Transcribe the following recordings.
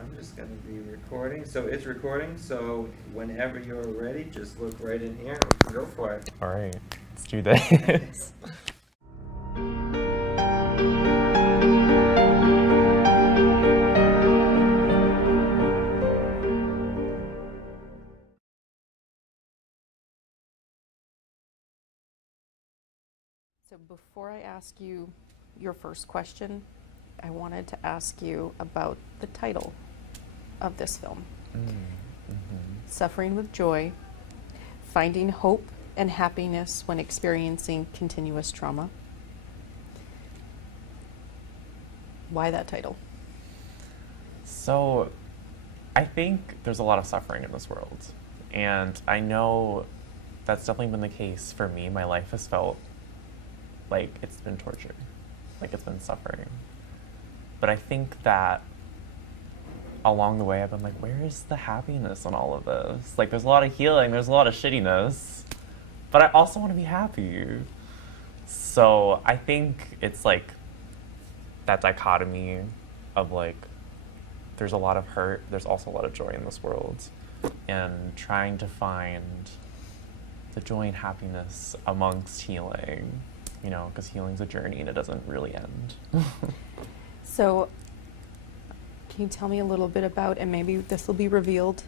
I'm just going to be recording. So it's recording, so whenever you're ready, just look right in here and we can go for it. All right, let's do this. So before I ask you your first question, I wanted to ask you about the title of this film. Suffering with Joy, Finding Hope and Happiness When Experiencing Continuous Trauma. Why that title? So, I think there's a lot of suffering in this world. And I know that's definitely been the case for me. My life has felt like it's been torture, like it's been suffering. But I think that along the way, I've been like, where is the happiness in all of this? Like, there's a lot of healing, there's a lot of shittiness, but I also want to be happy. So I think it's like that dichotomy of like, there's a lot of hurt, there's also a lot of joy in this world, and trying to find the joy and happiness amongst healing, you know, because healing's a journey and it doesn't really end. So can you tell me a little bit about, and maybe this will be revealed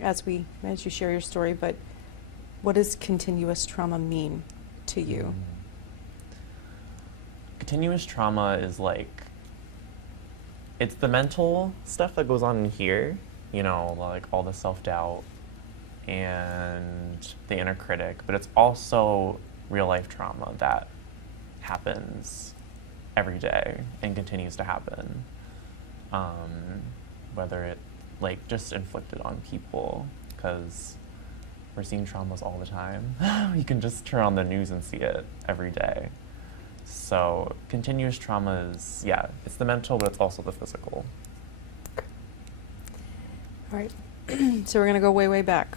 as you share your story, but what does continuous trauma mean to you? Continuous trauma is like, it's the mental stuff that goes on in here, you know, like all the self-doubt and the inner critic, but it's also real life trauma that happens every day and continues to happen. Whether it like just inflicted on people, because we're seeing traumas all the time. You can just turn on the news and see it every day. So continuous trauma is, yeah, it's the mental, but it's also the physical. All right. So we're going to go way, way back.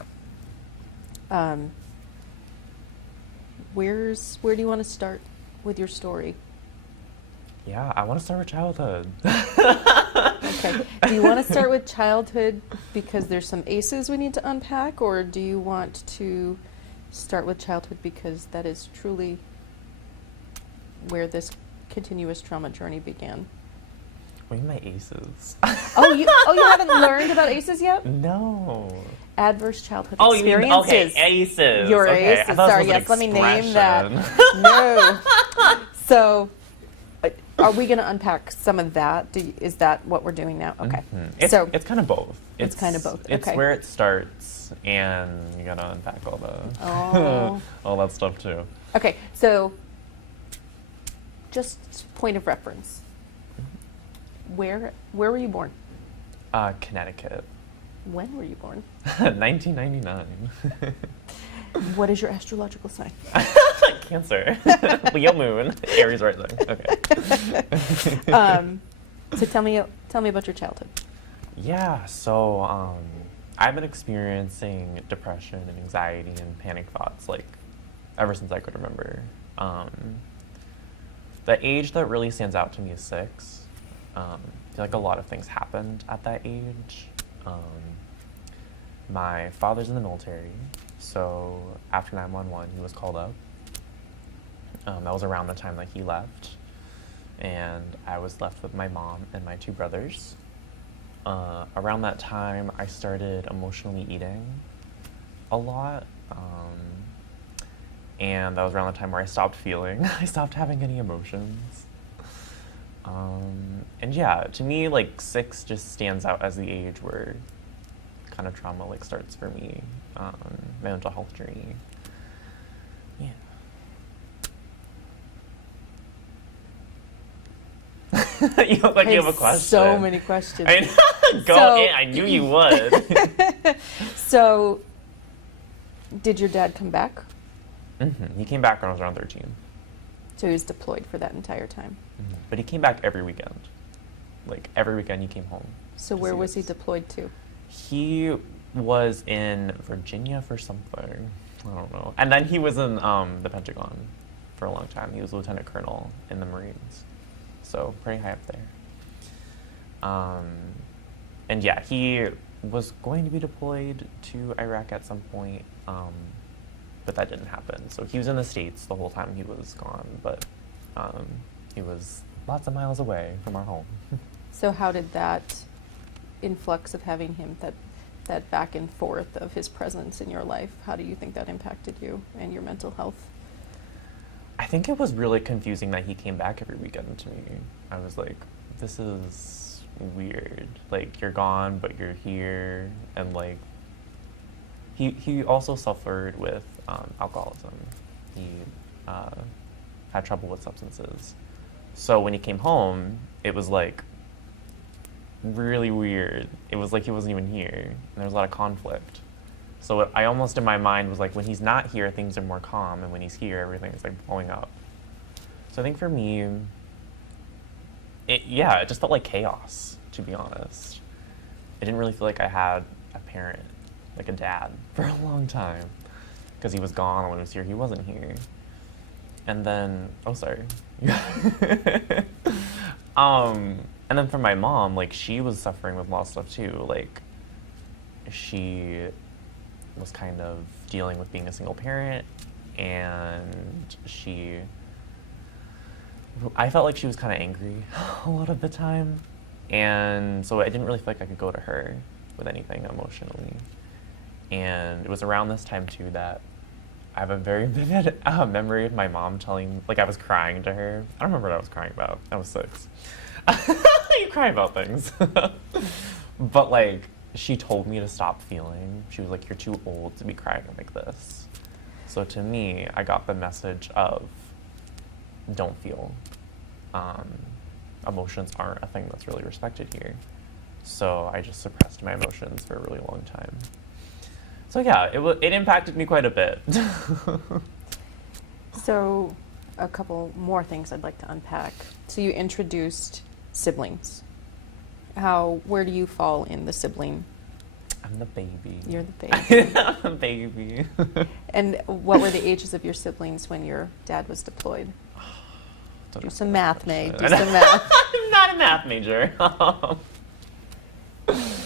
Where do you want to start with your story? Yeah, I want to start with childhood. Okay. Do you want to start with childhood because there's some aces we need to unpack, or do you want to start with childhood because that is truly where this continuous trauma journey began? What do you mean my aces? You haven't learned about aces yet? No. Adverse childhood Oh, you mean, experiences. okay, aces. Your okay. aces. Sorry, yes, let me name that. Expression. No. So, are we going to unpack some of that? Is that what we're doing now? Okay. Mm-hmm. It's kind of both. It's kind of both. It's okay. where it starts, and you gotta unpack all Oh. all that stuff too. Okay, so just point of reference. Where were you born? Connecticut. When were you born? 1999. What is your astrological sign? Cancer. Leo moon. Aries rising. Okay. So tell me about your childhood. Yeah, so I've been experiencing depression and anxiety and panic thoughts like ever since I could remember. The age that really stands out to me is 6. I feel like a lot of things happened at that age. My father's in the military, so after 911 he was called up. That was around the time that he left, and I was left with my mom and my 2 brothers. Around that time, I started emotionally eating a lot, and that was around the time where I stopped feeling. I stopped having any emotions. And yeah, to me, like 6 just stands out as the age where kind of trauma like starts for me, my mental health journey. Yeah. You look like you have a question. So many questions. I know. Go in. I knew you would. So, did your dad come back? Mm-hmm. He came back when I was around 13. So he was deployed for that entire time. Mm-hmm. But he came back every weekend. Like every weekend he came home. So where was he deployed to? He was in Virginia for something. I don't know. And then he was in the Pentagon for a long time. He was lieutenant colonel in the Marines. So pretty high up there. And yeah, he was going to be deployed to Iraq at some point, but that didn't happen. So he was in the States the whole time he was gone, but he was lots of miles away from our home. So how did that influx of having him, that back and forth of his presence in your life, how do you think that impacted you and your mental health? I think it was really confusing that he came back every weekend to me. I was like, this is weird. Like, you're gone, but you're here. And like, he also suffered with alcoholism. He had trouble with substances. So when he came home, it was like really weird. It was like he wasn't even here, and there was a lot of conflict. So I almost in my mind was like, when he's not here, things are more calm, and when he's here, everything's like blowing up. So I think for me, it just felt like chaos, to be honest. I didn't really feel like I had a parent, like a dad, for a long time, because he was gone, and when he was here, he wasn't here. And then, and then for my mom, like, she was suffering with a lot of stuff too. Like, she was kind of dealing with being a single parent, and I felt like she was kind of angry a lot of the time. And so I didn't really feel like I could go to her with anything emotionally. And it was around this time too that I have a very vivid memory of my mom telling, like, I was crying to her. I don't remember what I was crying about. I was 6. You cry about things. But like, she told me to stop feeling. She was like, you're too old to be crying like this. So to me, I got the message of, don't feel. Emotions aren't a thing that's really respected here. So I just suppressed my emotions for a really long time. So yeah, it impacted me quite a bit. So a couple more things I'd like to unpack. So you introduced siblings. Where do you fall in the sibling? I'm the baby. You're the baby. I'm a baby. And what were the ages of your siblings when your dad was deployed? Do some math, Meg. Do some math. I'm not a math major.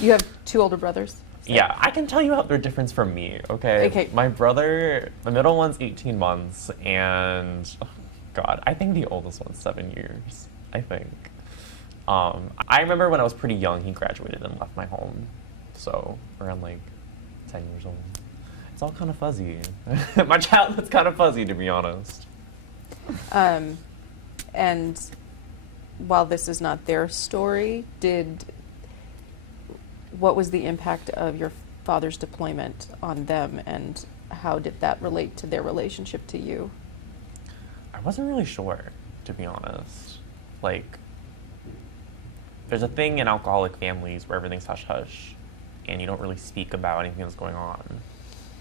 You have 2 older brothers? Yeah, I can tell you about their difference from me, okay? Okay. My brother, the middle one's 18 months, and God, I think the oldest one's 7 years, I think. I remember when I was pretty young, he graduated and left my home. So, around like 10 years old. It's all kind of fuzzy. My childhood's kind of fuzzy, to be honest. And while this is not their story, what was the impact of your father's deployment on them, and how did that relate to their relationship to you? I wasn't really sure, to be honest. Like, there's a thing in alcoholic families where everything's hush-hush, and you don't really speak about anything that's going on.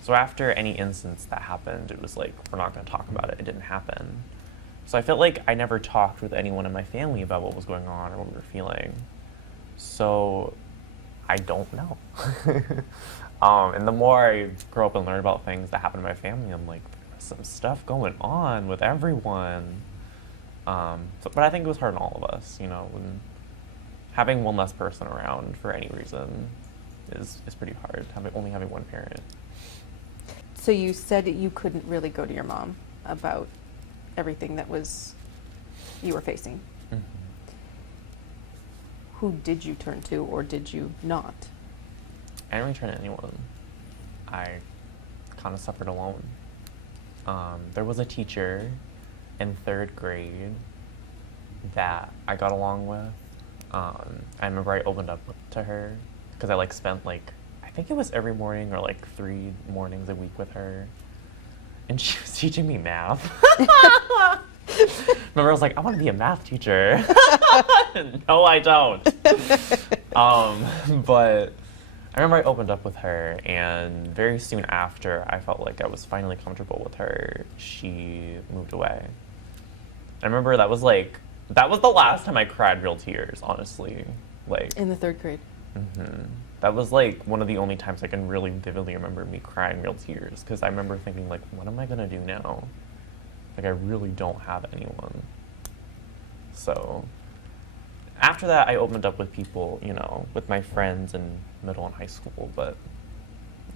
So after any instance that happened, it was like, we're not going to talk about it. It didn't happen. So I felt like I never talked with anyone in my family about what was going on or what we were feeling. So I don't know. And the more I grow up and learn about things that happen in my family, I'm like, there's some stuff going on with everyone. But I think it was hard on all of us, you know, when having one less person around for any reason is pretty hard, only having one parent. So you said that you couldn't really go to your mom about everything that you were facing. Mm-hmm. Who did you turn to, or did you not? I didn't really turn to anyone. I kind of suffered alone. There was a teacher in 3rd grade that I got along with. I remember I opened up to her because I spent I think it was every morning or 3 mornings a week with her, and she was teaching me math. Remember, I was like, I want to be a math teacher. No, I don't. But I remember I opened up with her, and very soon after I felt like I was finally comfortable with her, she moved away. I remember that was the last time I cried real tears, honestly. In the 3rd grade? Mm-hmm. That was one of the only times I can really vividly remember me crying real tears, because I remember thinking what am I gonna do now? I really don't have anyone. So after that, I opened up with people, you know, with my friends in middle and high school, but,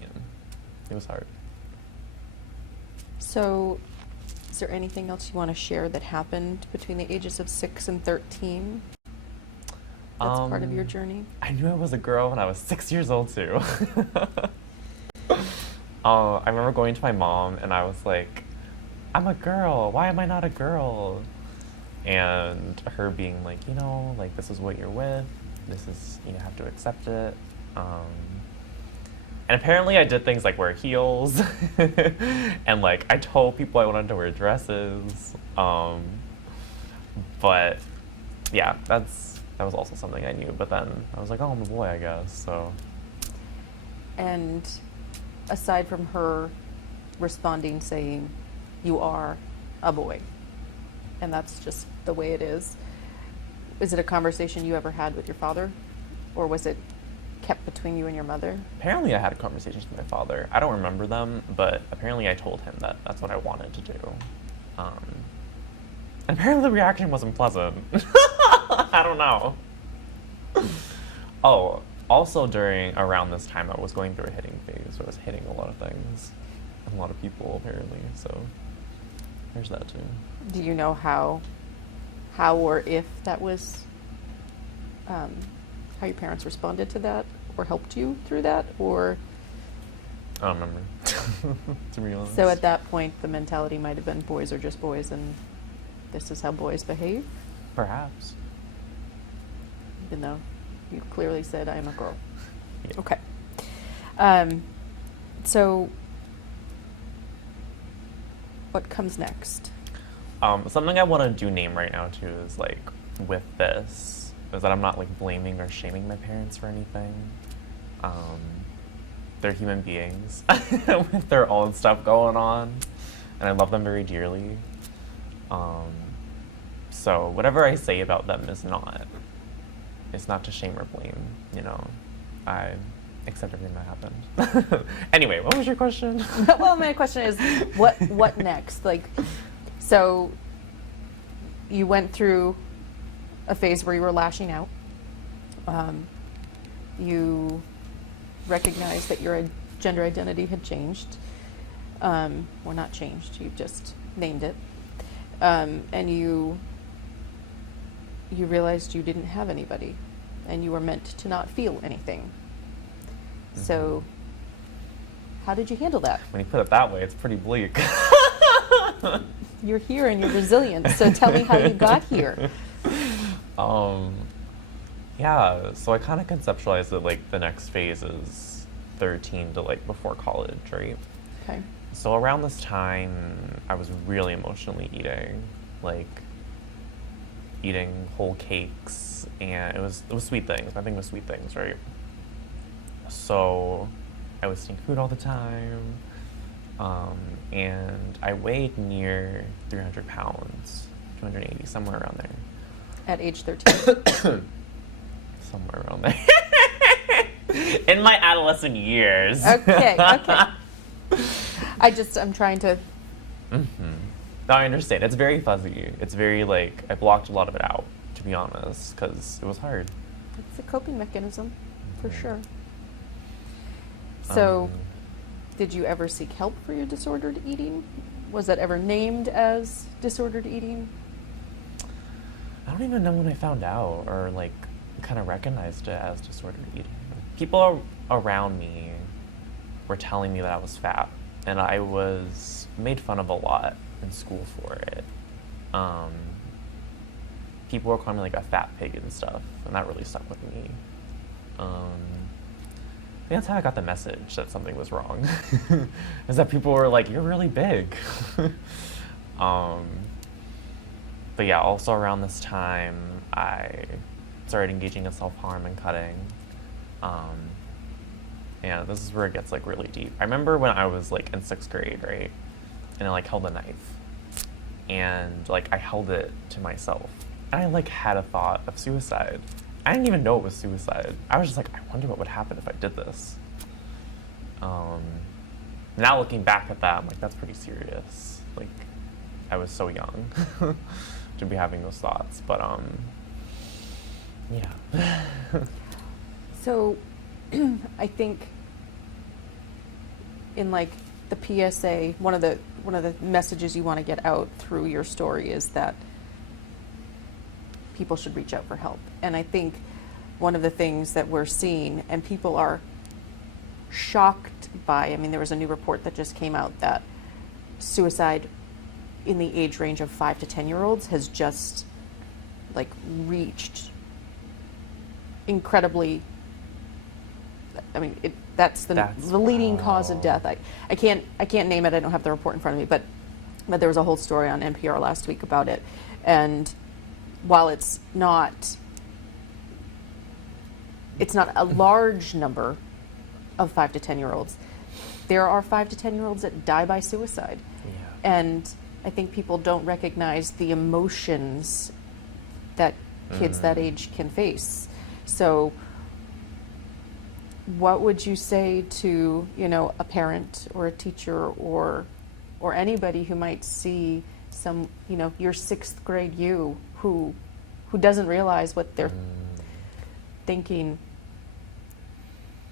you know, it was hard. So, is there anything else you want to share that happened between the ages of 6 and 13? That's part of your journey? I knew I was a girl when I was 6 years old, too. I remember going to my mom, and I was like, I'm a girl. Why am I not a girl? And her being like, you know, like, this is what you're with. This is, you have to accept it. And apparently I did things like wear heels. And, like, I told people I wanted to wear dresses. But, yeah, that was also something I knew. But then I was like, oh, I'm a boy, I guess, so. And aside from her responding, saying, you are a boy, and that's just the way it is it a conversation you ever had with your father? Or was it kept between you and your mother? Apparently I had conversations with my father. I don't remember them, but apparently I told him that that's what I wanted to do. And apparently the reaction wasn't pleasant. I don't know. Oh, also around this time, I was going through a hitting phase where I was hitting a lot of things. And a lot of people, apparently, so there's that too. Do you know how or if that was, how your parents responded to that, or helped you through that, or? I don't remember, to be honest. So at that point, the mentality might have been boys are just boys, and this is how boys behave? Perhaps. Even though you clearly said, I am a girl. Yeah. Okay. So what comes next? Something I want to do name right now, too, is, like, with this, is that I'm not, like, blaming or shaming my parents for anything. They're human beings with their own stuff going on, and I love them very dearly. So whatever I say about them it's not to shame or blame, you know. I accept everything that happened. Anyway, what was your question? Well, my question is, what next? Like, so you went through a phase where you were lashing out. You recognized that your gender identity had changed. Well, not changed, you just named it. And you realized you didn't have anybody, and you were meant to not feel anything. So how did you handle that? When you put it that way, it's pretty bleak. You're here and you're resilient, so tell me how you got here. Yeah, so I kind of conceptualized it like the next phase is 13 to like before college, right? Okay. So around this time, I was really emotionally eating, like eating whole cakes, and it was sweet things. My thing was sweet things, right? So I was eating food all the time, and I weighed near 300 pounds, 280, somewhere around there. At age 13. Somewhere around there. In my adolescent years. Okay. I'm trying to. Mm-hmm. No, I understand. It's very fuzzy. It's very, like, I blocked a lot of it out, to be honest, because it was hard. It's a coping mechanism, for sure. So, did you ever seek help for your disordered eating? Was that ever named as disordered eating? I don't even know when I found out or, like, kind of recognized it as disordered eating. People around me were telling me that I was fat, and I was made fun of a lot in school for it. People were calling me like a fat pig and stuff, and that really stuck with me. I think that's how I got the message that something was wrong. Is that people were like, "You're really big." But yeah, also around this time, I started engaging in self-harm and cutting. And this is where it gets like really deep. I remember when I was like in 6th grade, right? And I like held a knife. And like I held it to myself. And I like had a thought of suicide. I didn't even know it was suicide. I was just like, I wonder what would happen if I did this. Now looking back at that, I'm like, that's pretty serious. Like, I was so young to be having those thoughts. But Yeah. So, I think in like the PSA, one of the messages you want to get out through your story is that people should reach out for help. And I think one of the things that we're seeing, and people are shocked by, I mean, there was a new report that just came out that suicide in the age range of 5 to 10-year-olds has just like reached incredibly, I mean, that's the leading cause of death. I can't name it. I don't have the report in front of me, but there was a whole story on NPR last week about it. And while it's not a large number of 5 to 10-year-olds, there are 5 to 10-year-olds that die by suicide. Yeah. And I think people don't recognize the emotions that kids that age can face. So what would you say to, a parent or a teacher or anybody who might see some, your 6th grade you who doesn't realize what they're thinking,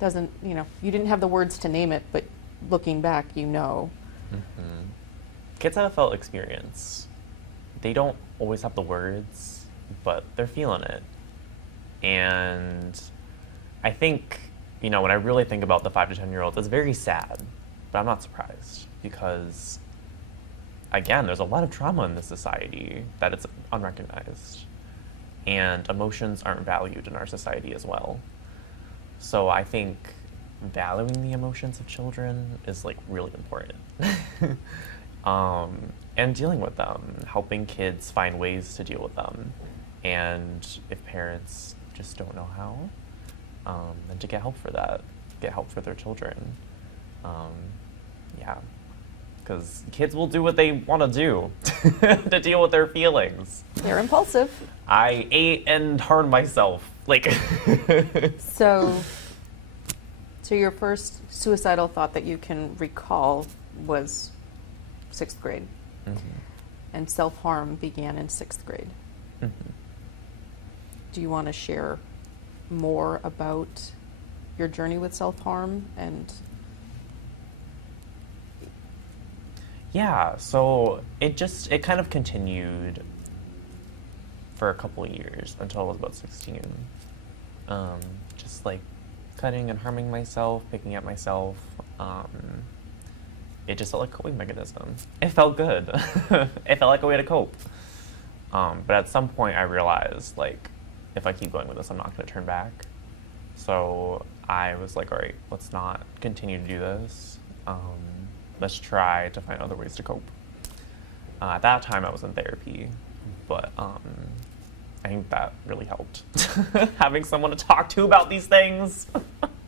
doesn't, you didn't have the words to name it, but looking back, Mm-hmm. Kids have a felt experience. They don't always have the words, but they're feeling it. And I think, when I really think about the 5 to 10-year-olds, it's very sad, but I'm not surprised because, again, there's a lot of trauma in this society that it's unrecognized. And emotions aren't valued in our society as well. So I think valuing the emotions of children is like really important. And dealing with them, helping kids find ways to deal with them. And if parents just don't know how, then to get help for that, get help for their children. Yeah, because kids will do what they want to do to deal with their feelings. They're impulsive. I ate and harmed myself. So your first suicidal thought that you can recall was 6th grade. Mm-hmm. And self-harm began in 6th grade. Mm-hmm. Do you want to share more about your journey with self-harm and... Yeah, so it kind of continued for a couple of years until I was about 16. Just like cutting and harming myself, picking at myself. It just felt like a coping mechanism. It felt good. It felt like a way to cope. But at some point I realized, if I keep going with this, I'm not going to turn back. So I was like, all right, let's not continue to do this. Let's try to find other ways to cope. At that time, I was in therapy, but I think that really helped. Having someone to talk to about these things.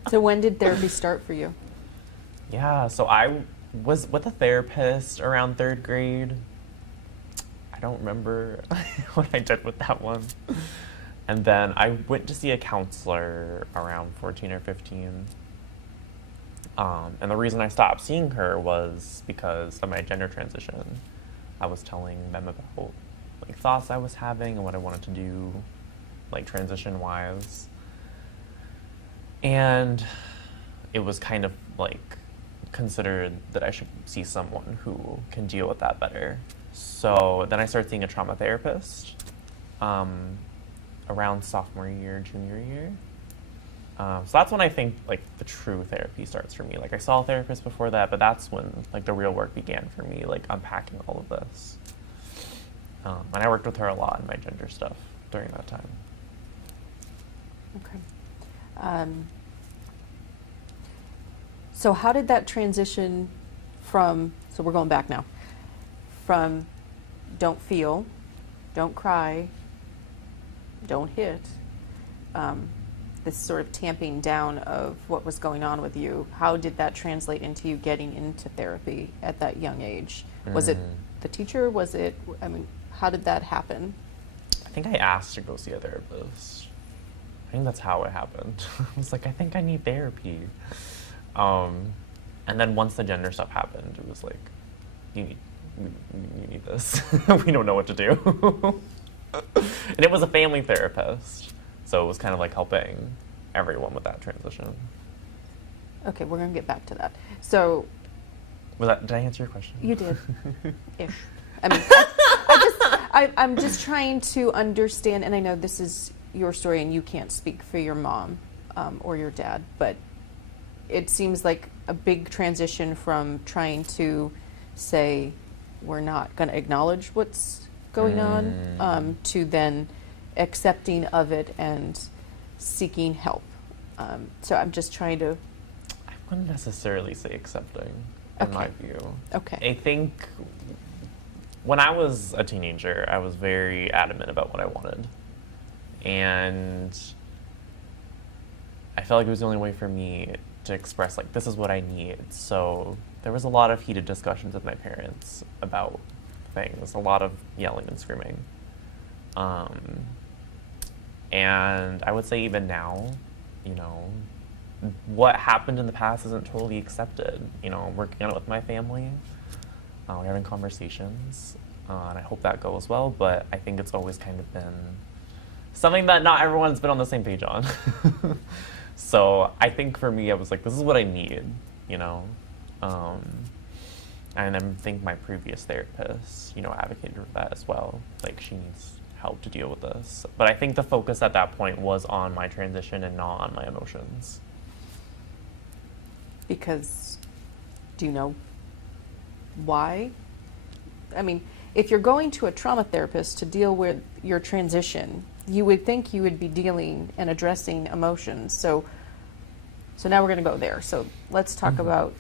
So when did therapy start for you? Yeah, so I was with a therapist around 3rd grade. I don't remember what I did with that one. And then I went to see a counselor around 14 or 15. And the reason I stopped seeing her was because of my gender transition. I was telling them about thoughts I was having and what I wanted to do, transition-wise. And it was kind of considered that I should see someone who can deal with that better. So then I started seeing a trauma therapist around sophomore year, junior year. So that's when I think the true therapy starts for me. I saw a therapist before that, but that's when the real work began for me, unpacking all of this. And I worked with her a lot in my gender stuff during that time. Okay. So how did that transition from, so we're going back now, from don't feel, don't cry, don't hit, this sort of tamping down of what was going on with you, how did that translate into you getting into therapy at that young age? Was it the teacher? How did that happen? I think I asked to go see a therapist. I think that's how it happened. I was like, I think I need therapy. And then once the gender stuff happened, it was like, you need this. We don't know what to do. And it was a family therapist. So it was kind of like helping everyone with that transition. Okay, we're going to get back to that. So Did I answer your question? you did. Ish. I mean, I'm just trying to understand, and I know this is your story and you can't speak for your mom or your dad, but it seems like a big transition from trying to say we're not going to acknowledge what's going on to then accepting of it and seeking help. So I'm just trying to... I wouldn't necessarily say accepting, in my view. Okay. I think when I was a teenager, I was very adamant about what I wanted. And I felt like it was the only way for me to express, like, this is what I need. So there was a lot of heated discussions with my parents about things, a lot of yelling and screaming. And I would say even now, you know, what happened in the past isn't totally accepted. You know, I'm working on it with my family. We're having conversations, and I hope that goes well, but I think it's always kind of been something that not everyone's been on the same page on. So I think for me, I was like, this is what I need, you know? And I think my previous therapist, you know, advocated for that as well. Like, she needs help to deal with this. But I think the focus at that point was on my transition and not on my emotions. Because, do you know why? I mean, if you're going to a trauma therapist to deal with your transition, you would think you would be dealing and addressing emotions. So now we're going to go there. So let's talk about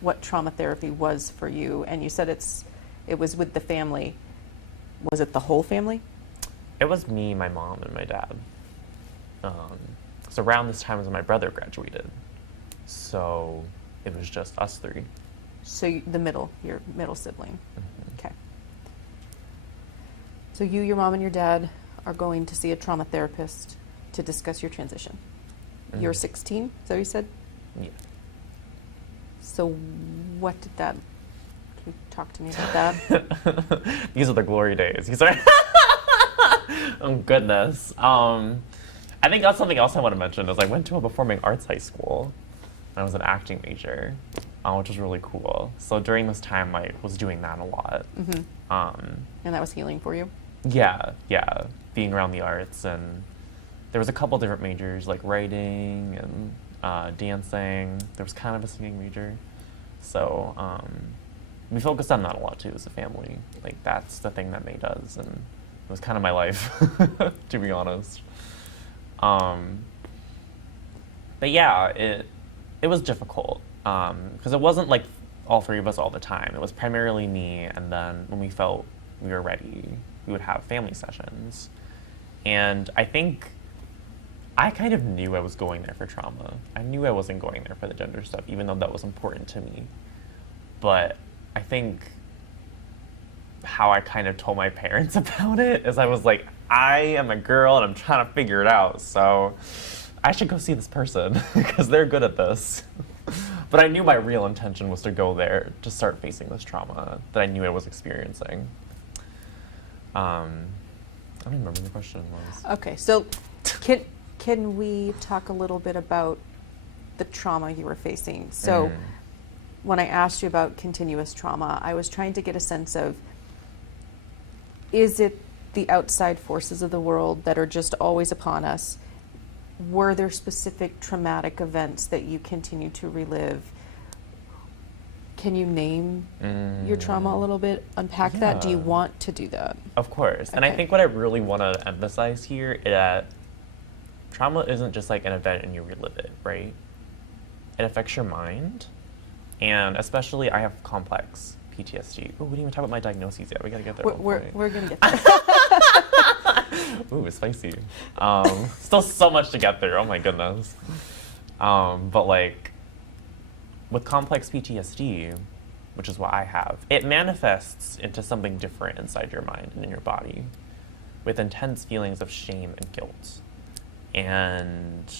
what trauma therapy was for you. And you said it was with the family. Was it the whole family? It was me, my mom, and my dad. So around this time was when my brother graduated. So it was just us three. So your middle sibling. Okay. So you, your mom, and your dad are going to see a trauma therapist to discuss your transition. You're 16, is that what you said? Yeah. So what did that, can you talk to me about that? These are the glory days. These are oh, goodness. I think that's something else I want to mention is I went to a performing arts high school. I was an acting major, which was really cool. So during this time, I was doing that a lot. And that was healing for you? Yeah, being around the arts, and there was a couple different majors like writing and dancing. There was kind of a singing major, so we focused on that a lot too as a family. Like, that's the thing that made us, and it was kind of my life, to be honest. But yeah, it was difficult because it wasn't like all three of us all the time. It was primarily me, and then when we felt we were ready, we would have family sessions. And I think I kind of knew I was going there for trauma. I knew I wasn't going there for the gender stuff, even though that was important to me. But I think how I kind of told my parents about it is I was like, I am a girl and I'm trying to figure it out, so I should go see this person because they're good at this. But I knew my real intention was to go there to start facing this trauma that I knew I was experiencing. I don't remember what the question was. Okay, so can we talk a little bit about the trauma you were facing? So when I asked you about continuous trauma, I was trying to get a sense of, is it the outside forces of the world that are just always upon us? Were there specific traumatic events that you continue to relive? Can you name your trauma a little bit? Unpack that? Do you want to do that? Of course. And I think what I really want to emphasize here is that trauma isn't just like an event and you relive it, right? It affects your mind. And especially, I have complex PTSD. Oh, we didn't even talk about my diagnoses yet. We got to get there. We're going to get there. Ooh, it's spicy. Still so much to get through. Oh my goodness. But like, with complex PTSD, which is what I have, it manifests into something different inside your mind and in your body, with intense feelings of shame and guilt, and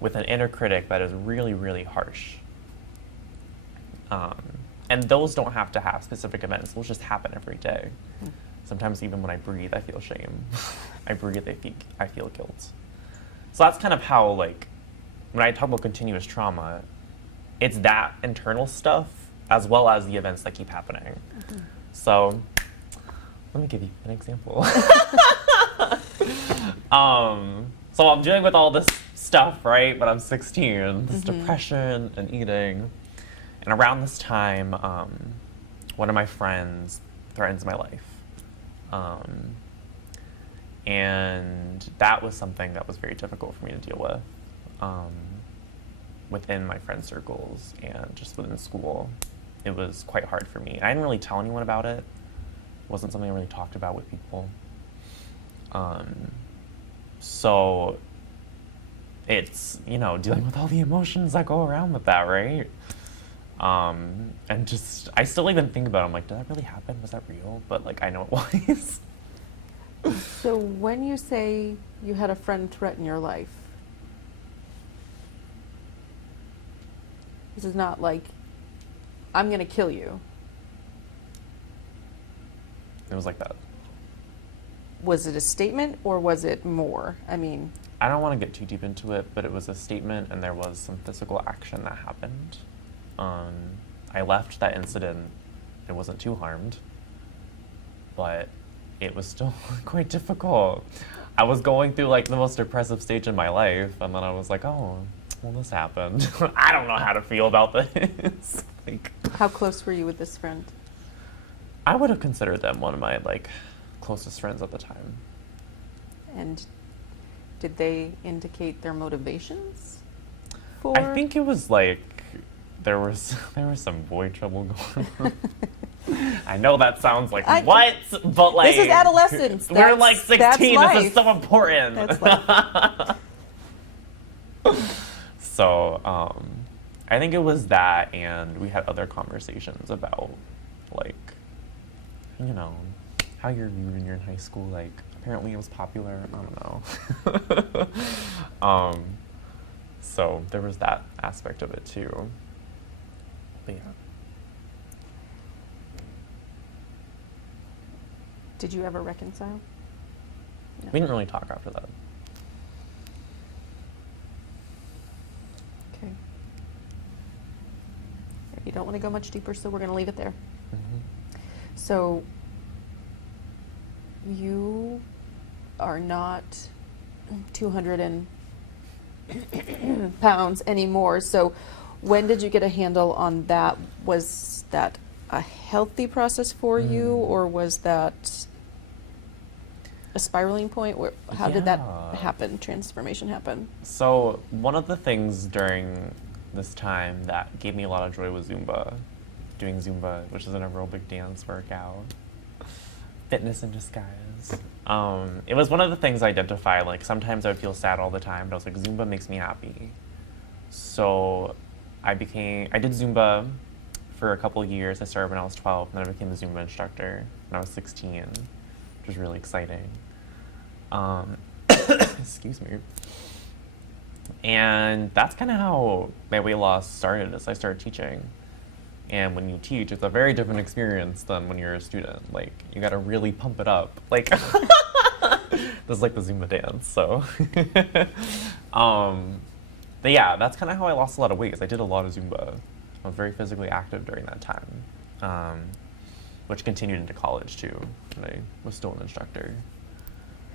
with an inner critic that is really, really harsh. And those don't have to have specific events. Those just happen every day. Sometimes even when I breathe, I feel shame. I breathe, I feel guilt. So that's kind of how, like, when I talk about continuous trauma, it's that internal stuff as well as the events that keep happening. So let me give you an example. So I'm dealing with all this stuff, right? But I'm 16, this depression and eating. And around this time, one of my friends threatens my life. And that was something that was very difficult for me to deal with within my friend circles and just within school. It was quite hard for me. I didn't really tell anyone about it. It wasn't something I really talked about with people. So it's, you know, dealing with all the emotions that go around with that, right? And just, I still even think about it. I'm like, did that really happen? Was that real? But, like, I know it was. So when you say you had a friend threaten your life, this is not like, I'm going to kill you. It was like that. Was it a statement or was it more? I mean, I don't want to get too deep into it, but it was a statement and there was some physical action that happened. I left that incident. I wasn't too harmed, but it was still quite difficult. I was going through like the most depressive stage in my life, and then I was like, oh, well, this happened. I don't know how to feel about this. Like, how close were you with this friend? I would have considered them one of my like closest friends at the time. And did they indicate their motivations for? I think it was like there was some boy trouble going on. I know that sounds like what, but like this is adolescence. We're like 16. This is so important. That's life. So I think it was that, and we had other conversations about like, you know, how you're viewed when you're in high school. Like apparently it was popular. I don't know. So there was that aspect of it too. But yeah. Did you ever reconcile? No. We didn't really talk after that. Okay. You don't want to go much deeper, so we're going to leave it there. Mm-hmm. So you are not 200 pounds anymore. So when did you get a handle on that? Was that a healthy process for you, or was that a spiraling point? How did that happen, transformation happen? So one of the things during this time that gave me a lot of joy was Zumba. Doing Zumba, which is an aerobic dance workout. Fitness in disguise. It was one of the things I identified, like sometimes I would feel sad all the time, but I was like, Zumba makes me happy. So I did Zumba for a couple of years. I started when I was 12, and then I became a Zumba instructor when I was 16, which was really exciting. Excuse me. And that's kind of how my weight loss started, as I started teaching. And when you teach, it's a very different experience than when you're a student. Like, you gotta really pump it up. Like, this is like the Zumba dance, so. But yeah, that's kind of how I lost a lot of weight, is I did a lot of Zumba. I was very physically active during that time, which continued into college too, when I was still an instructor.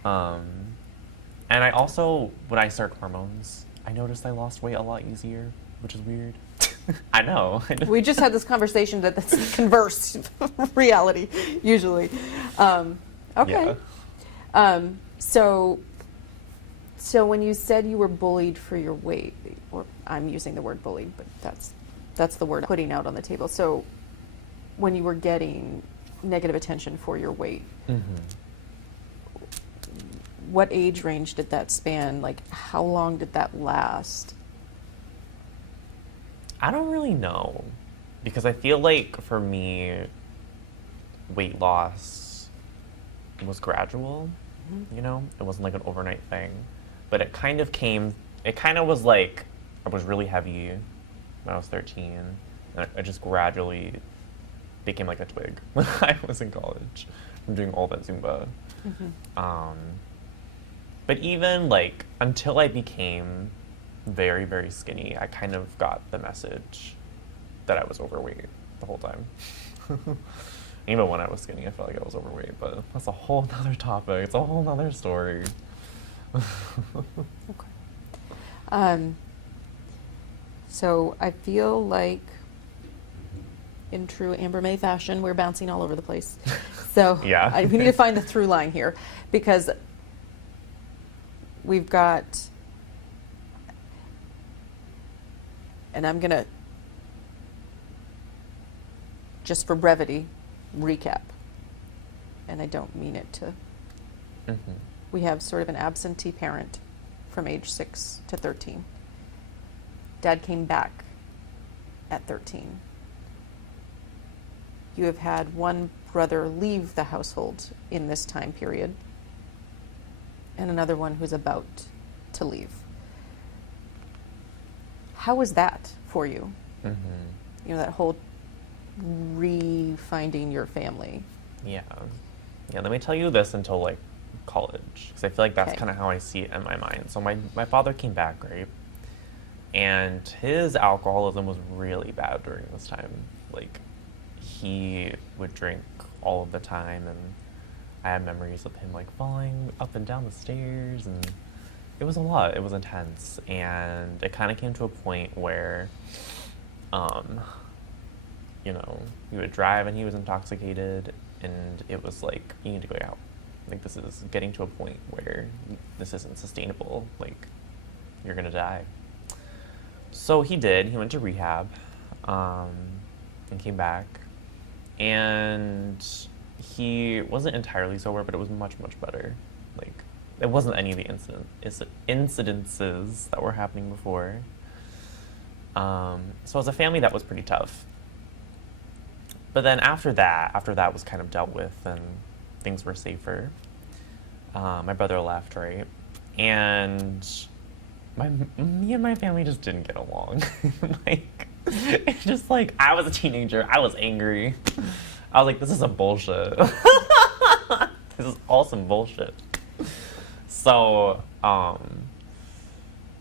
And I also, when I started hormones, I noticed I lost weight a lot easier, which is weird. I know. We just had this conversation that's converse reality, usually. Okay. Yeah. So when you said you were bullied for your weight, or I'm using the word bullied, but that's the word I'm putting out on the table. So when you were getting negative attention for your weight, what age range did that span? Like, how long did that last? I don't really know, because I feel like for me, weight loss was gradual, you know? It wasn't like an overnight thing, but it kind of was like, I was really heavy when I was 13, and I just gradually became like a twig when I was in college from doing all that Zumba. But even like until I became very, very skinny, I kind of got the message that I was overweight the whole time. Even when I was skinny, I felt like I was overweight, but that's a whole nother topic. It's a whole nother story. Okay. So I feel like, in true Amber May fashion, we're bouncing all over the place. So Yeah. we need to find the through line here, because we've got, and I'm going to, just for brevity, recap. And I don't mean it to. Mm-hmm. We have sort of an absentee parent from age 6 to 13. Dad came back at 13. You have had one brother leave the household in this time period, and another one who's about to leave. How was that for you? Mm-hmm. You know, that whole re-finding your family. Yeah. Yeah, let me tell you this until like college, because I feel like that's Okay. kind of how I see it in my mind. So my father came back, right? And his alcoholism was really bad during this time. Like, he would drink all of the time, and I have memories of him like falling up and down the stairs, and it was a lot. It was intense, and it kind of came to a point where, you know, he would drive and he was intoxicated, and it was like, you need to go out. Like, this is getting to a point where this isn't sustainable. Like, you're gonna die. So he did. He went to rehab, and came back, and he wasn't entirely sober, but it was much, much better. Like, it wasn't any of the incidences that were happening before. So as a family, that was pretty tough. But then after that was kind of dealt with and things were safer, my brother left, right? And me and my family just didn't get along. Like, it's just like, I was a teenager, I was angry. I was like, this is some bullshit. This is all some bullshit. So,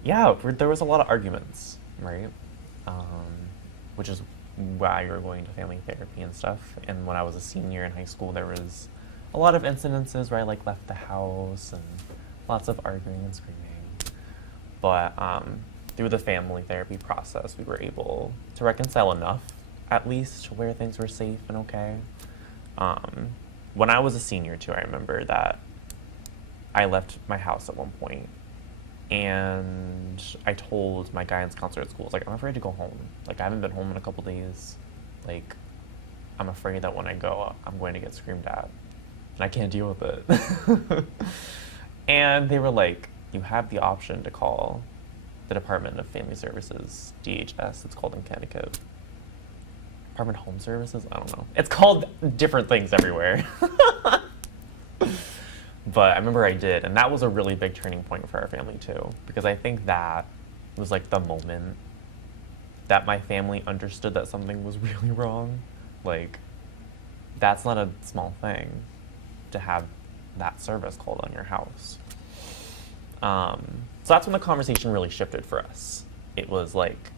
yeah, there was a lot of arguments, right? Which is why you were going to family therapy and stuff. And when I was a senior in high school, there was a lot of incidences where I like left the house and lots of arguing and screaming. But through the family therapy process, we were able to reconcile enough, at least, where things were safe and okay. When I was a senior too, I remember that I left my house at one point, and I told my guidance counselor at school, I was like, I'm afraid to go home. Like, I haven't been home in a couple days. Like, I'm afraid that when I go, I'm going to get screamed at, and I can't deal with it. And they were like, you have the option to call the Department of Family Services, DHS, it's called in Connecticut. Department of Home Services? I don't know. It's called different things everywhere. But I remember I did, and that was a really big turning point for our family too, because I think that was like the moment that my family understood that something was really wrong. Like, that's not a small thing to have that service called on your house. So that's when the conversation really shifted for us. It was like,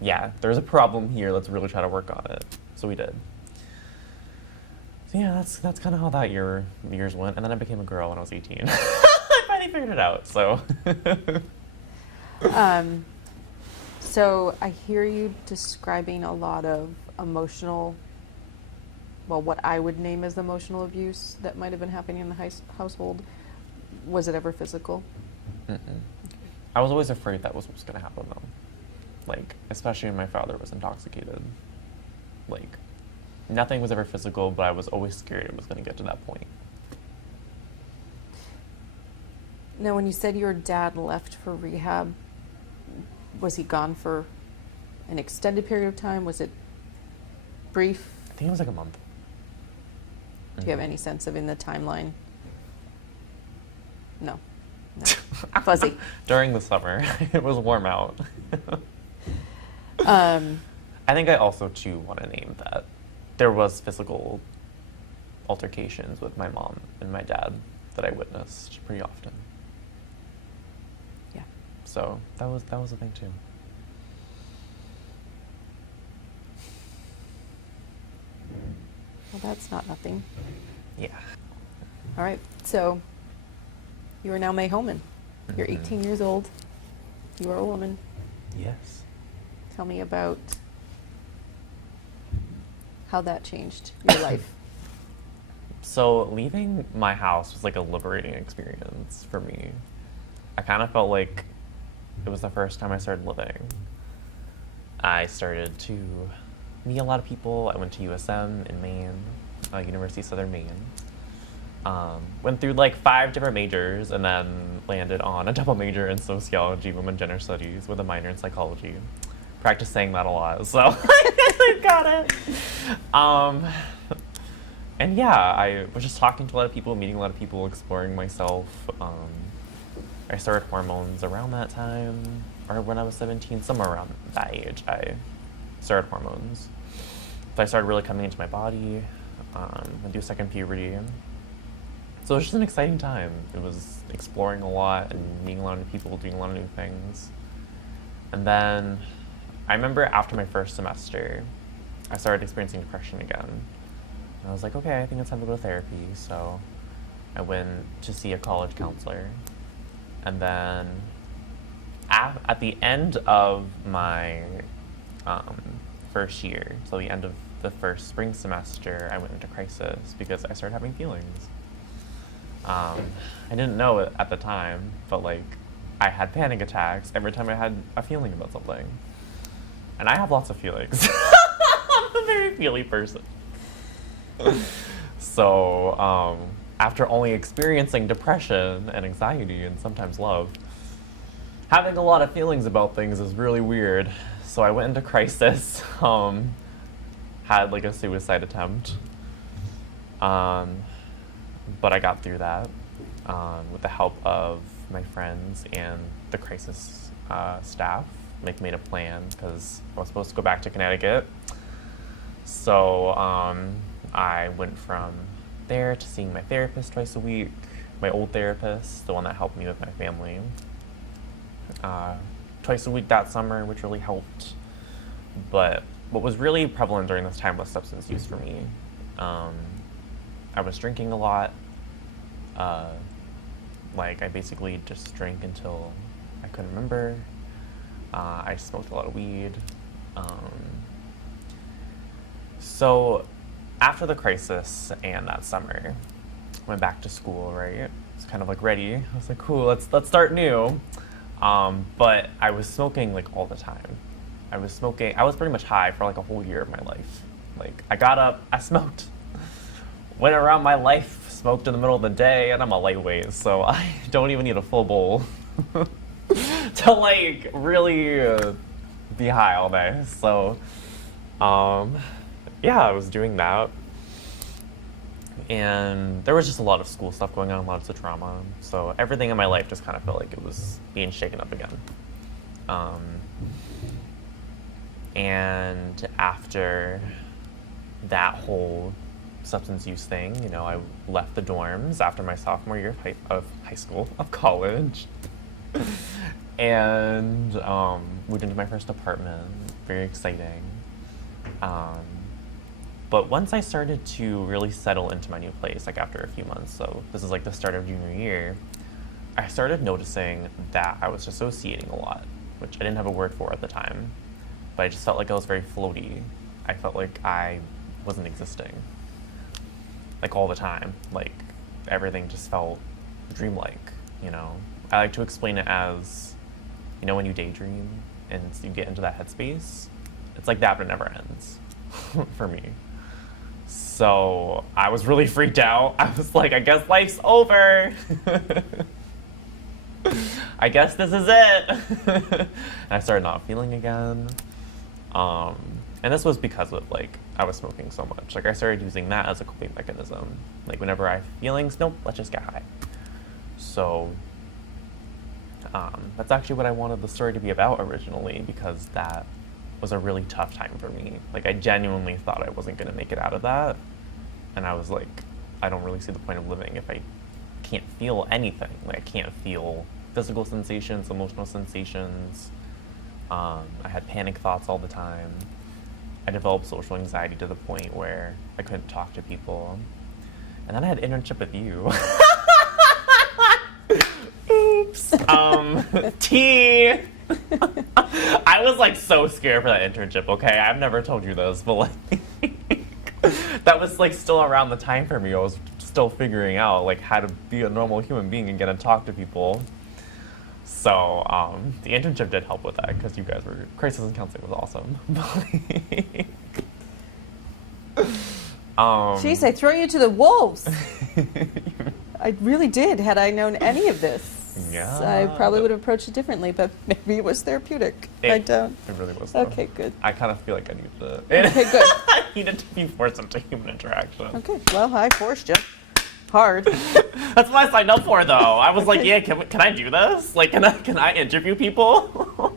yeah, there's a problem here, let's really try to work on it. So we did. So yeah, that's kind of how the years went. And then I became a girl when I was 18. I finally figured it out, so. So I hear you describing a lot of emotional, well, what I would name as emotional abuse that might have been happening in the household. Was it ever physical? Mm-mm. I was always afraid that was what was going to happen, though. Like, especially when my father was intoxicated. Like, nothing was ever physical, but I was always scared it was going to get to that point. Now, when you said your dad left for rehab, was he gone for an extended period of time? Was it brief? I think it was like a month. Do you have any sense of in the timeline? No. Fuzzy. During the summer. It was warm out. I I think I also, too, want to name that there was physical altercations with my mom and my dad that I witnessed pretty often. So that was the thing too. Well, that's not nothing. Yeah. All right, so you are now May Homan. You're Mhm. 18 years old. You are a woman. Yes. Tell me about how that changed your life. So leaving my house was like a liberating experience for me. I kind of felt like it was the first time I started living. I started to meet a lot of people. I went to USM in Maine, University of Southern Maine. Went through like 5 different majors and then landed on a double major in sociology, women gender studies, with a minor in psychology. Practice saying that a lot, so I got it. And yeah, I was just talking to a lot of people, meeting a lot of people, exploring myself. I started hormones around that time, or when I was 17, somewhere around that age, I started hormones. So I started really coming into my body, went through second puberty. So it was just an exciting time. It was exploring a lot and meeting a lot of new people, doing a lot of new things. And then I remember after my first semester, I started experiencing depression again. And I was like, okay, I think it's time to go to therapy. So I went to see a college counselor. And then at the end of my first year, so the end of the first spring semester, I went into crisis because I started having feelings. I didn't know it at the time, but like I had panic attacks every time I had a feeling about something. And I have lots of feelings. I'm a very feely person. So after only experiencing depression and anxiety and sometimes love, having a lot of feelings about things is really weird. So I went into crisis, had like a suicide attempt. But I got through that with the help of my friends and the crisis staff. Like made a plan because I was supposed to go back to Connecticut. So I went from there to seeing my therapist twice a week, my old therapist, the one that helped me with my family. Twice a week that summer, which really helped. But what was really prevalent during this time was substance use for me. I was drinking a lot. Like I basically just drank until I couldn't remember. I smoked a lot of weed. So after the crisis and that summer, went back to school, right? It's kind of like ready. I was like, cool, let's start new. But I was smoking like all the time. I was pretty much high for like a whole year of my life. Like I got up, I smoked. Went around my life, smoked in the middle of the day, and I'm a lightweight, so I don't even need a full bowl to like really be high all day. So yeah, I was doing that. And there was just a lot of school stuff going on, lots of drama. So everything in my life just kind of felt like it was being shaken up again. And after that whole substance use thing, you know, I left the dorms after my sophomore year of high school, of college. And moved into my first apartment. Very exciting. But once I started to really settle into my new place, like after a few months, so this is like the start of junior year, I started noticing that I was dissociating a lot, which I didn't have a word for at the time, but I just felt like I was very floaty. I felt like I wasn't existing, like all the time. Like everything just felt dreamlike, you know? I like to explain it as, you know, when you daydream and you get into that headspace, it's like that, but it never ends for me. So I was really freaked out. I was like, I guess life's over. I guess this is it. And I started not feeling again. And this was because of like, I was smoking so much. Like I started using that as a coping mechanism. Like whenever I have feelings, nope, let's just get high. So that's actually what I wanted the story to be about originally, because that was a really tough time for me. Like I genuinely thought I wasn't gonna make it out of that. And I was like, I don't really see the point of living if I can't feel anything. Like I can't feel physical sensations, emotional sensations. I had panic thoughts all the time. I developed social anxiety to the point where I couldn't talk to people. And then I had an internship with you. Oops. T. I was like so scared for that internship, okay? I've never told you this, but like that was like still around the time for me. I was still figuring out like how to be a normal human being and get to talk to people. So the internship did help with that because you guys were, crisis and counseling was awesome. Jeez, I throw you to the wolves. I really did. Had I known any of this, Yeah. I probably would have approached it differently, but maybe it was therapeutic. I don't. It really was. Though. Okay, good. I kind of feel like I needed to. Okay, good. I needed to be forced into human interaction. Okay, well, I forced you. Hard. That's what I signed up for, though. I was like, yeah, can I do this? Like, can I interview people?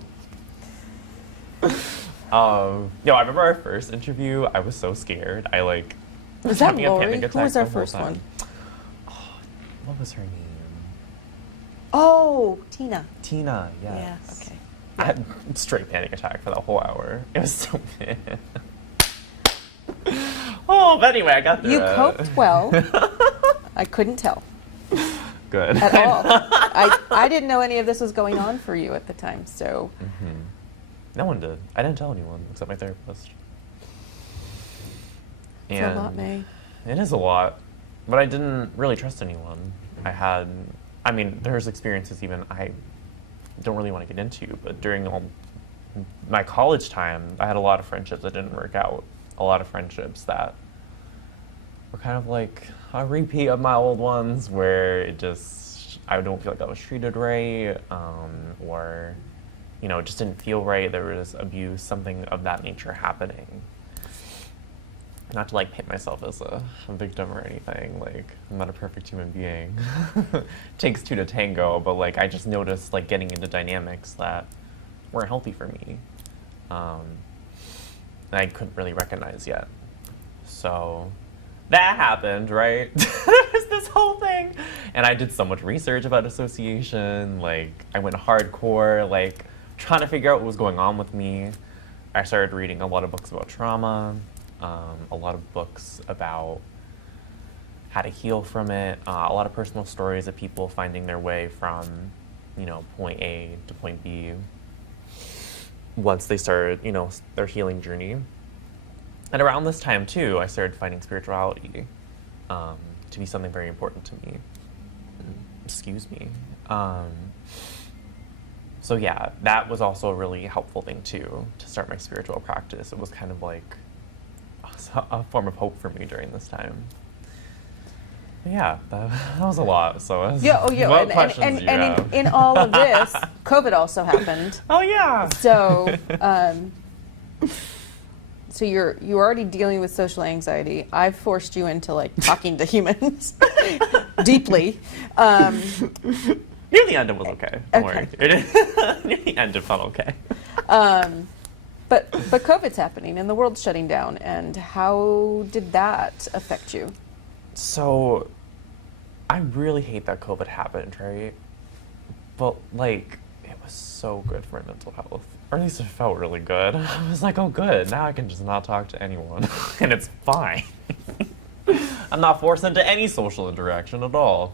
I remember our first interview. I was so scared. I like Was that having a Lori? panic Who attack was our the whole first time. one? Oh, what was her name? Oh, Tina. Tina. Yes. Yeah. Okay. I had a straight panic attack for that whole hour. It was so bad. Oh, but anyway, I got through You it. coped well. I couldn't tell Good. at all. I didn't know any of this was going on for you at the time, so. Mm-hmm. No one did. I didn't tell anyone except my therapist. It's a lot, May. It is a lot, but I didn't really trust anyone. There's experiences even I don't really want to get into, but during all my college time, I had a lot of friendships that didn't work out. A lot of friendships that were kind of like a repeat of my old ones where I don't feel like I was treated right, or, it just didn't feel right. There was abuse, something of that nature happening. Not to like paint myself as a victim or anything, like I'm not a perfect human being. Takes two to tango, but like I just noticed like getting into dynamics that weren't healthy for me. And I couldn't really recognize yet. So that happened, right? There's this whole thing. And I did so much research about dissociation, like I went hardcore, like trying to figure out what was going on with me. I started reading a lot of books about trauma, a lot of books about how to heal from it, a lot of personal stories of people finding their way from, point A to point B once they started, their healing journey. And around this time, too, I started finding spirituality to be something very important to me. Excuse me. So yeah, that was also a really helpful thing, too, to start my spiritual practice. It was kind of like a form of hope for me during this time. But yeah, that was a lot. So what questions do you have? In all of this, COVID also happened. Oh yeah. So, so you're already dealing with social anxiety. I've forced you into like talking to humans deeply. Near the end, it was okay. Don't Okay. worry. Near the end, it felt okay. But COVID's happening and the world's shutting down. And how did that affect you? So, I really hate that COVID happened, right? But like, it was so good for my mental health. Or at least it felt really good. I was like, oh good, now I can just not talk to anyone. And it's fine. I'm not forced into any social interaction at all.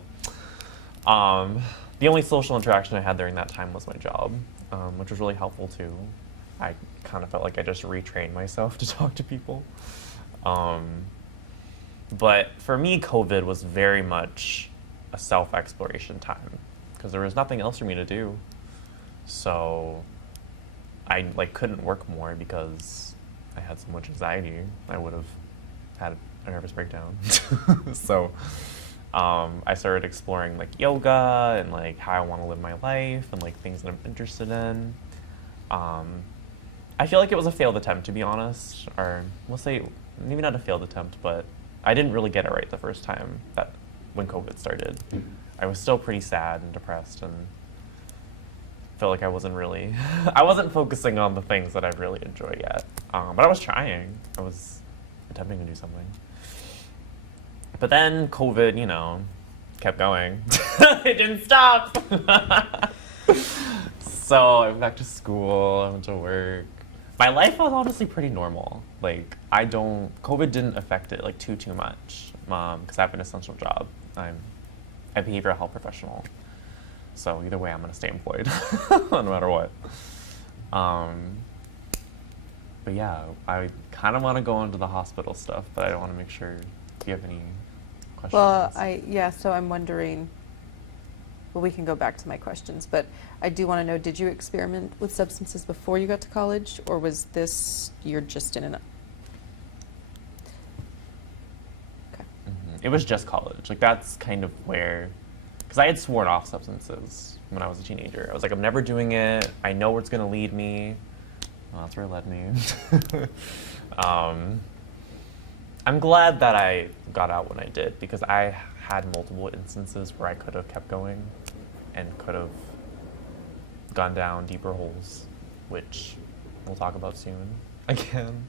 The only social interaction I had during that time was my job, which was really helpful too. I kind of felt like I just retrained myself to talk to people. But for me, COVID was very much a self-exploration time because there was nothing else for me to do. So I couldn't work more because I had so much anxiety. I would have had a nervous breakdown. So I started exploring like yoga and like how I want to live my life and like things that I'm interested in. I feel like it was a failed attempt, to be honest, or we'll say maybe not a failed attempt, but I didn't really get it right the first time when COVID started. I was still pretty sad and depressed and felt like I wasn't focusing on the things that I really enjoy yet. But I was trying. I was attempting to do something. But then COVID, kept going. It didn't stop. So I went back to school, I went to work. My life was honestly pretty normal. Like, COVID didn't affect it like too much, because I have an essential job. I'm a behavioral health professional. So either way, I'm gonna stay employed, no matter what. But yeah, I kind of want to go into the hospital stuff, but I want to make sure if you have any questions. Well, so I'm wondering, well, we can go back to my questions, but I do want to know, did you experiment with substances before you got to college, or was this, you're just in an... Okay. It was just college. Like, that's kind of where, because I had sworn off substances when I was a teenager. I was like, I'm never doing it. I know where it's going to lead me. Well, that's where it led me. I'm glad that I got out when I did, because I had multiple instances where I could have kept going and could have gone down deeper holes, which we'll talk about soon again.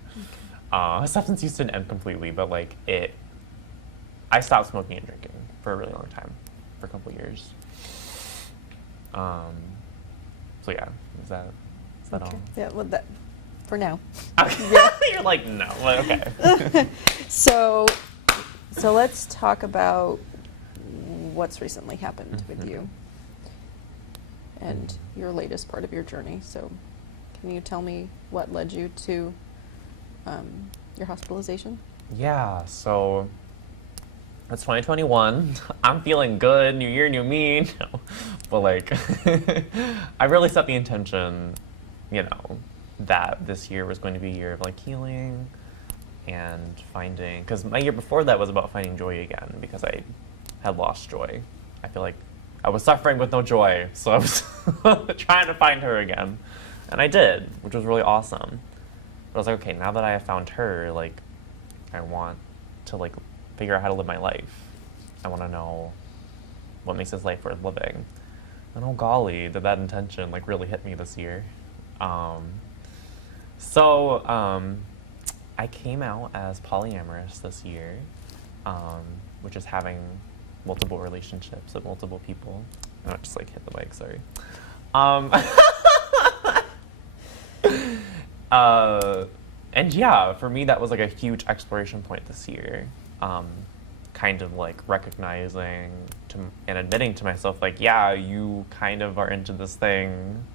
Okay. Substance use didn't end completely, but like I stopped smoking and drinking for a really long time, for a couple years. So yeah, is that Okay. all? Yeah, well, that, for now. Okay. Yeah. You're like, no, well, okay. So let's talk about what's recently happened with you and your latest part of your journey. So can you tell me what led you to your hospitalization? Yeah, so it's 2021. I'm feeling good. New year, new me. No. But like, I really set the intention, that this year was going to be a year of like healing and finding, because my year before that was about finding joy again, because I had lost joy. I feel like I was suffering with no joy, so I was trying to find her again. And I did, which was really awesome. But I was like, okay, now that I have found her, like, I want to like figure out how to live my life. I want to know what makes this life worth living. And oh golly, did that intention like really hit me this year. I came out as polyamorous this year, which is having multiple relationships with multiple people. I just like hit the mic, sorry. And yeah, for me that was like a huge exploration point this year. Kind of like recognizing and admitting to myself, like, yeah, you kind of are into this thing.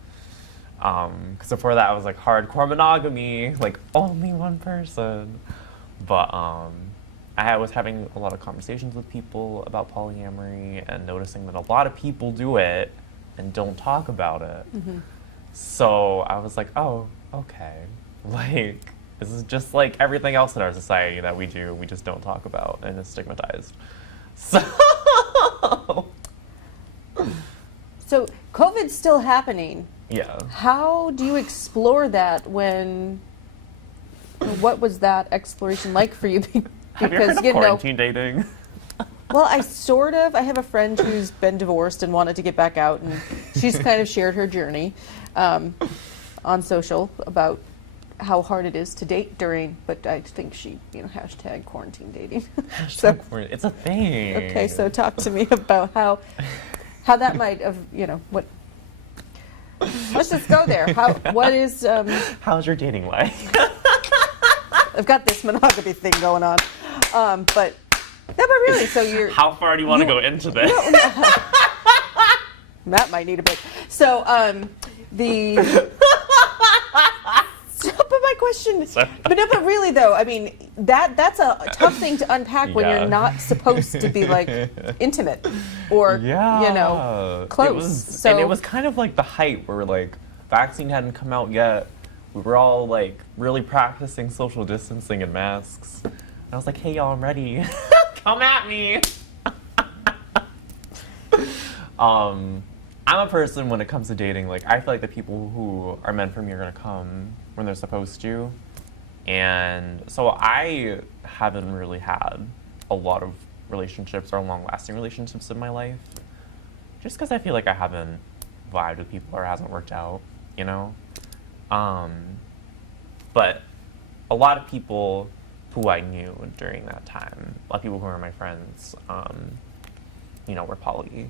Because before that I was like hardcore monogamy, like only one person. But I was having a lot of conversations with people about polyamory and noticing that a lot of people do it and don't talk about it. Mm-hmm. So I was like, oh, okay. Like, this is just like everything else in our society that we do, we just don't talk about and is stigmatized. So COVID's still happening. Yeah. How do you explore that what was that exploration like for you? Because, Have you heard of quarantine dating? Well, I have a friend who's been divorced and wanted to get back out, and she's kind of shared her journey on social about how hard it is to date but I think she, hashtag quarantine dating. It's a thing. Okay, so talk to me about how that might have, what. Let's just go there. How's your dating life? I've got this monogamy thing going on, but really, so you're. How far do you want to go into this? No. Matt might need a break. So But my question, but really though, I mean that's a tough thing to unpack when you're not supposed to be like intimate or close. And it was kind of like the height where like vaccine hadn't come out yet. We were all like really practicing social distancing and masks. And I was like, hey y'all, I'm ready. Come at me. I'm a person when it comes to dating, like I feel like the people who are meant for me are gonna come when they're supposed to. And so I haven't really had a lot of relationships or long-lasting relationships in my life. Just because I feel like I haven't vibed with people or it hasn't worked out, But a lot of people who I knew during that time, a lot of people who were my friends, were poly.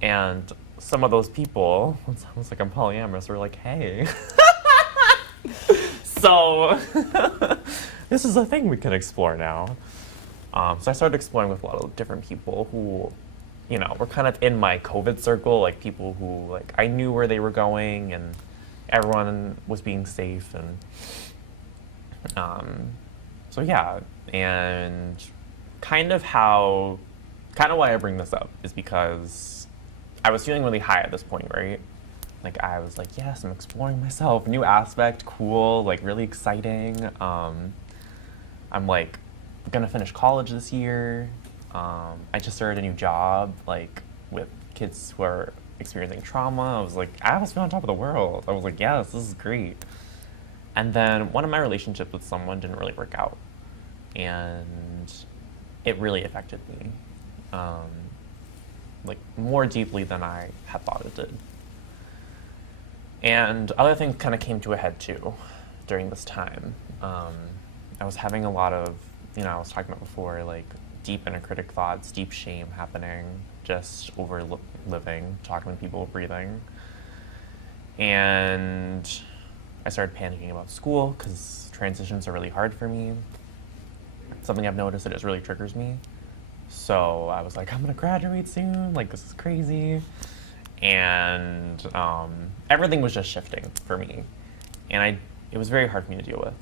And some of those people, it sounds like I'm polyamorous, were like, hey. So this is a thing we can explore now. So I started exploring with a lot of different people who, were kind of in my COVID circle, like people who, like, I knew where they were going and everyone was being safe. And so yeah, and kind of why I bring this up is because I was feeling really high at this point, right? Like, I was like, yes, I'm exploring myself, new aspect, cool, like, really exciting. I'm, like, gonna finish college this year. I just started a new job, like, with kids who are experiencing trauma. I was like, I almost feel on top of the world. I was like, yes, this is great. And then one of my relationships with someone didn't really work out. And it really affected me, like, more deeply than I had thought it did. And other things kind of came to a head too during this time. I was having a lot of, I was talking about before, like, deep inner critic thoughts, deep shame happening, just over living, talking to people, breathing. And I started panicking about school because transitions are really hard for me. Something I've noticed that it really triggers me. So I was like, I'm gonna graduate soon, like, this is crazy. And everything was just shifting for me. And it was very hard for me to deal with.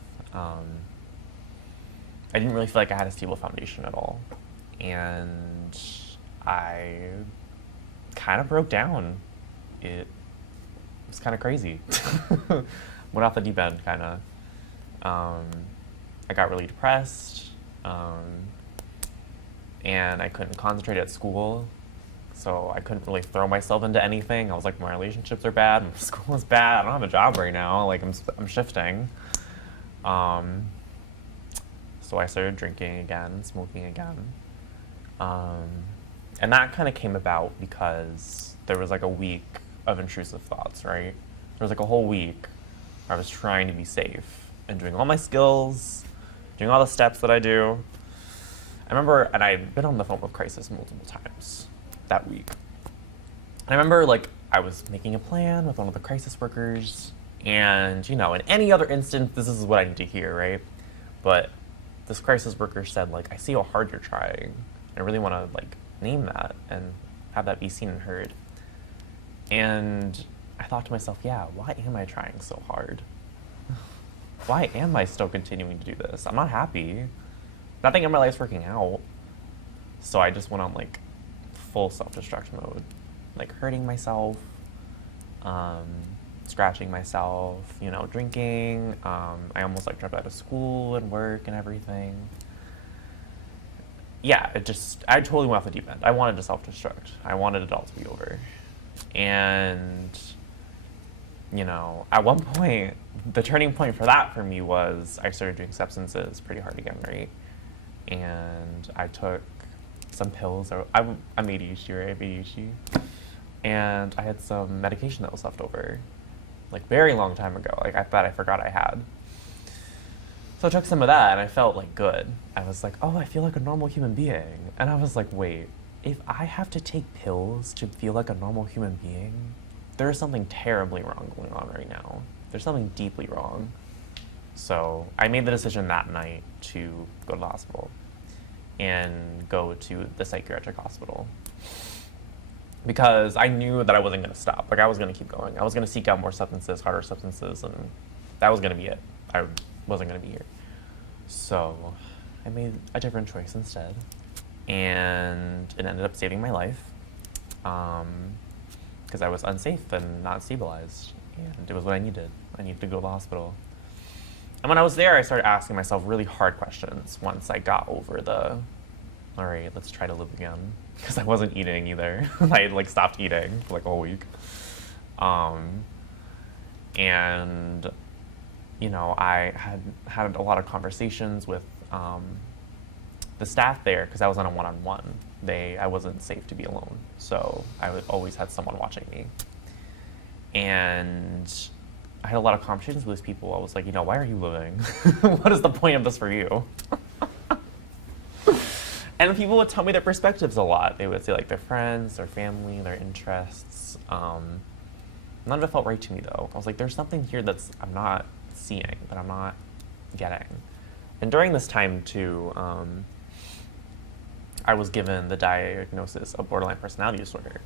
I didn't really feel like I had a stable foundation at all. And I kind of broke down. It was kind of crazy. Went off the deep end, kind of. I got really depressed. And I couldn't concentrate at school. So I couldn't really throw myself into anything. I was like, my relationships are bad, my school is bad, I don't have a job right now, like, I'm shifting. So I started drinking again, smoking again. And that kind of came about because there was like a week of intrusive thoughts, right? There was like a whole week where I was trying to be safe and doing all my skills, doing all the steps that I do. I remember, and I'd been on the phone with crisis multiple times that week. And I remember, like, I was making a plan with one of the crisis workers, and, in any other instance, this is what I need to hear, right? But this crisis worker said, like, I see how hard you're trying. I really want to, like, name that and have that be seen and heard. And I thought to myself, yeah, why am I trying so hard? Why am I still continuing to do this? I'm not happy. Nothing in my life's working out. So I just went on, like, full self-destruct mode, like hurting myself, scratching myself, drinking. I almost, like, dropped out of school and work and everything. Yeah, I totally went off the deep end. I wanted to self-destruct. I wanted it all to be over. And, at one point, the turning point for that for me was I started doing substances pretty hard again, right? And I took some pills. I'm ADHD, right? I have ADHD. And I had some medication that was left over, like, very long time ago. Like, I thought I forgot I had. So I took some of that, and I felt, like, good. I was like, oh, I feel like a normal human being. And I was like, wait, if I have to take pills to feel like a normal human being, there is something terribly wrong going on right now. There's something deeply wrong. So I made the decision that night to go to the hospital and go to the psychiatric hospital, because I knew that I wasn't going to stop. Like, I was going to keep going. I was going to seek out more substances, harder substances, and that was going to be it. I wasn't going to be here. So I made a different choice instead, and it ended up saving my life, because I was unsafe and not stabilized, and it was what I needed. I needed to go to the hospital. And when I was there, I started asking myself really hard questions once I got over all right, let's try to live again. Because I wasn't eating either. I had, like, stopped eating for, like, a whole week. And, I had a lot of conversations with the staff there, because I was on a one-on-one. I wasn't safe to be alone. So I always had someone watching me. And I had a lot of conversations with these people. I was like, why are you living? What is the point of this for you? And people would tell me their perspectives a lot. They would say like their friends, their family, their interests. None of it felt right to me though. I was like, there's something here that's I'm not seeing, that I'm not getting. And during this time too, I was given the diagnosis of borderline personality disorder.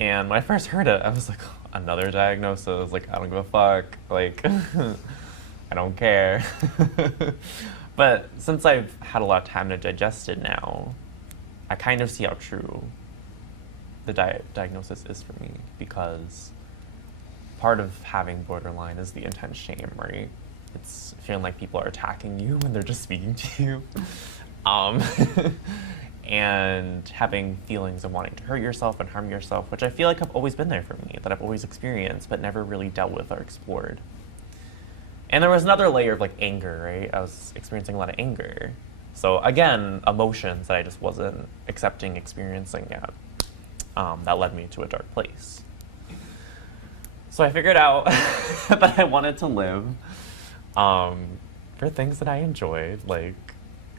And when I first heard it, I was like, another diagnosis, like, I don't give a fuck, like, I don't care. But since I've had a lot of time to digest it now, I kind of see how true the diagnosis is for me, because part of having borderline is the intense shame, right? It's feeling like people are attacking you when they're just speaking to you. And having feelings of wanting to hurt yourself and harm yourself, which I feel like have always been there for me, that I've always experienced but never really dealt with or explored. And there was another layer of like anger, right? I was experiencing a lot of anger. So again, emotions that I just wasn't accepting, experiencing yet. That led me to a dark place. So I figured out that I wanted to live for things that I enjoyed, like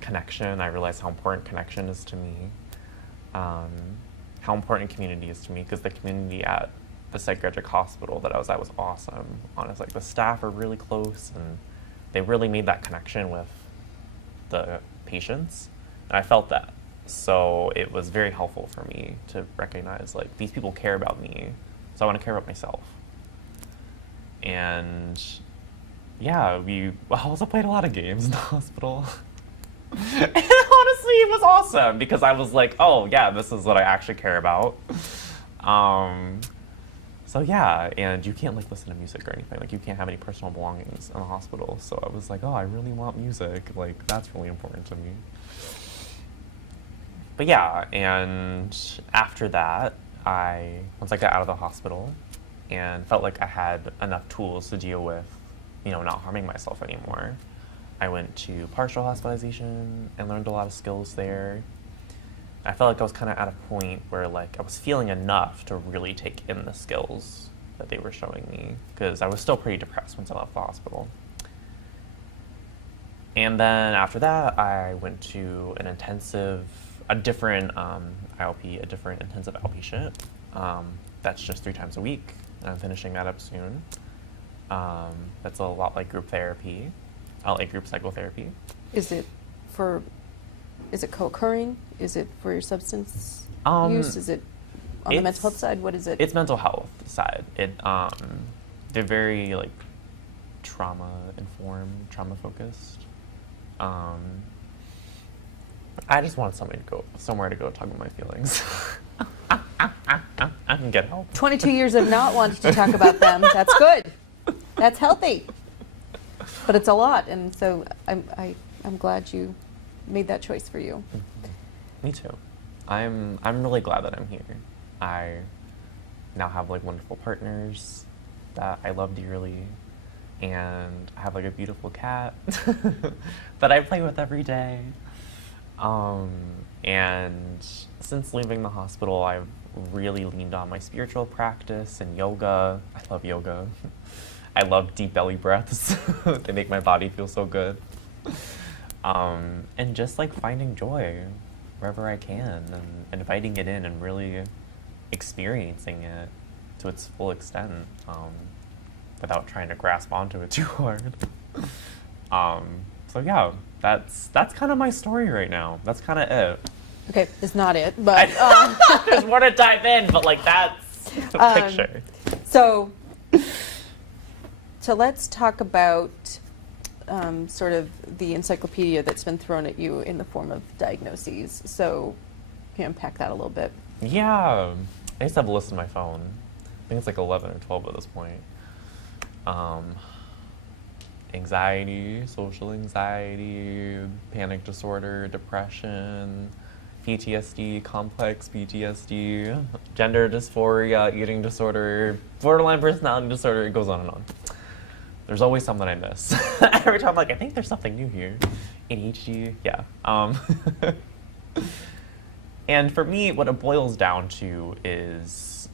connection. I realized how important connection is to me, how important community is to me, because the community at the psychiatric hospital that I was at was awesome. Honestly, like the staff are really close, and they really made that connection with the patients, and I felt that. So it was very helpful for me to recognize like these people care about me, so I want to care about myself. And yeah, we also played a lot of games in the hospital. And honestly, it was awesome because I was like, oh yeah, this is what I actually care about. So yeah, and you can't like listen to music or anything. Like you can't have any personal belongings in the hospital. So I was like, oh, I really want music. Like that's really important to me. But yeah, and after that, once I got out of the hospital and felt like I had enough tools to deal with, not harming myself anymore, I went to partial hospitalization and learned a lot of skills there. I felt like I was kind of at a point where like I was feeling enough to really take in the skills that they were showing me, because I was still pretty depressed once I left the hospital. And then after that, I went to a different IOP, a different intensive outpatient. That's just 3 times a week, and I'm finishing that up soon. That's a lot like group therapy, like group psychotherapy. Is it co-occurring? Is it for your substance use? Is it on the mental health side? What is it? It's mental health side. They're very like trauma-informed, trauma-focused. I just want somewhere to go talk about my feelings. I can get help. 22 years of not wanting to talk about them. That's good. That's healthy. But it's a lot, and so I'm glad you made that choice for you. Me too. I'm really glad that I'm here. I now have like wonderful partners that I love dearly, and I have like a beautiful cat that I play with every day. And since leaving the hospital, I've really leaned on my spiritual practice and yoga. I love yoga. I love deep belly breaths. They make my body feel so good. And just like finding joy wherever I can, and inviting it in and really experiencing it to its full extent, without trying to grasp onto it too hard. So yeah, that's kind of my story right now. That's kind of it. Okay, it's not it, but there's more to dive in, but like that's the picture. So let's talk about sort of the encyclopedia that's been thrown at you in the form of diagnoses. So can you unpack that a little bit? Yeah, I used to have a list on my phone. I think it's like 11 or 12 at this point. Anxiety, social anxiety, panic disorder, depression, PTSD, complex PTSD, gender dysphoria, eating disorder, borderline personality disorder. It goes on and on. There's always something I miss. Every time I'm like, I think there's something new here. ADHD, yeah. And for me, what it boils down to is,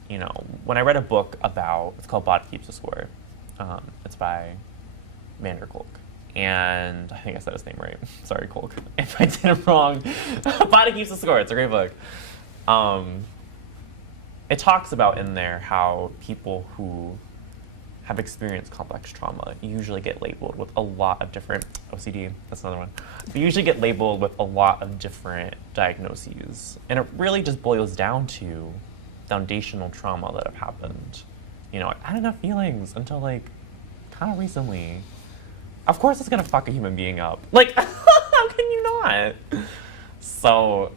when I read a book it's called Body Keeps the Score. It's by Vanderkolk. and I think I said his name right. Sorry, Cole, if I did it wrong. Body Keeps the Score. It's a great book. It talks about in there how people who have experienced complex trauma usually get labeled with a lot of different OCD. That's another one. They usually get labeled with a lot of different diagnoses, and it really just boils down to foundational trauma that have happened. You know, I had enough feelings until like kind of recently. Of course, it's gonna fuck a human being up. Like, how can you not? So,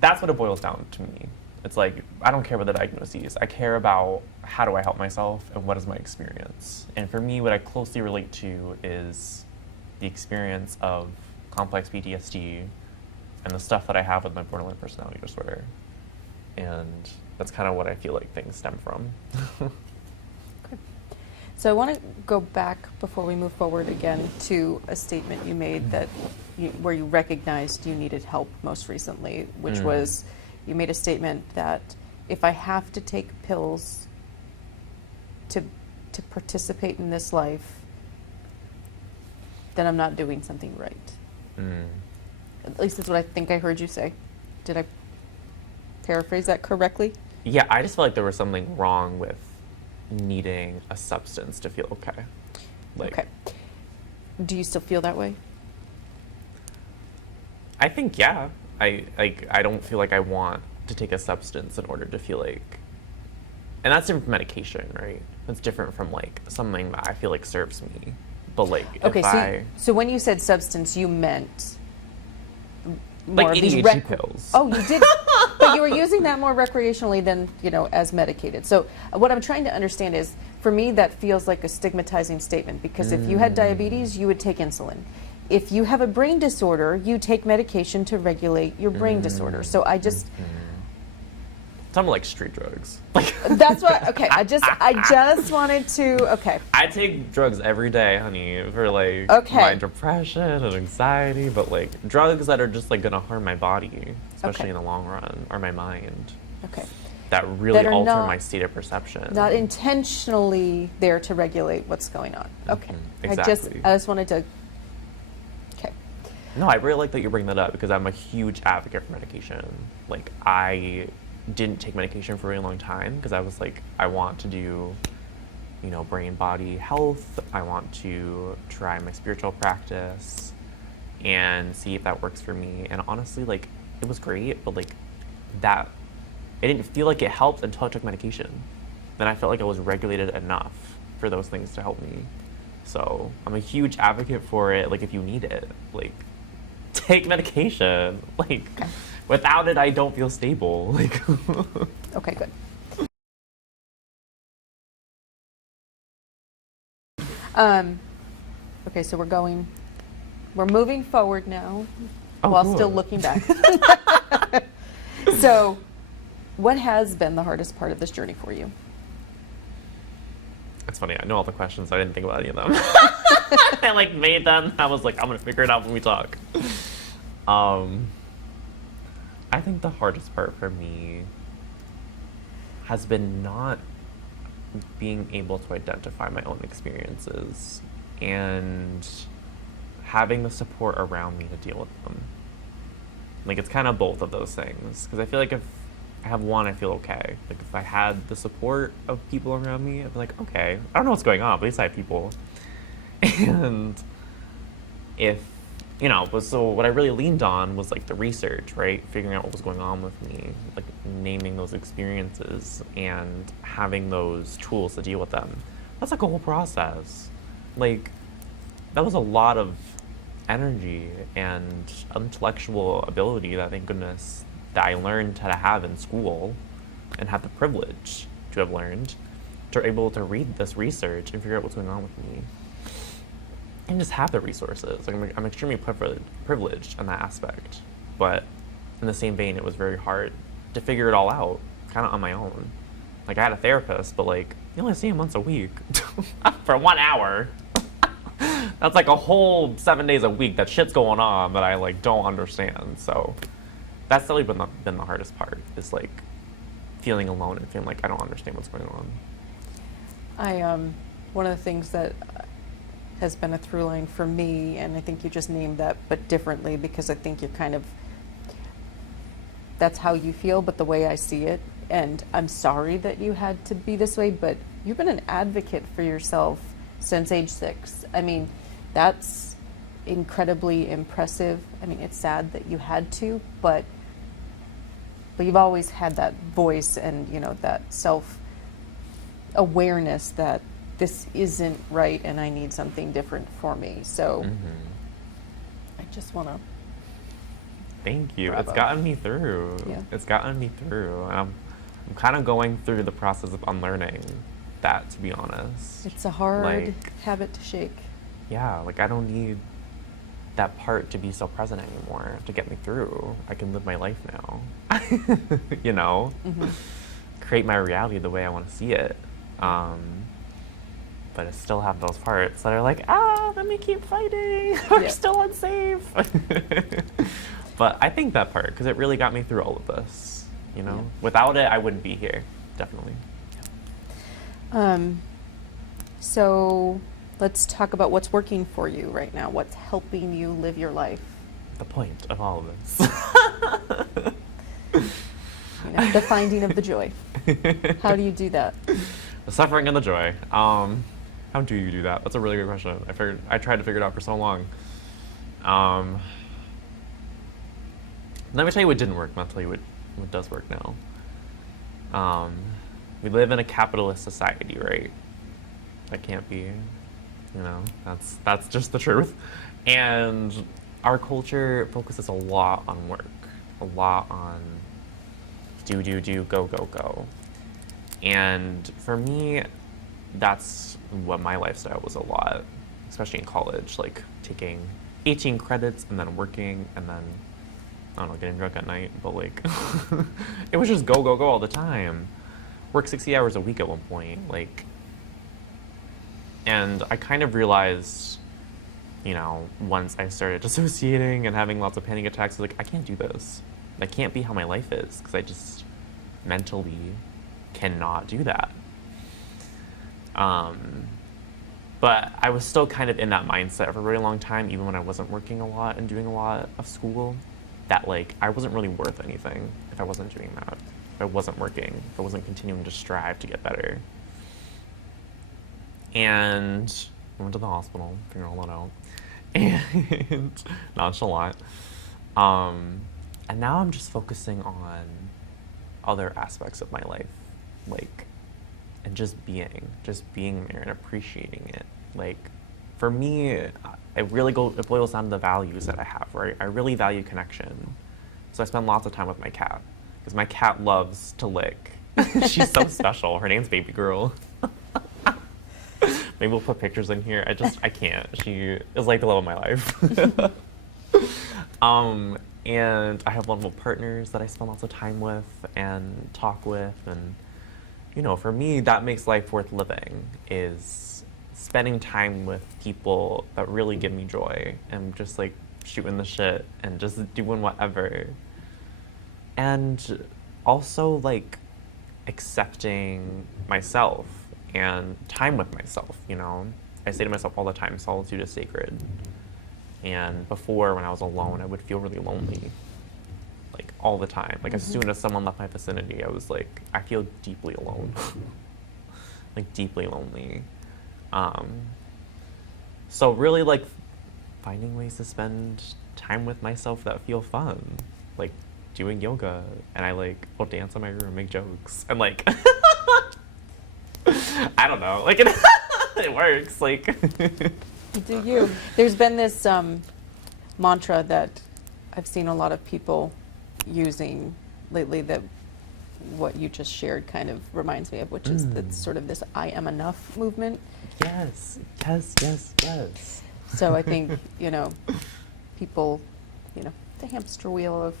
that's what it boils down to me. It's like, I don't care about the diagnoses. I care about how do I help myself and what is my experience. And for me, what I closely relate to is the experience of complex PTSD and the stuff that I have with my borderline personality disorder. And that's kind of what I feel like things stem from. Okay. So I want to go back before we move forward again to a statement you made that where you recognized you needed help most recently, which was you made a statement that if I have to take pills to participate in this life, then I'm not doing something right. At least that's what I think I heard you say. Did I paraphrase that correctly? Yeah, I just felt like there was something wrong with needing a substance to feel okay. Like, okay. Do you still feel that way? I think, yeah. I don't feel like I want to take a substance in order to feel like, and that's different from medication, right? That's different from like something that I feel like serves me. But like, okay, so when you said substance, you meant more like of these ADHD pills. Oh, you did, but you were using that more recreationally than, you know, as medicated. So what I'm trying to understand is, for me, that feels like a stigmatizing statement, because if you had diabetes, you would take insulin. If you have a brain disorder, you take medication to regulate your brain disorder. So I just... Something like street drugs. Like that's what, okay, I just wanted to, okay. I take drugs every day, honey, for like my depression and anxiety, but like drugs that are just like gonna harm my body, especially in the long run, or my mind. Okay. That really That alter my state of perception. Not intentionally there to regulate what's going on. Okay. Exactly. I just wanted to, okay. No, I really like that you bring that up, because I'm a huge advocate for medication. Like, I didn't take medication for a really long time because I was like, I want to do, you know, brain body health. I want to try my spiritual practice and see if that works for me. And honestly, like, it was great, but like that, it didn't feel like it helped until I took medication. Then I felt like I was regulated enough for those things to help me. So I'm a huge advocate for it. Like, if you need it, like, take medication. Like, without it, I don't feel stable. Like, Okay, good. Okay, so we're moving forward now, while still looking back. So, what has been the hardest part of this journey for you? it's funny, I know all the questions, I didn't think about any of them. I like made them, I was like, I'm gonna figure it out when we talk. I think the hardest part for me has been not being able to identify my own experiences and having the support around me to deal with them. Like, it's kind of both of those things, because I feel like if I have one, I feel okay. Like, if I had the support of people around me, I'd be like, okay, I don't know what's going on, but at least I have people. And if, you know, but so what I really leaned on was like the research, right? Figuring out what was going on with me, like naming those experiences and having those tools to deal with them. That's like a whole process. Like, that was a lot of energy and intellectual ability that, thank goodness, that I learned how to have in school and have the privilege to have learned, to be able to read this research and figure out what's going on with me. And just have the resources. Like, I'm extremely privileged in that aspect. But in the same vein, it was very hard to figure it all out, kind of on my own. Like, I had a therapist, but like, you only see him once a week for 1 hour. That's like a whole 7 days a week that shit's going on that I like don't understand. So that's really been the hardest part, is like feeling alone and feeling like I don't understand what's going on. One of the things that has been a through line for me, and I think you just named that, but differently, because I think you're kind of, that's how you feel, but the way I see it, and I'm sorry that you had to be this way, but you've been an advocate for yourself since age 6. I mean, that's incredibly impressive. I mean, it's sad that you had to, but you've always had that voice and, you know, that self-awareness that this isn't right and I need something different for me. So I just want to Thank you. Bravo. It's gotten me through. Yeah. It's gotten me through. I'm kind of going through the process of unlearning that, to be honest. It's a hard Like, habit to shake. yeah, like I don't need that part to be so present anymore to get me through. I can live my life now. You know? Create my reality the way I want to see it. But I still have those parts that are like, let me keep fighting. We're Yeah. still unsafe. But I think that part, because it really got me through all of this. You know? Yeah. Without it, I wouldn't be here. Definitely. So let's talk about what's working for you right now. What's helping you live your life? The point of all of this. You know, the finding of the joy. How do you do that? The suffering and the joy. How do you do that? That's a really good question. I tried to figure it out for so long. Let me tell you what didn't work, and I'll tell you what does work now. We live in a capitalist society, right? That can't be, you know, that's just the truth. And our culture focuses a lot on work, a lot on do, go, go. And for me, that's what my lifestyle was a lot, especially in college, like taking 18 credits and then working and then, I don't know, getting drunk at night, but like, it was just go all the time. Work 60 hours a week at one point, like, and I kind of realized, you know, once I started dissociating and having lots of panic attacks, like, I can't do this. That can't be how my life is, because I just mentally cannot do that. But I was still kind of in that mindset for a very long time, even when I wasn't working a lot and doing a lot of school, that like I wasn't really worth anything if I wasn't doing that, if I wasn't working, if I wasn't continuing to strive to get better. And I went to the hospital, figured all that out, and nonchalant. And now I'm just focusing on other aspects of my life, like, and just being there and appreciating it. Like, for me, it boils down to the values that I have, right? I really value connection. So I spend lots of time with my cat, because my cat loves to lick. She's so special. Her name's Baby Girl. Maybe we'll put pictures in here. I can't. She is like the love of my life. And I have wonderful partners that I spend lots of time with and talk with. And, you know, for me, that makes life worth living, is spending time with people that really give me joy and just like shooting the shit and just doing whatever. And also like accepting myself and time with myself, you know? I say to myself all the time, solitude is sacred. And before, when I was alone, I would feel really lonely, like all the time. Like as soon as someone left my vicinity, I was like, I feel deeply alone, like deeply lonely. So really like finding ways to spend time with myself that feel fun, like doing yoga, and I like will dance in my room, make jokes, and like, I don't know, like it works, like. Do you? There's been this mantra that I've seen a lot of people using lately that what you just shared kind of reminds me of, which is that sort of this I am enough movement. Yes. So I think, you know, people, you know, the hamster wheel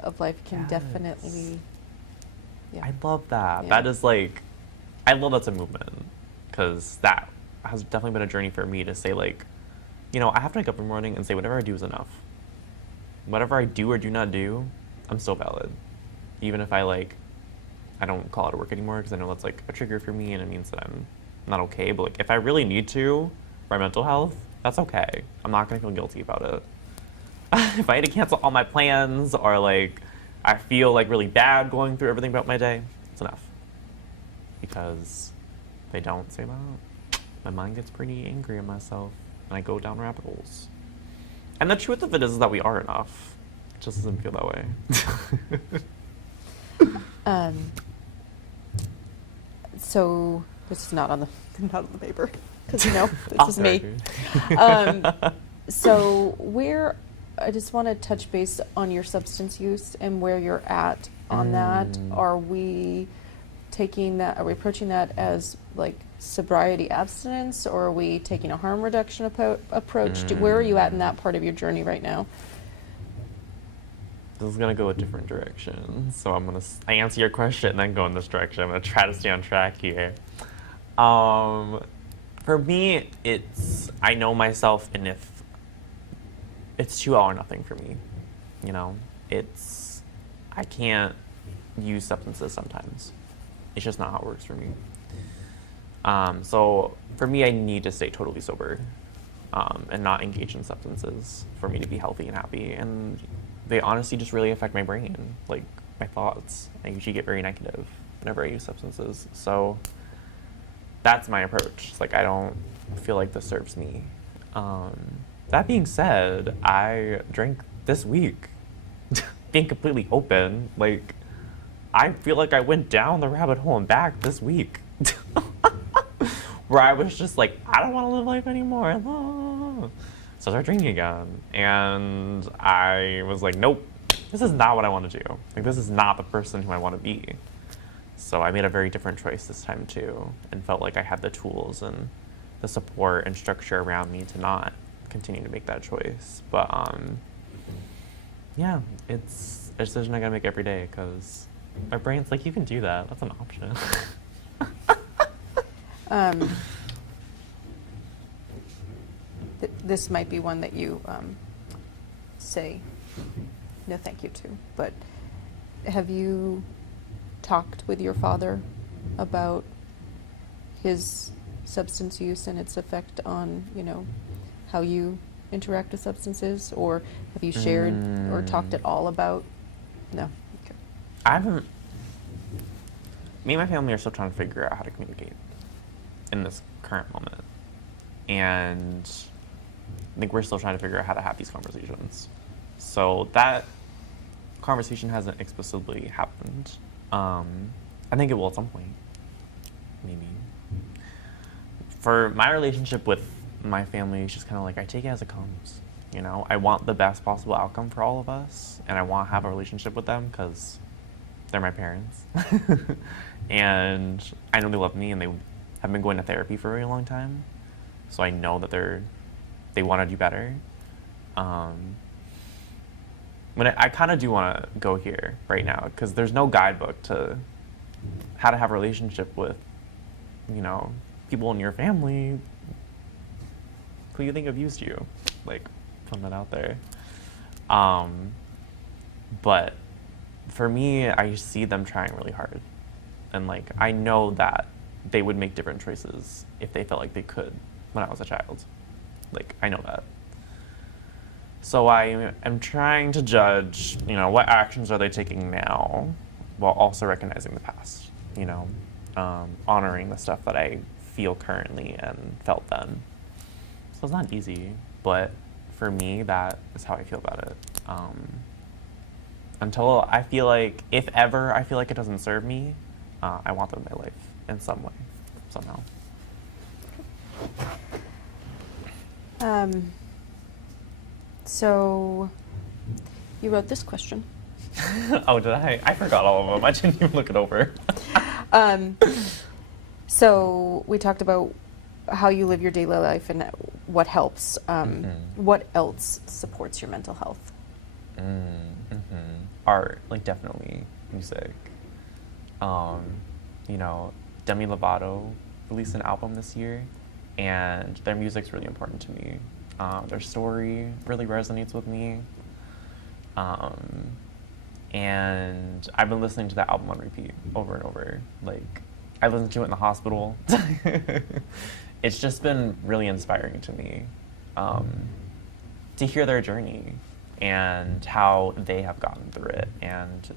of life can Yes. definitely, yeah. I love that. Yeah. That is like, I love that's a movement, because that has definitely been a journey for me to say like, you know, I have to wake up in the morning and say whatever I do is enough. Whatever I do or do not do, I'm still valid. Even if I don't call it work anymore, because I know that's like a trigger for me and it means that I'm not okay. But like, if I really need to, my mental health, that's okay. I'm not gonna feel guilty about it. If I had to cancel all my plans or like I feel like really bad going through everything about my day, it's enough. Because if I don't say that, my mind gets pretty angry at myself and I go down rabbit holes. And the truth of it is that we are enough. It just doesn't feel that way. So this is not on the not on the paper because this Off is the me. record. So I just want to touch base on your substance use and where you're at on that. Are we approaching that as like sobriety abstinence, or are we taking a harm reduction approach? Where are you at in that part of your journey right now? This is gonna go a different direction, so I answer your question and then go in this direction. I'm gonna try to stay on track here. For me, I know myself, and if it's 2 all or nothing for me, I can't use substances sometimes. It's just not how it works for me. So for me, I need to stay totally sober and not engage in substances for me to be healthy and happy. And they honestly just really affect my brain, like my thoughts. I usually get very negative whenever I use substances. So that's my approach. It's like I don't feel like this serves me. That being said, I drank this week, being completely open. Like, I feel like I went down the rabbit hole and back this week. Where I was just like, I don't want to live life anymore. So I started drinking again. And I was like, nope, this is not what I want to do. Like, this is not the person who I want to be. So I made a very different choice this time too, and felt like I had the tools and the support and structure around me to not continue to make that choice. But yeah, it's a decision I gotta make every day because my brain's like, you can do that. That's an option. This might be one that you say no thank you to, but have you talked with your father about his substance use and its effect on, how you interact with substances, or have you shared or talked at all about? No. Okay. I haven't. Me and my family are still trying to figure out how to communicate in this current moment, and I think we're still trying to figure out how to have these conversations. So that conversation hasn't explicitly happened. I think it will at some point, maybe. For my relationship with my family, it's just kind of like I take it as it comes. I want the best possible outcome for all of us, and I want to have a relationship with them because they're my parents. And I know they love me, and they have been going to therapy for a very long time. So I know that they want to do better. When I kind of do want to go here right now because there's no guidebook to how to have a relationship with, people in your family who you think abused you, like putting that out there. But for me, I see them trying really hard, and like I know that they would make different choices if they felt like they could when I was a child. Like I know that. So I am trying to judge, what actions are they taking now, while also recognizing the past, honoring the stuff that I feel currently and felt then. So it's not easy, but for me, that is how I feel about it. Until I feel like, if ever I feel like it doesn't serve me, I want them in my life in some way, somehow. So you wrote this question. Oh, did I? I forgot all of them. I didn't even look it over. So we talked about how you live your daily life and what helps. What else supports your mental health? Art, like definitely music. Demi Lovato released an album this year, and their music's really important to me. Their story really resonates with me. And I've been listening to that album on repeat over and over. Like, I listened to it in the hospital. it's just been really inspiring to me to hear their journey and how they have gotten through it. And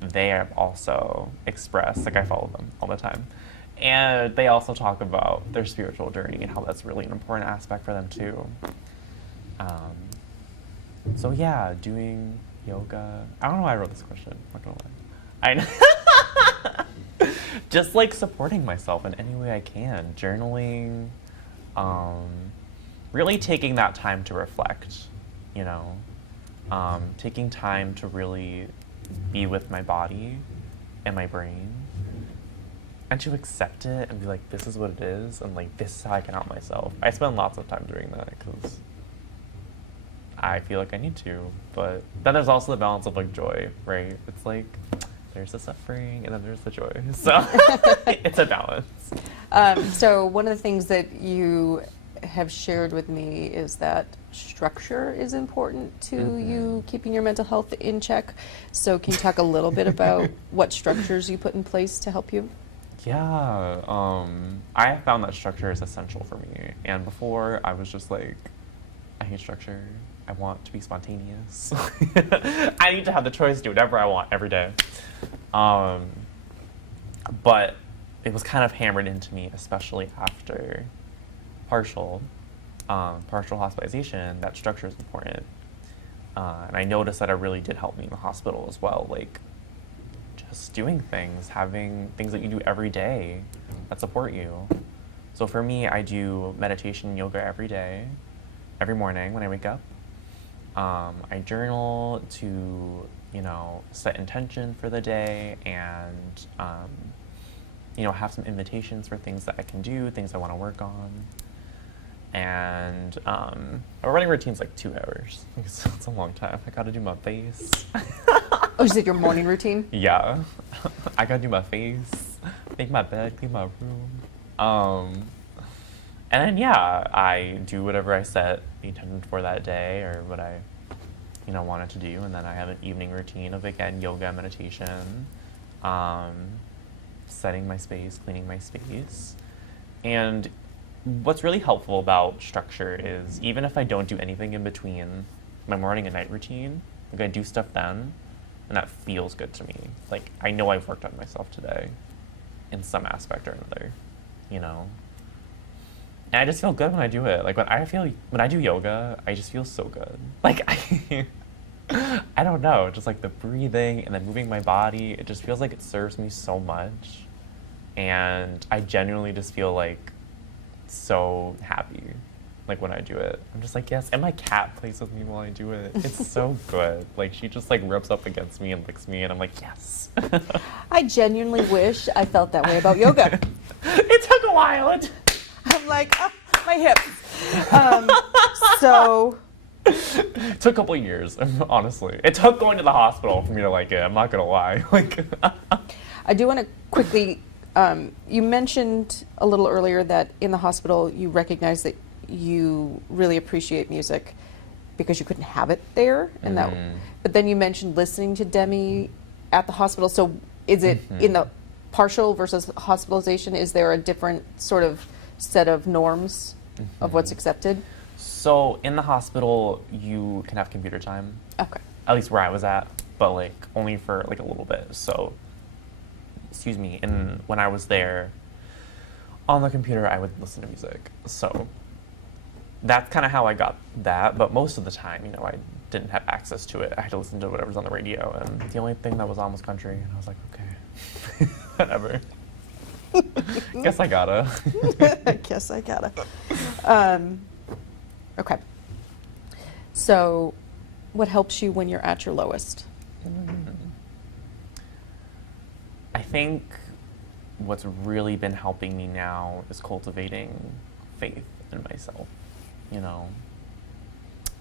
they have also expressed, like I follow them all the time, and they also talk about their spiritual journey and how that's really an important aspect for them too. So yeah, doing yoga. I don't know why I wrote this question. I'm not gonna lie. Just like supporting myself in any way I can. Journaling, really taking that time to reflect, you know, taking time to really be with my body and my brain and to accept it and be like, this is what it is, and like, this is how I can help myself. I spend lots of time doing that because I feel like I need to, but then there's also the balance of like joy, right? It's like, there's the suffering and then there's the joy. So it's a balance. So one of the things that you have shared with me is that structure is important to you keeping your mental health in check. So can you talk a little bit about what structures you put in place to help you? Yeah, I have found that structure is essential for me. And before, I was just like, I hate structure. I want to be spontaneous. I need to have the choice to do whatever I want every day. But it was kind of hammered into me, especially after partial hospitalization, that structure is important. And I noticed that it really did help me in the hospital as well. Like, just doing things, having things that you do every day that support you. So for me, I do meditation and yoga every day, every morning when I wake up. I journal to, you know, set intention for the day and, you know, have some invitations for things that I can do, things I want to work on. And our running routine's like 2 hours. It's a long time. I gotta do my face. Oh, you said your morning routine? Yeah. I gotta do my face, make my bed, clean my room. And then, yeah, I do whatever I set the intention for that day or what I, you know, wanted to do. And then I have an evening routine of, again, yoga, meditation, setting my space, cleaning my space. And what's really helpful about structure is even if I don't do anything in between my morning and night routine, like I do stuff then, and that feels good to me. Like, I know I've worked on myself today in some aspect or another, you know? And I just feel good when I do it. Like, when I do yoga, I just feel so good. Like, I don't know, just like the breathing and then moving my body, it just feels like it serves me so much. And I genuinely just feel like so happy, like when I do it. I'm just like, yes, and my cat plays with me while I do it. It's so good. Like, she just like rubs up against me and licks me and I'm like, yes. I genuinely wish I felt that way about yoga. It took a while. I'm like, oh, my hips. So It took a couple of years, honestly. It took going to the hospital for me to like it. I'm not gonna lie. Like, I do want to quickly, you mentioned a little earlier that in the hospital you recognize that you really appreciate music because you couldn't have it there, and that. But then you mentioned listening to Demi at the hospital. So is it in the partial versus hospitalization? Is there a different sort of set of norms of what's accepted? so in the hospital, you can have computer time. Okay. At least where I was at, but like only for like a little bit. So, excuse me. And when I was there, on the computer, I would listen to music. So that's kind of how I got that. But most of the time, you know, I didn't have access to it. I had to listen to whatever's on the radio, and the only thing that was on was country. And I was like, okay, whatever. Guess I gotta. I guess I gotta. Okay. So, what helps you when you're at your lowest? I think what's really been helping me now is cultivating faith in myself. You know,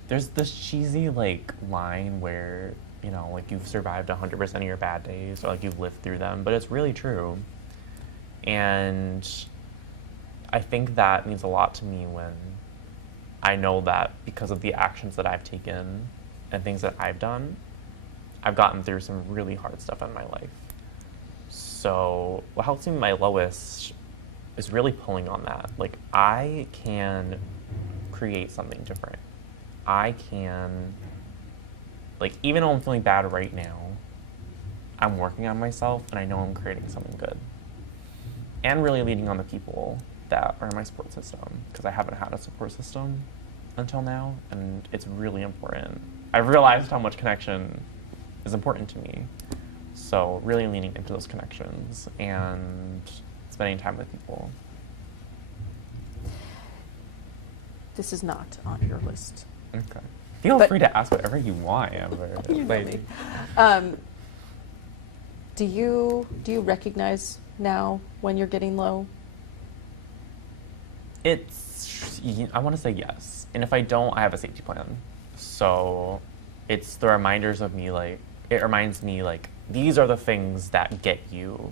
there's this cheesy like line where, you know, like you've survived 100% of your bad days, or like you've lived through them, but it's really true. And I think that means a lot to me when I know that because of the actions that I've taken and things that I've done, I've gotten through some really hard stuff in my life. So what helps me my lowest is really pulling on that. Like, I can create something different. I can, like, even though I'm feeling bad right now, I'm working on myself and I know I'm creating something good. And really leaning on the people that are in my support system, because I haven't had a support system until now, and it's really important. I've realized how much connection is important to me. So really leaning into those connections and spending time with people. This is not on your list. Okay. Feel But- free to ask whatever you want, Amber. You know Like, me. Do you recognize now when you're getting low? I want to say yes. And if I don't, I have a safety plan. So it's the reminders of me, like, it reminds me, like, these are the things that get you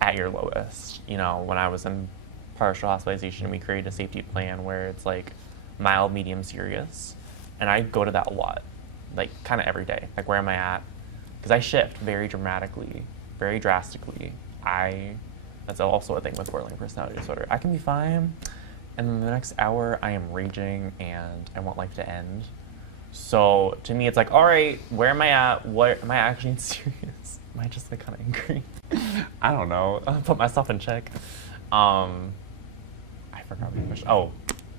at your lowest. You know, when I was in partial hospitalization, we created a safety plan where it's like mild, medium, serious. And I go to that a lot, like kind of every day. Like, where am I at? Because I shift very dramatically, very drastically. That's also a thing with borderline personality disorder. I can be fine, and then the next hour I am raging and I want life to end. So to me, it's like, all right, where am I at? What am I actually serious? Am I just like kind of angry? I don't know. I'll put myself in check. I forgot my question. Oh,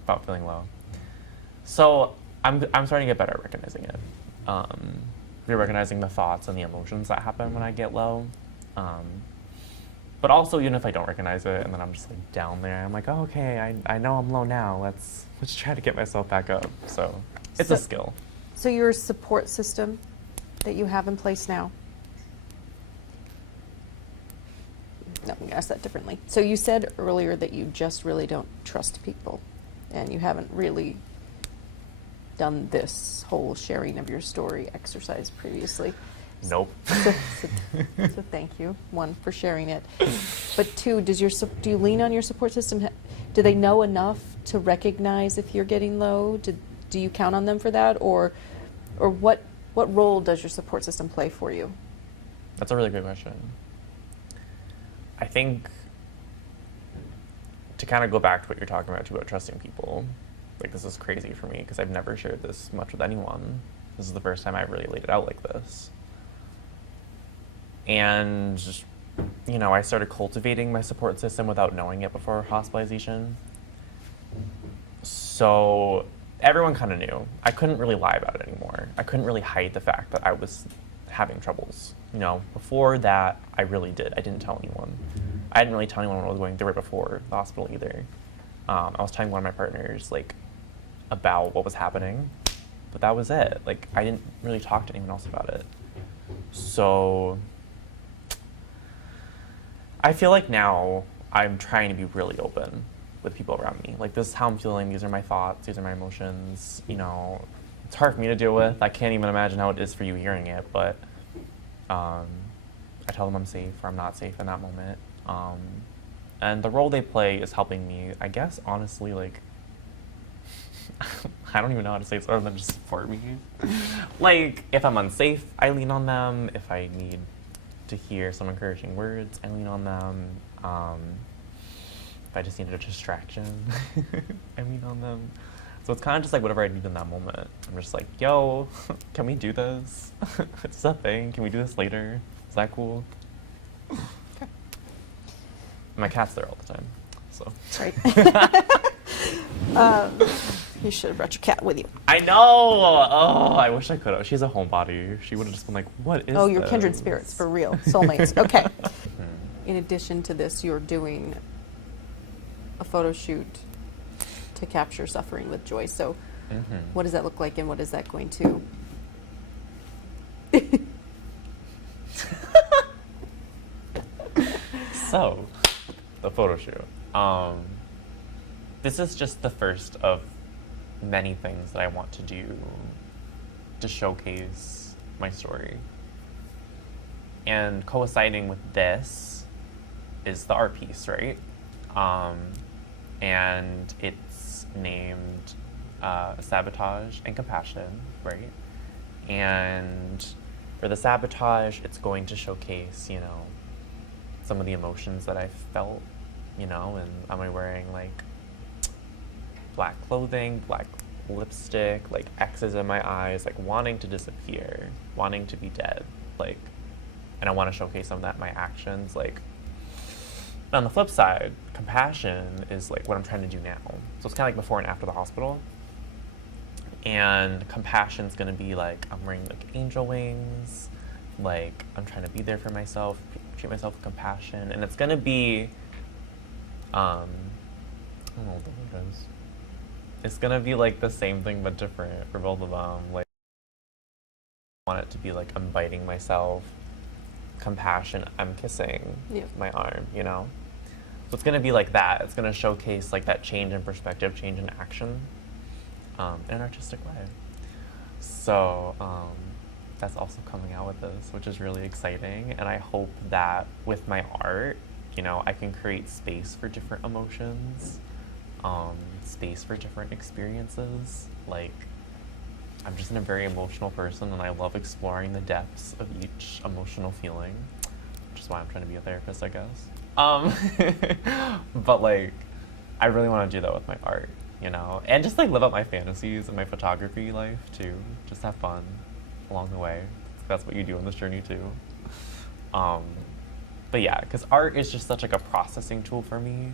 about feeling low. So I'm starting to get better at recognizing it. Recognizing the thoughts and the emotions that happen when I get low. But also, even if I don't recognize it, and then I'm just like down there, I'm like, oh, okay, I know I'm low now. Let's try to get myself back up. So it's a skill. So your support system that you have in place now. No, I'm gonna ask that differently. So you said earlier that you just really don't trust people, and you haven't really done this whole sharing of your story exercise previously. Nope. So thank you, one, for sharing it. But two, do you lean on your support system? Do they know enough to recognize if you're getting low? Do you count on them for that? Or what role does your support system play for you? That's a really good question. I think to kind of go back to what you're talking about too, about trusting people, like, this is crazy for me because I've never shared this much with anyone. This is the first time I've really laid it out like this. And, you know, I started cultivating my support system without knowing it before hospitalization. So everyone kind of knew. I couldn't really lie about it anymore. I couldn't really hide the fact that I was having troubles. You know, before that, I really did. I didn't tell anyone. I didn't really tell anyone what I was going through it before the hospital either. I was telling one of my partners, like, about what was happening, but that was it. Like, I didn't really talk to anyone else about it. So I feel like now I'm trying to be really open with people around me. Like, this is how I'm feeling, these are my thoughts, these are my emotions, you know. It's hard for me to deal with. I can't even imagine how it is for you hearing it, but I tell them I'm safe or I'm not safe in that moment. And the role they play is helping me, I guess, honestly, like, I don't even know how to say it other than just support me. Like, if I'm unsafe, I lean on them. If I need to hear some encouraging words, I lean on them. If I just needed a distraction, I lean on them. So it's kind of just like whatever I need in that moment. I'm just like, yo, can we do this? Is this a thing? Can we do this later? Is that cool? Okay. My cat's there all the time, so. Right. You should have brought your cat with you. I know! Oh, I wish I could have. She's a homebody. She would have just been like, what is Oh, you're this? kindred spirits, for real. Soulmates. Okay. In addition to this, you're doing a photo shoot to capture suffering with joy. So what does that look like, and what is that going to... So, the photo shoot. This is just the first of many things that I want to do to showcase my story. And coinciding with this is the art piece, right? And it's named Sabotage and Compassion, right? And for the sabotage, it's going to showcase, you know, some of the emotions that I felt you know, and am I wearing like black clothing, black lipstick, like X's in my eyes, like wanting to disappear, wanting to be dead, like, and I want to showcase some of that in my actions, like. On the flip side, compassion is like what I'm trying to do now. So it's kind of like before and after the hospital. And compassion's gonna be like I'm wearing like angel wings, like I'm trying to be there for myself, treat myself with compassion, and it's gonna be, I don't know what the word is. It's gonna be like the same thing but different for both of them. Like I want it to be like I'm biting myself, compassion, I'm kissing Yeah. my arm, you know? So it's gonna be like that. It's gonna showcase like that change in perspective, change in action, in an artistic way. So that's also coming out with this, which is really exciting. And I hope that with my art, you know, I can create space for different emotions, space for different experiences. Like, I'm just a very emotional person, and I love exploring the depths of each emotional feeling, which is why I'm trying to be a therapist, I guess. But like, I really want to do that with my art, you know, and just like live out my fantasies and my photography life too. Just have fun along the way. That's what you do on this journey too. But yeah, because art is just such like a processing tool for me.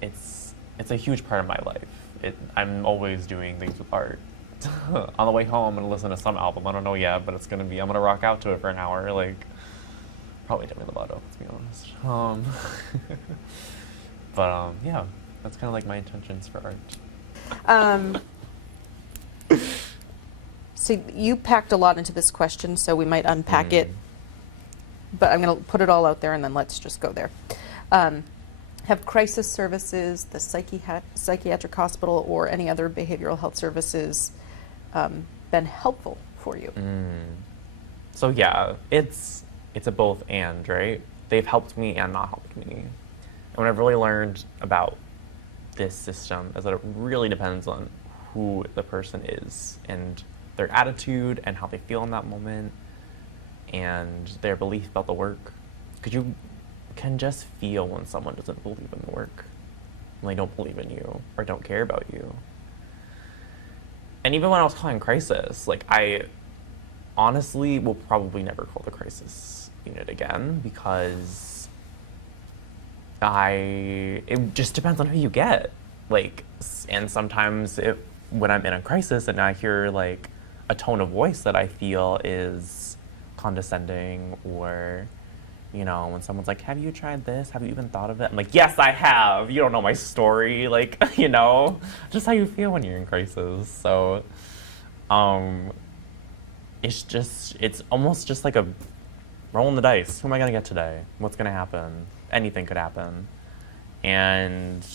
It's a huge part of my life. I'm always doing things with art. On the way home, I'm gonna listen to some album. I don't know yet, but I'm gonna rock out to it for an hour. Like, probably Demi Lovato, let's be honest. But yeah, that's kind of like my intentions for art. So you packed a lot into this question, so we might unpack it. But I'm going to put it all out there, and then let's just go there. Have crisis services, the psychiatric hospital, or any other behavioral health services been helpful for you? So yeah, it's a both and, right? They've helped me and not helped me. And what I've really learned about this system is that it really depends on who the person is and their attitude and how they feel in that moment and their belief about the work. Because you can just feel when someone doesn't believe in the work, when they don't believe in you or don't care about you. And even when I was calling crisis, like, I honestly will probably never call the crisis unit again, because it just depends on who you get. Like, and sometimes when I'm in a crisis and I hear like a tone of voice that I feel is condescending, or, you know, when someone's like, have you tried this? Have you even thought of it? I'm like, yes, I have. You don't know my story. Like, you know, just how you feel when you're in crisis. So, it's almost just like a rolling the dice. Who am I gonna get today? What's gonna happen? Anything could happen. And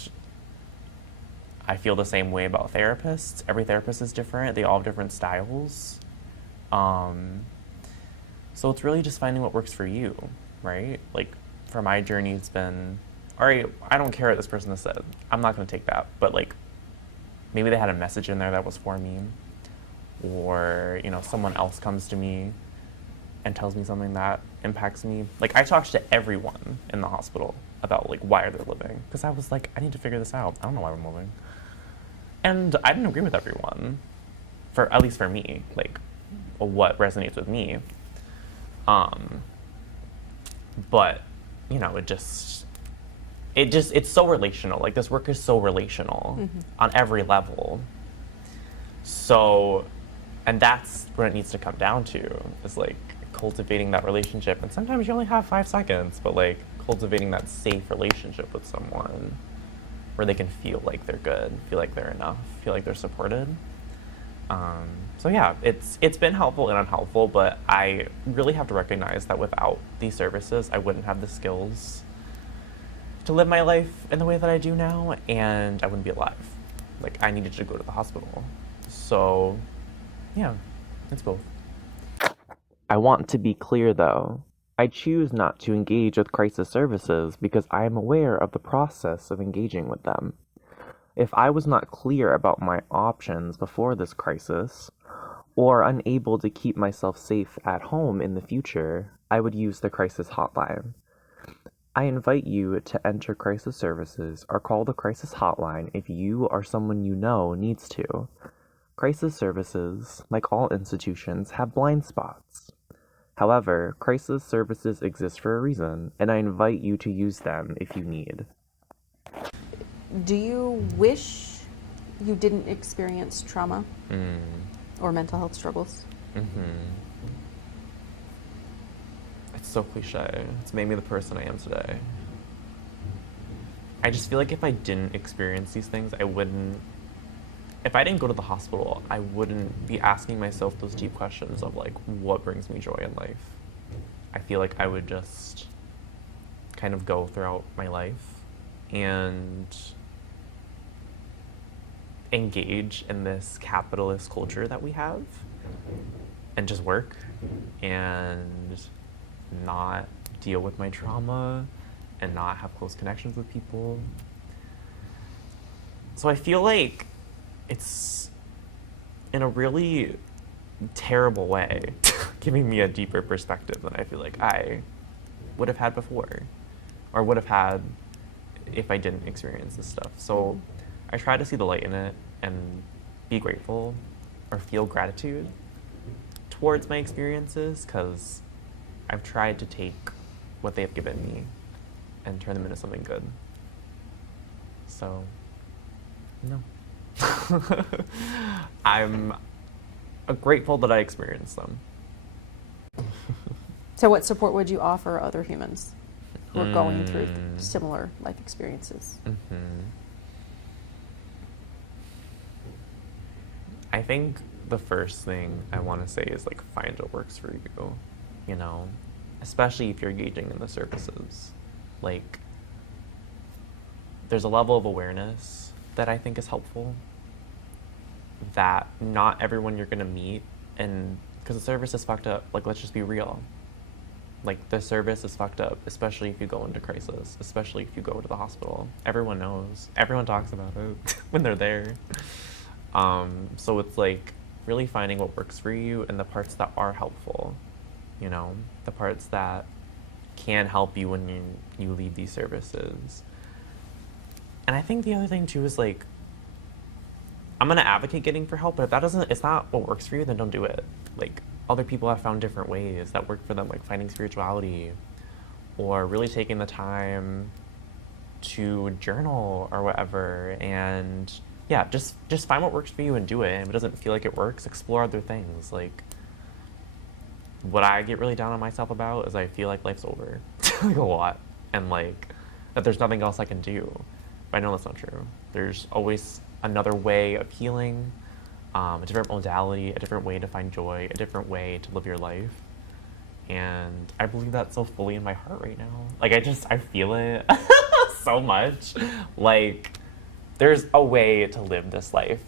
I feel the same way about therapists. Every therapist is different. They all have different styles. So it's really just finding what works for you, right? Like, for my journey, it's been, all right, I don't care what this person has said. I'm not gonna take that. But like, maybe they had a message in there that was for me. Or, you know, someone else comes to me and tells me something that impacts me. Like, I talked to everyone in the hospital about like why they're living, because I was like, I need to figure this out. I don't know why I'm living. And I didn't agree with everyone, at least for me, like what resonates with me. But, you know, it's so relational. Like, this work is so relational on every level. So, and that's what it needs to come down to, is like cultivating that relationship. And sometimes you only have 5 seconds, but like cultivating that safe relationship with someone where they can feel like they're good, feel like they're enough, feel like they're supported. So yeah, it's been helpful and unhelpful, but I really have to recognize that without these services, I wouldn't have the skills to live my life in the way that I do now, and I wouldn't be alive. Like, I needed to go to the hospital. So yeah, it's both. I want to be clear though. I choose not to engage with crisis services because I am aware of the process of engaging with them. If I was not clear about my options before this crisis, or unable to keep myself safe at home in the future, I would use the crisis hotline. I invite you to enter crisis services or call the crisis hotline if you or someone you know needs to. Crisis services, like all institutions, have blind spots. However, crisis services exist for a reason, and I invite you to use them if you need. Do you wish you didn't experience trauma or mental health struggles? It's so cliche. It's made me the person I am today. I just feel like if I didn't experience these things, if I didn't go to the hospital, I wouldn't be asking myself those deep questions of like, what brings me joy in life? I feel like I would just kind of go throughout my life and engage in this capitalist culture that we have and just work and not deal with my trauma and not have close connections with people. So I feel like it's in a really terrible way giving me a deeper perspective than I feel like I would have had before or would have had if I didn't experience this stuff. So I try to see the light in it and be grateful or feel gratitude towards my experiences, because I've tried to take what they've given me and turn them into something good. So, no. I'm grateful that I experienced them. So what support would you offer other humans who are going through similar life experiences? I think the first thing I want to say is like, find what works for you, you know, especially if you're engaging in the services. Like, there's a level of awareness that I think is helpful, that not everyone you're gonna meet, and because the service is fucked up, like, let's just be real. Like, the service is fucked up, especially if you go into crisis, especially if you go to the hospital. Everyone knows. Everyone talks about it when they're there. So it's like really finding what works for you and the parts that are helpful, you know, the parts that can help you when you leave these services. And I think the other thing too is like, I'm gonna advocate getting for help, but if it's not what works for you, then don't do it. Like, other people have found different ways that work for them, like finding spirituality or really taking the time to journal or whatever. And yeah, just find what works for you and do it. And if it doesn't feel like it works, explore other things. Like, what I get really down on myself about is I feel like life's over, like a lot, and like that there's nothing else I can do. But I know that's not true. There's always another way of healing, a different modality, a different way to find joy, a different way to live your life. And I believe that so fully in my heart right now. Like, I feel it so much. Like, there's a way to live this life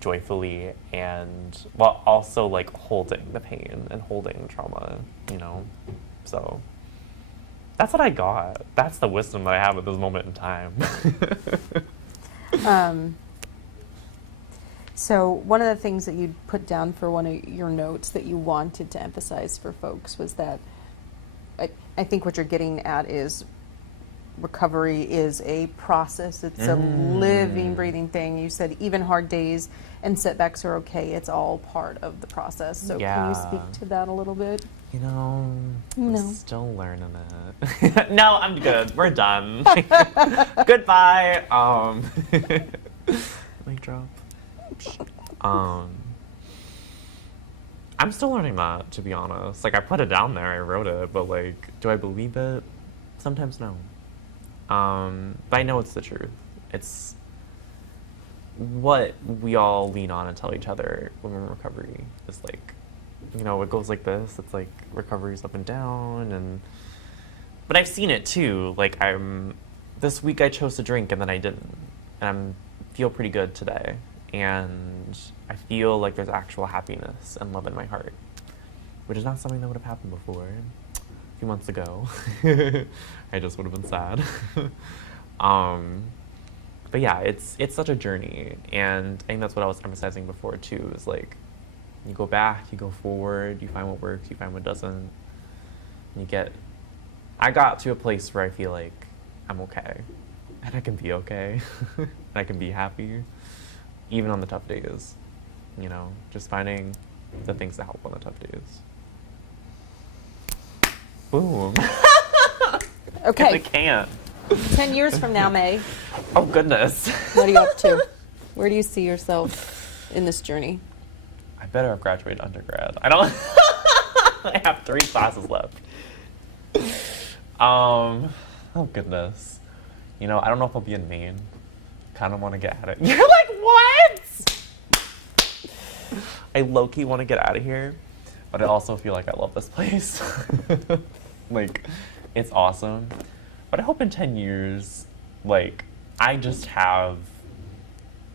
joyfully and while also like holding the pain and holding the trauma, you know? So that's what I got. That's the wisdom that I have at this moment in time. So one of the things that you put down for one of your notes that you wanted to emphasize for folks was that I think what you're getting at is recovery is a process. It's a living, breathing thing. You said even hard days and setbacks are okay. It's all part of the process. So can you speak to that a little bit? You know, No. I'm still learning it. No, I'm good. We're done. Goodbye. Mic drop. I'm still learning that, to be honest. Like, I put it down there, I wrote it, but like, do I believe it? Sometimes no. But I know it's the truth. It's what we all lean on and tell each other when we're in recovery. Is like, you know, it goes like this. It's like recovery's up and down, but I've seen it too. Like, this week I chose to drink and then I didn't, and I feel pretty good today, and I feel like there's actual happiness and love in my heart, which is not something that would have happened before. A few months ago, I just would have been sad. But yeah, it's such a journey, and I think that's what I was emphasizing before too, is like, you go back, you go forward, you find what works, you find what doesn't, and you get I got to a place where I feel like I'm okay, and I can be okay, and I can be happy, even on the tough days. You know, just finding the things that help on the tough days. Boom. Okay. I can't. 10 years from now, May, Oh goodness. what are you up to? Where do you see yourself in this journey? I better have graduated undergrad. I don't. I have 3 classes left. Oh goodness. You know, I don't know if I'll be in Maine. Kind of want to get out of. You're like, what? I low-key want to get out of here, but I also feel like I love this place. Like, it's awesome. But I hope in 10 years, like, I just have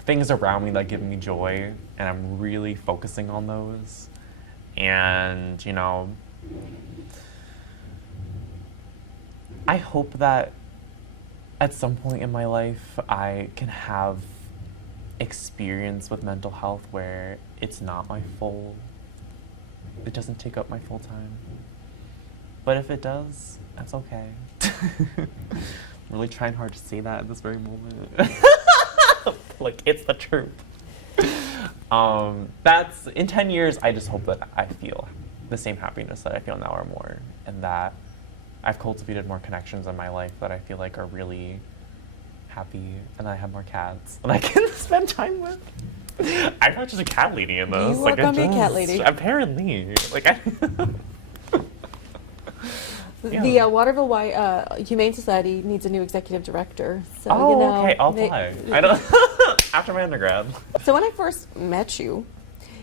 things around me that give me joy, and I'm really focusing on those. And, you know, I hope that at some point in my life I can have experience with mental health where it doesn't take up my full time. But if it does, that's okay. I'm really trying hard to say that at this very moment. Like, it's the truth. That's, in 10 years, I just hope that I feel the same happiness that I feel now or more, and that I've cultivated more connections in my life that I feel like are really happy, and I have more cats that I can spend time with. I'm not just a cat lady in this. You are gonna be a cat lady. Apparently. Like, I... The Waterville Humane Society needs a new executive director. So, Oh, you know, okay, I'll apply. I don't... After my undergrad. So when I first met you,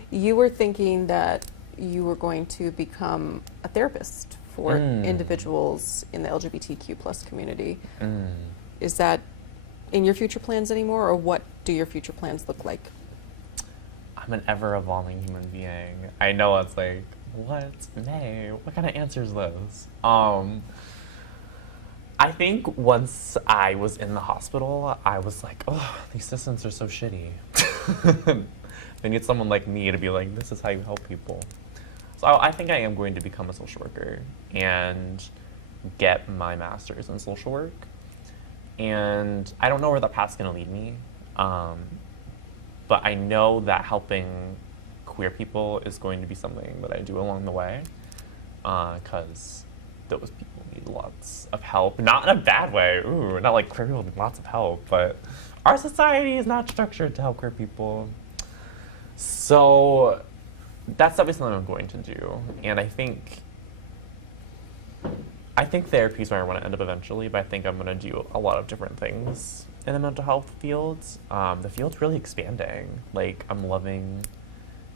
you were thinking that you were going to become a therapist for individuals in the LGBTQ plus community. Is that in your future plans anymore, or what do your future plans look like? I'm an ever-evolving human being. I know it's like, what? May? What kind of answer is this? I think once I was in the hospital, I was like, oh, these systems are so shitty. They need someone like me to be like, this is how you help people. So I think I am going to become a social worker and get my master's in social work. And I don't know where that path's gonna lead me. But I know that helping queer people is going to be something that I do along the way, because those people need lots of help. Not in a bad way. Ooh, not like queer people need lots of help, but our society is not structured to help queer people. So that's definitely something I'm going to do. And I think therapy is where I want to end up eventually, but I think I'm going to do a lot of different things in the mental health fields. The field's really expanding. Like, I'm loving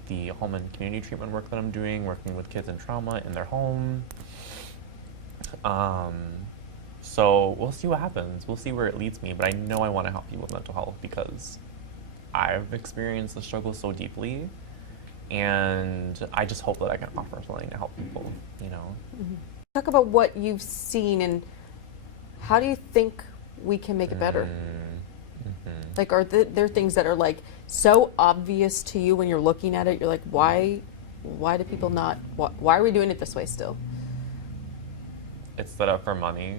the home and community treatment work that I'm doing, working with kids in trauma in their home. So we'll see what happens. We'll see where it leads me, but I know I want to help people with mental health because I've experienced the struggle so deeply, and I just hope that I can offer something to help people, you know? Mm-hmm. Talk about what you've seen and how do you think we can make it better? Mm-hmm. Like, are there things that are like so obvious to you when you're looking at it? You're like, why do people not? Why are we doing it this way still? It's set up for money.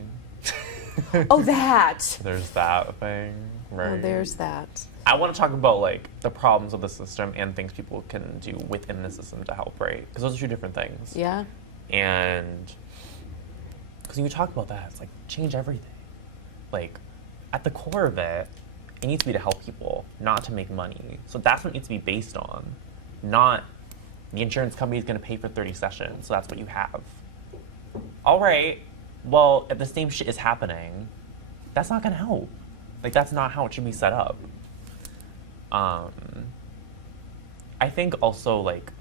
Oh, that. There's that thing, right? Oh, there's that. I want to talk about like the problems of the system and things people can do within the system to help, right? Because those are two different things. Yeah. And because when you talk about that, it's like change everything. Like, at the core of it, it needs to be to help people, not to make money. So that's what it needs to be based on, not the insurance company is going to pay for 30 sessions, so that's what you have. All right, well, if the same shit is happening, that's not going to help. Like, that's not how it should be set up. I think also, like,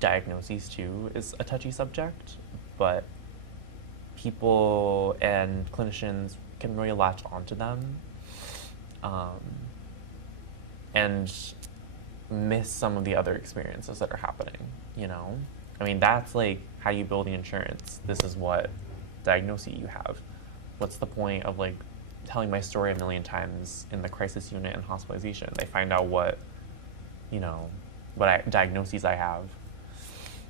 diagnoses, too, is a touchy subject, but people and clinicians can really latch onto them and miss some of the other experiences that are happening, you know? I mean, that's like how you build the insurance. This is what diagnosis you have. What's the point of like telling my story a million times in the crisis unit and hospitalization? They find out what, you know, what diagnoses I have.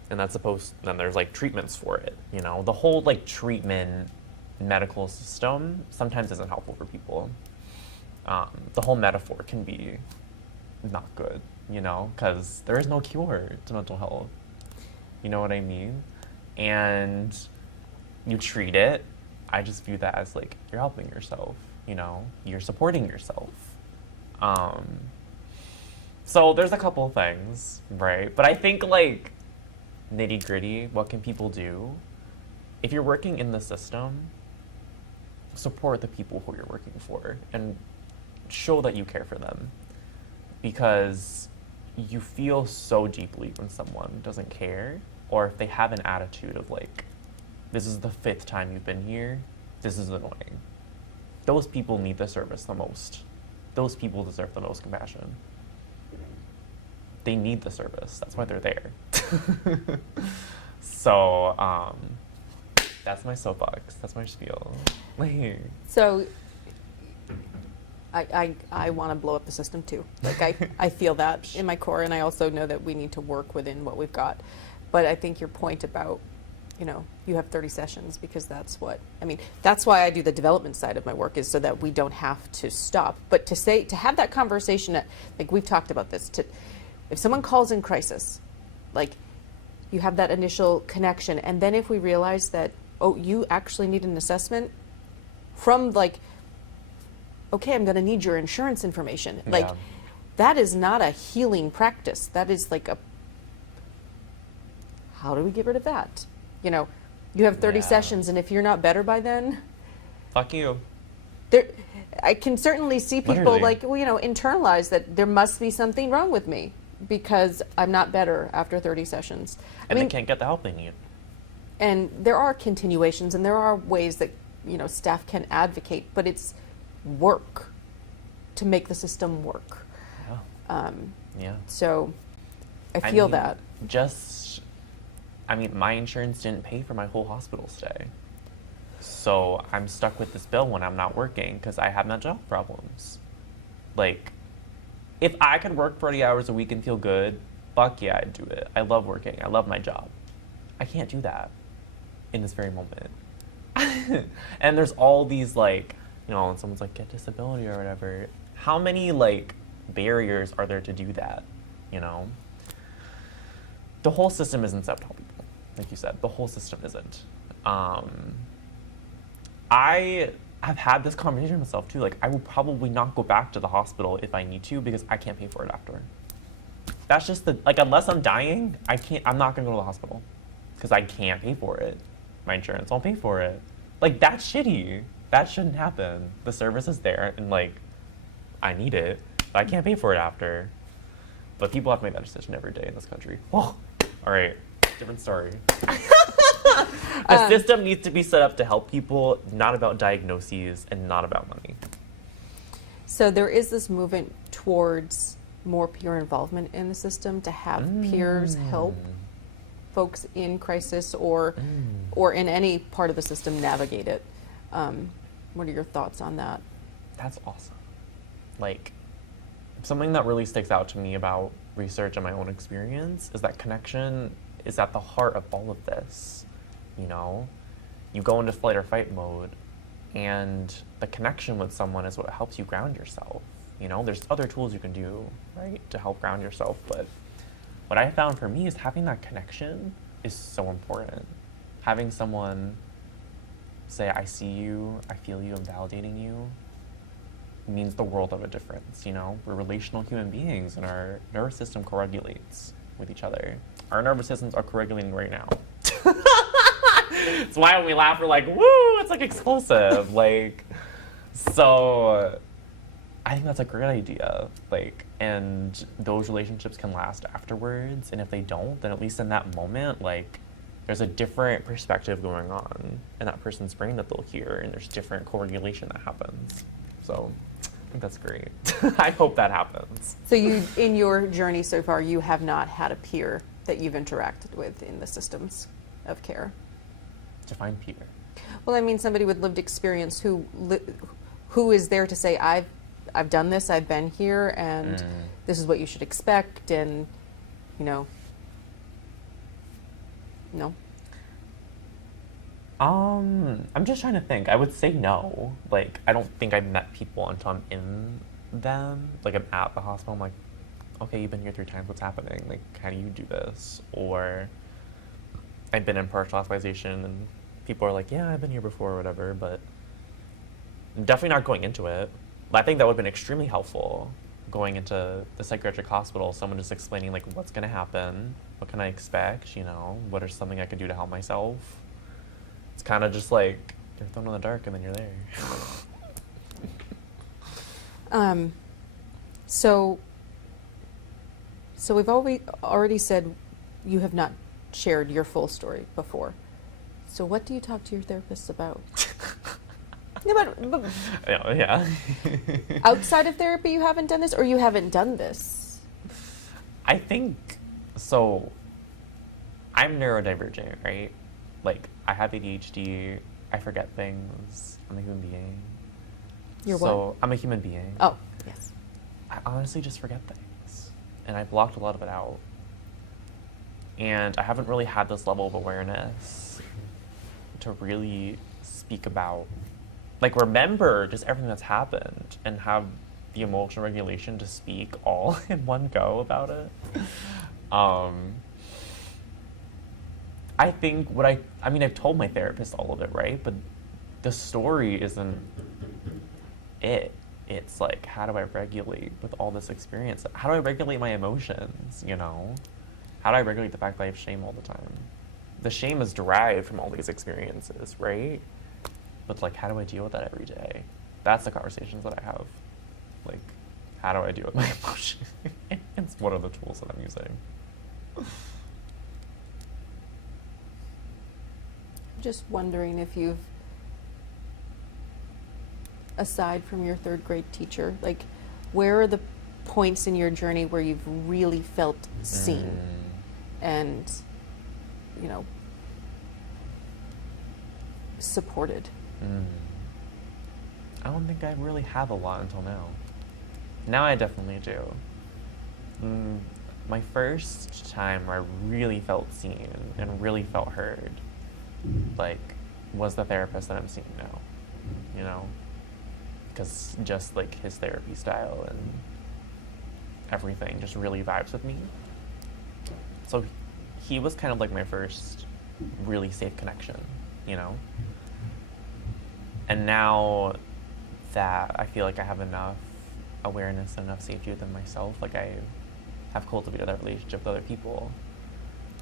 And that's then there's like treatments for it, you know? The whole like treatment medical system sometimes isn't helpful for people. The whole metaphor can be not good, you know, because there is no cure to mental health. You know what I mean? And you treat it, I just view that as like, you're helping yourself, you know, you're supporting yourself. So there's a couple things, right? But I think like nitty gritty, what can people do? If you're working in the system, support the people who you're working for and show that you care for them, because you feel so deeply when someone doesn't care, or if they have an attitude of like, this is the 5th time you've been here, this is annoying. Those people need the service the most. Those people deserve the most compassion. They need the service. That's why they're there. So, that's my soapbox. That's my spiel. Like, So I want to blow up the system too. Like I feel that in my core, and I also know that we need to work within what we've got. But I think your point about, you know, you have 30 sessions, because that's why I do the development side of my work, is so that we don't have to stop. But to have that conversation, like we've talked about this, if someone calls in crisis, like you have that initial connection, and then if we realize that, oh, you actually need an assessment from like, okay, I'm going to need your insurance information. Like, that is not a healing practice. That is like how do we get rid of that? You know, you have 30 sessions, and if you're not better by then, fuck you. I can certainly see people Literally. like, well, you know, internalize that there must be something wrong with me because I'm not better after 30 sessions. And they can't get the help they need. And there are continuations, and there are ways that, you know, staff can advocate, but it's work to make the system work. Yeah. So I feel that. My insurance didn't pay for my whole hospital stay. So I'm stuck with this bill when I'm not working because I have mental health problems. Like, if I could work 40 hours a week and feel good, fuck yeah, I'd do it. I love working. I love my job. I can't do that in this very moment. And there's all these, like, you know, and someone's like, get disability or whatever. How many, like, barriers are there to do that, you know? The whole system isn't set up to help people, like you said. The whole system isn't. I have had this conversation with myself, too. Like, I will probably not go back to the hospital if I need to because I can't pay for it after. That's just unless I'm dying, I'm not gonna go to the hospital because I can't pay for it. My insurance won't pay for it. Like, that's shitty. That shouldn't happen. The service is there, and, like, I need it, but I can't pay for it after. But people have to make that decision every day in this country. Oh, all right, different story. The system needs to be set up to help people, not about diagnoses and not about money. So there is this movement towards more peer involvement in the system, to have peers help folks in crisis or in any part of the system navigate it. What are your thoughts on that? That's awesome. Like, something that really sticks out to me about research and my own experience is that connection is at the heart of all of this. You know, you go into flight or fight mode, and the connection with someone is what helps you ground yourself. You know, there's other tools you can do, right, to help ground yourself, but what I found for me is having that connection is so important. Having someone say, I see you, I feel you, I'm validating you, means the world of a difference, you know? We're relational human beings, and our nervous system co-regulates with each other. Our nervous systems are co-regulating right now. It's why when we laugh, we're like, woo, it's like explosive. Like, so I think that's a great idea. Like, and those relationships can last afterwards, and if they don't, then at least in that moment, like, there's a different perspective going on in that person's brain that they'll hear, and there's different co-regulation that happens. So I think that's great. I hope that happens. So you, in your journey so far, you have not had a peer that you've interacted with in the systems of care? Define peer. Well, I mean, somebody with lived experience who is there to say, I've done this, I've been here, and this is what you should expect, and, you know, no. I'm just trying to think. I would say no. Like, I don't think I've met people until I'm in them. Like, I'm at the hospital. I'm like, okay, you've been here 3 times. What's happening? Like, how do you do this? Or I've been in partial hospitalization, and people are like, yeah, I've been here before or whatever, but I'm definitely not going into it. But I think that would have been extremely helpful going into the psychiatric hospital, someone just explaining, like, what's going to happen, what can I expect, what is something I could do to help myself. It's kind of just like you're thrown in the dark and then you're there. So we've already said you have not shared your full story before. So what do you talk to your therapist about? Yeah, but Yeah. outside of therapy, you haven't done this, or you haven't done this? I think so. I'm neurodivergent, right? Like, I have ADHD. I forget things. I'm a human being. You're so what? I'm a human being. Oh, yes. I honestly just forget things, and I blocked a lot of it out. And I haven't really had this level of awareness to really speak about, like, remember just everything that's happened and have the emotional regulation to speak all in one go about it. I think I mean, I've told my therapist all of it, right? But the story isn't it. It's like, how do I regulate with all this experience? How do I regulate my emotions, How do I regulate the fact that I have shame all the time? The shame is derived from all these experiences, right? But, like, how do I deal with that every day? That's the conversations that I have. Like, how do I deal with my emotions? What are the tools that I'm using? Just wondering if you've, aside from your 3rd grade teacher, like, where are the points in your journey where you've really felt seen and, supported? I don't think I really have a lot until now. Now I definitely do. My first time where I really felt seen and really felt heard, like, was the therapist that I'm seeing now, Because just, like, his therapy style and everything just really vibes with me. So he was kind of like my first really safe connection, And now that I feel like I have enough awareness and enough safety within myself, like, I have cultivated that relationship with other people.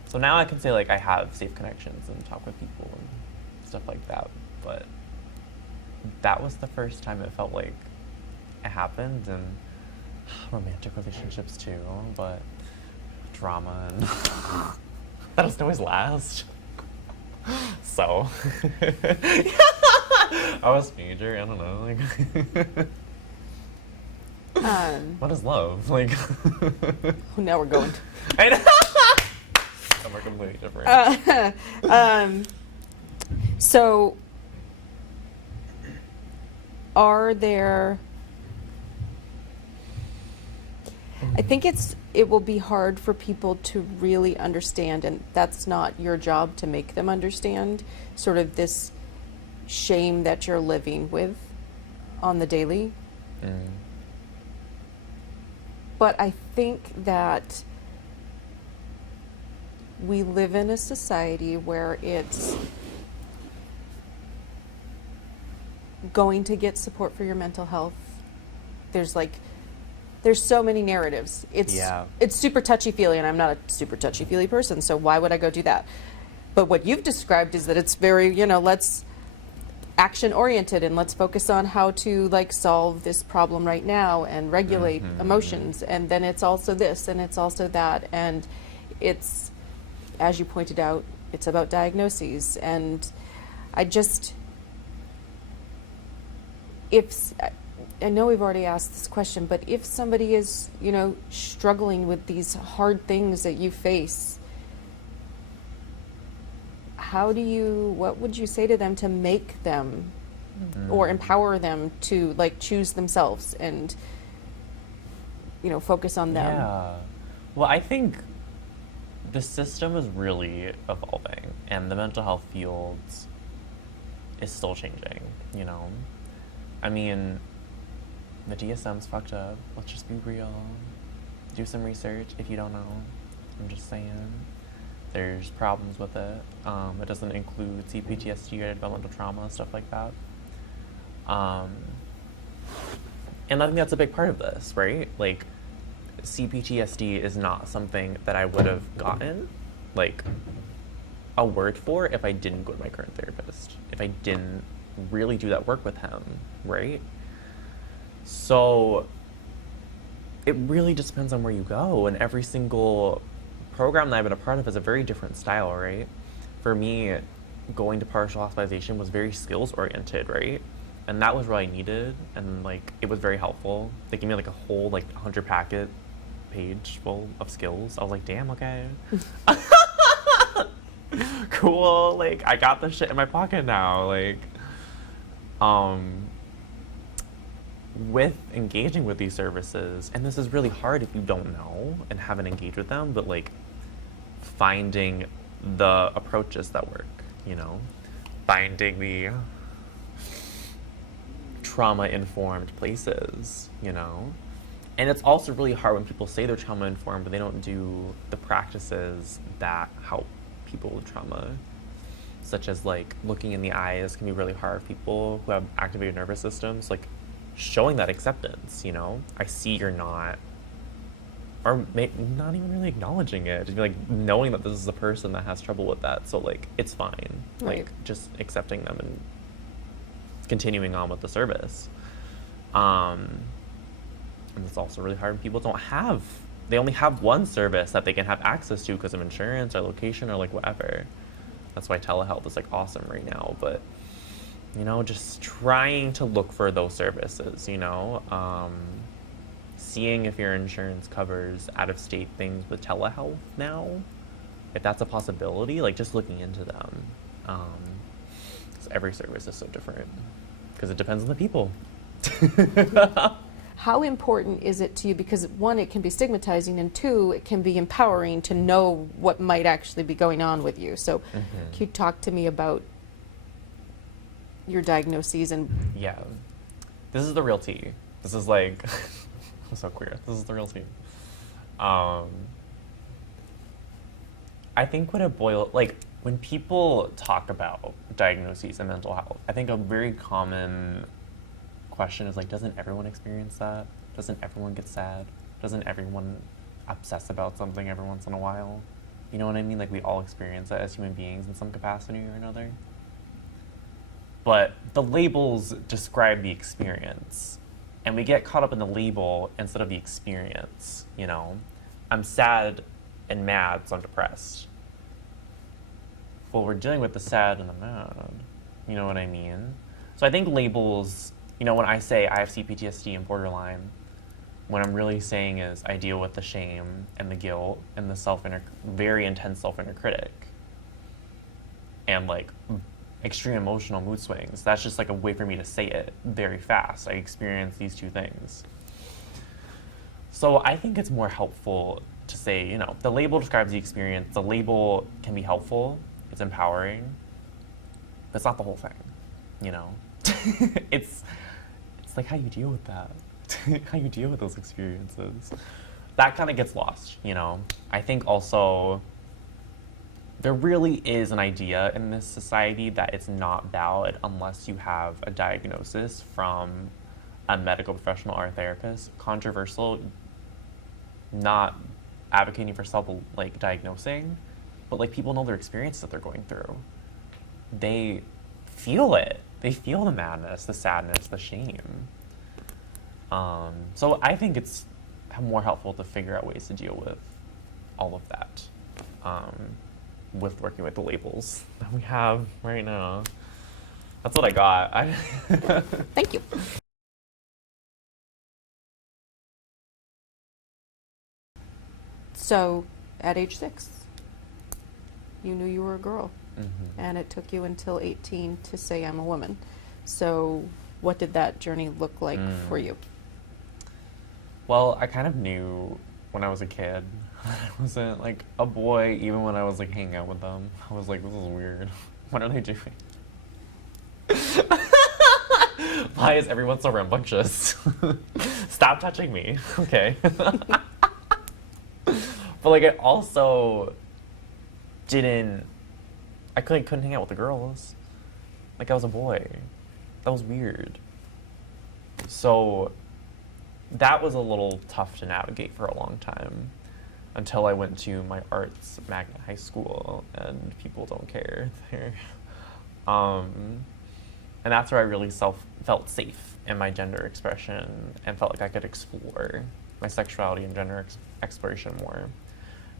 So now I can say, like, I have safe connections and talk with people and stuff like that. But that was the first time it felt like it happened, and romantic relationships too, but drama and that doesn't always last. So I was major, I don't know, like what is love? Like Now we're going. I know. We're completely different. So are there, I think it will be hard for people to really understand, and that's not your job to make them understand, sort of this shame that you're living with on the daily. But I think that we live in a society where it's going to get support for your mental health. There's so many narratives. It's super touchy-feely, and I'm not a super touchy-feely person, so why would I go do that? But what you've described is that it's very, let's action-oriented, and let's focus on how to, like, solve this problem right now and regulate emotions. And then it's also this, and it's also that. And it's, as you pointed out, it's about diagnoses. And I know we've already asked this question, but if somebody is, struggling with these hard things that you face, what would you say to them to make them or empower them to, like, choose themselves and, focus on them? Yeah. Well, I think the system is really evolving, and the mental health fields is still changing, you know? I mean, the DSM's fucked up. Let's just be real. Do some research if you don't know. I'm just saying. There's problems with it. It doesn't include CPTSD or developmental trauma, stuff like that. And I think that's a big part of this, right? Like, CPTSD is not something that I would have gotten, like, a word for if I didn't go to my current therapist, if I didn't really do that work with him, right? So it really just depends on where you go, and every single program that I've been a part of is a very different style, right? For me, going to partial hospitalization was very skills oriented, right? And that was what I needed, and like it was very helpful. They gave me like a whole like 100 packet page full of skills. I was like, damn, okay. Cool, like I got this shit in my pocket now. Like with engaging with these services, and this is really hard if you don't know and haven't engaged with them, but like finding the approaches that work, you know, finding the trauma-informed places, you know. And it's also really hard when people say they're trauma-informed, but they don't do the practices that help people with trauma, such as like looking in the eyes can be really hard for people who have activated nervous systems, like showing that acceptance, you know. I see you're not, or not even really acknowledging it, just be like knowing that this is a person that has trouble with that, so like it's fine, Right. like just accepting them and continuing on with the service. And it's also really hard when people they only have one service that they can have access to because of insurance or location or like whatever. That's why telehealth is like awesome right now. But you know, just trying to look for those services, you know, seeing if your insurance covers out-of-state things with telehealth now, if that's a possibility, like just looking into them. 'Cause every service is so different because it depends on the people. How important is it to you? Because one, it can be stigmatizing, and two, it can be empowering to know what might actually be going on with you. So can you talk to me about your diagnoses and... Yeah. This is the real tea. This is like, I'm so queer. This is the real tea. I think when it like when people talk about diagnoses and mental health, I think a very common question is like, doesn't everyone experience that? Doesn't everyone get sad? Doesn't everyone obsess about something every once in a while? You know what I mean? Like we all experience that as human beings in some capacity or another. But the labels describe the experience, and we get caught up in the label instead of the experience, you know? I'm sad and mad, so I'm depressed. Well, we're dealing with the sad and the mad, you know what I mean? So I think labels, you know, when I say I have CPTSD and borderline, what I'm really saying is I deal with the shame and the guilt and the very intense self-inner critic and like extreme emotional mood swings. That's just like a way for me to say it very fast. I experience these two things. So I think it's more helpful to say, you know, the label describes the experience. The label can be helpful. It's empowering. But it's not the whole thing, you know? It's like how you deal with that. How you deal with those experiences. That kind of gets lost, you know? I think also there really is an idea in this society that it's not valid unless you have a diagnosis from a medical professional or a therapist. Controversial, not advocating for diagnosing, but like people know their experience that they're going through. They feel it. They feel the madness, the sadness, the shame. So I think it's more helpful to figure out ways to deal with all of that, with working with the labels that we have right now. That's what I got. Thank you. So, at age 6, you knew you were a girl, and it took you until 18 to say, I'm a woman. So, what did that journey look like for you? Well, I kind of knew when I was a kid I wasn't like a boy, even when I was like hanging out with them. I was like, this is weird. What are they doing? Why is everyone so rambunctious? Stop touching me, okay? But like, it also didn't. I couldn't hang out with the girls. Like, I was a boy. That was weird. So that was a little tough to navigate for a long time until I went to my arts magnet high school, and people don't care there. And that's where I really felt safe in my gender expression and felt like I could explore my sexuality and gender exploration more.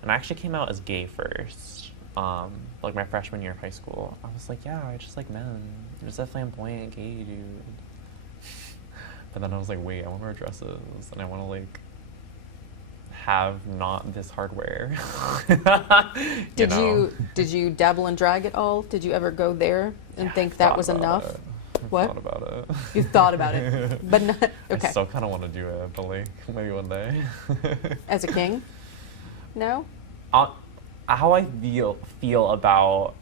And I actually came out as gay first, like my freshman year of high school. I was like, yeah, I just like men. I'm just a flamboyant gay dude. But then I was like, wait, I want to wear dresses, and I want to like have not this hardware. Did you dabble in drag at all? Did you ever go there and think that was enough? What? Thought about it. You thought about it, but not okay. I still kind of want to do it, but like maybe one day. As a king? No. How I feel about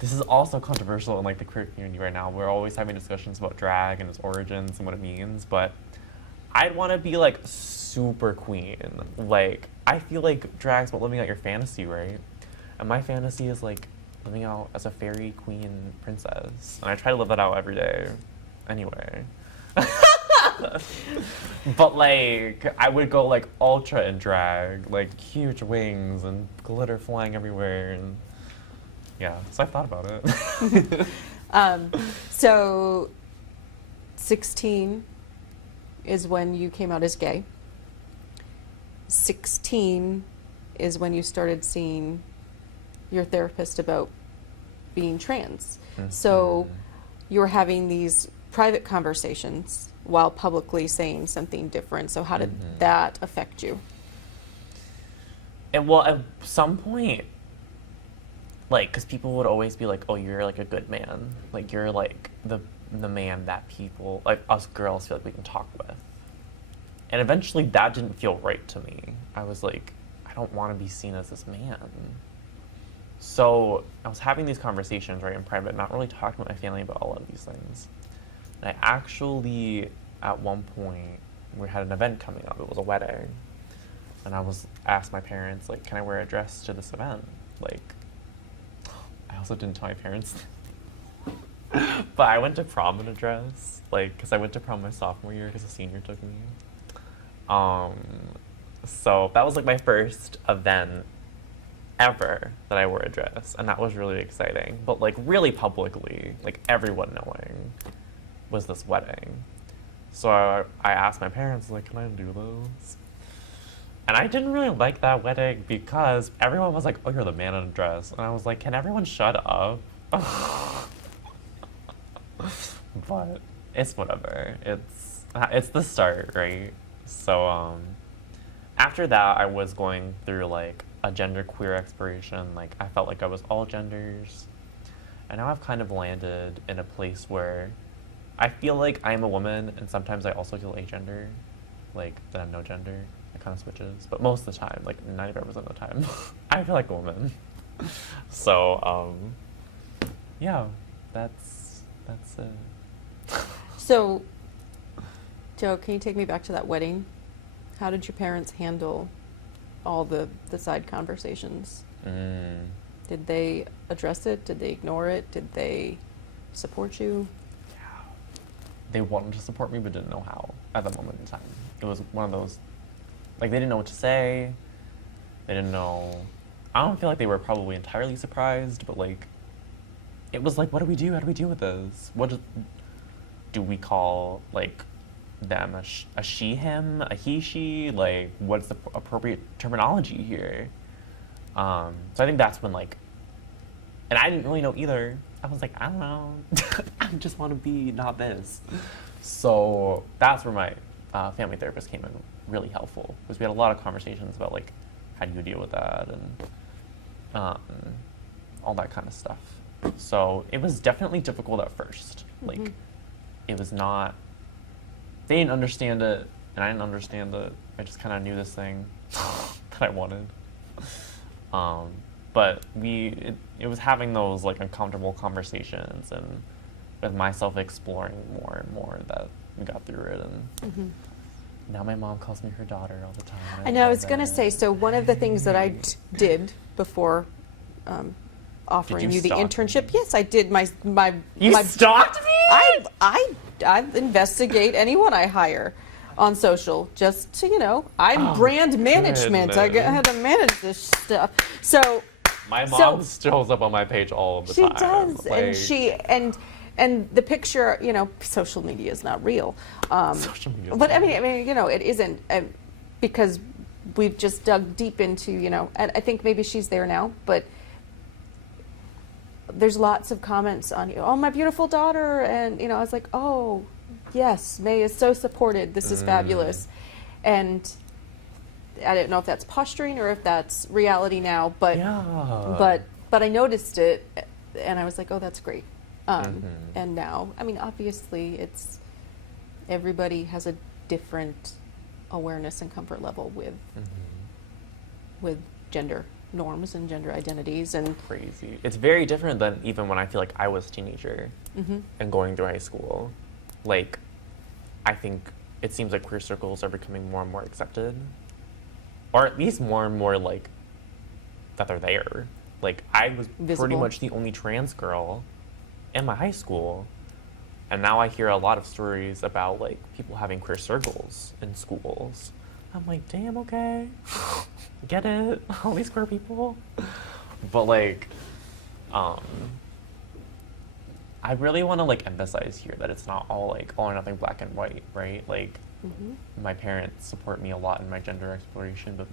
this is also controversial in like the queer community right now. We're always having discussions about drag and its origins and what it means, but I'd want to be like super queen. Like, I feel like drag's about living out your fantasy, right? And my fantasy is like living out as a fairy queen princess, and I try to live that out every day. Anyway. But like, I would go like ultra in drag, like huge wings and glitter flying everywhere, and yeah. So I've thought about it. So 16 is when you came out as gay. 16 is when you started seeing your therapist about being trans. Mm-hmm. So you were having these private conversations while publicly saying something different. So how did that affect you? And well, at some point, like, because people would always be like, oh, you're like a good man. Like, you're like the man that people, like us girls, feel like we can talk with. And eventually that didn't feel right to me. I was like, I don't want to be seen as this man. So I was having these conversations, right, in private, not really talking with my family about all of these things. And I actually, at one point, we had an event coming up. It was a wedding. And I asked my parents, like, can I wear a dress to this event? Like, I also didn't tell my parents. But I went to prom in a dress, like, because I went to prom my sophomore year because a senior took me. So that was like my first event ever that I wore a dress, and that was really exciting. But like really publicly, like everyone knowing, was this wedding. So I asked my parents, like, can I do those? And I didn't really like that wedding because everyone was like, oh, you're the man in a dress. And I was like, can everyone shut up? But it's whatever. It's the start, right? So after that, I was going through like a genderqueer exploration. Like, I felt like I was all genders. And now I've kind of landed in a place where I feel like I am a woman, and sometimes I also feel agender, like that I'm no gender. It kind of switches, but most of the time, like 95% of the time, I feel like a woman. So, yeah, that's it. So, Joe, can you take me back to that wedding? How did your parents handle all the side conversations? Did they address it? Did they ignore it? Did they support you? Yeah. They wanted to support me, but didn't know how at the moment in time. It was one of those, like, they didn't know what to say. They didn't know. I don't feel like they were probably entirely surprised, but like, it was like, what do we do? How do we deal with this? What do we call, like, them a she, him, a he, she? Like, what's the appropriate terminology here? So I think that's when, like, and I didn't really know either. I was like, I don't know. I just want to be not this. So that's where my family therapist came in really helpful, because we had a lot of conversations about, like, how do you deal with that and all that kind of stuff. So it was definitely difficult at first. Like, it was not, they didn't understand it, and I didn't understand it. I just kind of knew this thing that I wanted. But it was having those, like, uncomfortable conversations, and with myself exploring more and more that we got through it. And Mhm. now my mom calls me her daughter all the time. I know, I was love going to it. say, so one of the things that I did before offering you you the stalk internship, me? yes, I did my You stalked me? I investigate anyone I hire on social, just to, I'm Oh, brand management. I goodness. had to manage this stuff. So My So- mom shows up on my page all of the she time. does, Like, and the picture, social media is not real. Social media is But not I mean, it isn't because we've just dug deep into, and I think maybe she's there now, but there's lots of comments on, oh, my beautiful daughter, and I was like, oh, yes, May is so supported. This is fabulous, and I don't know if that's posturing or if that's reality now, but yeah. but I noticed it, and I was like, oh, that's great. Mhm. And now, I mean, obviously, everybody has a different awareness and comfort level with gender norms and gender identities, and Crazy. It's very different than even when I feel like I was a teenager mhm. and going through high school. Like, I think it seems like queer circles are becoming more and more accepted, or at least more and more like that they're there. Like, I was pretty Visible. much the only trans girl in my high school, and now I hear a lot of stories about like people having queer circles in schools. I'm like, damn, okay, get it, all these queer people. But like, I really want to like emphasize here that it's not all like all or nothing, black and white, right? Like, Mhm. my parents support me a lot in my gender exploration, but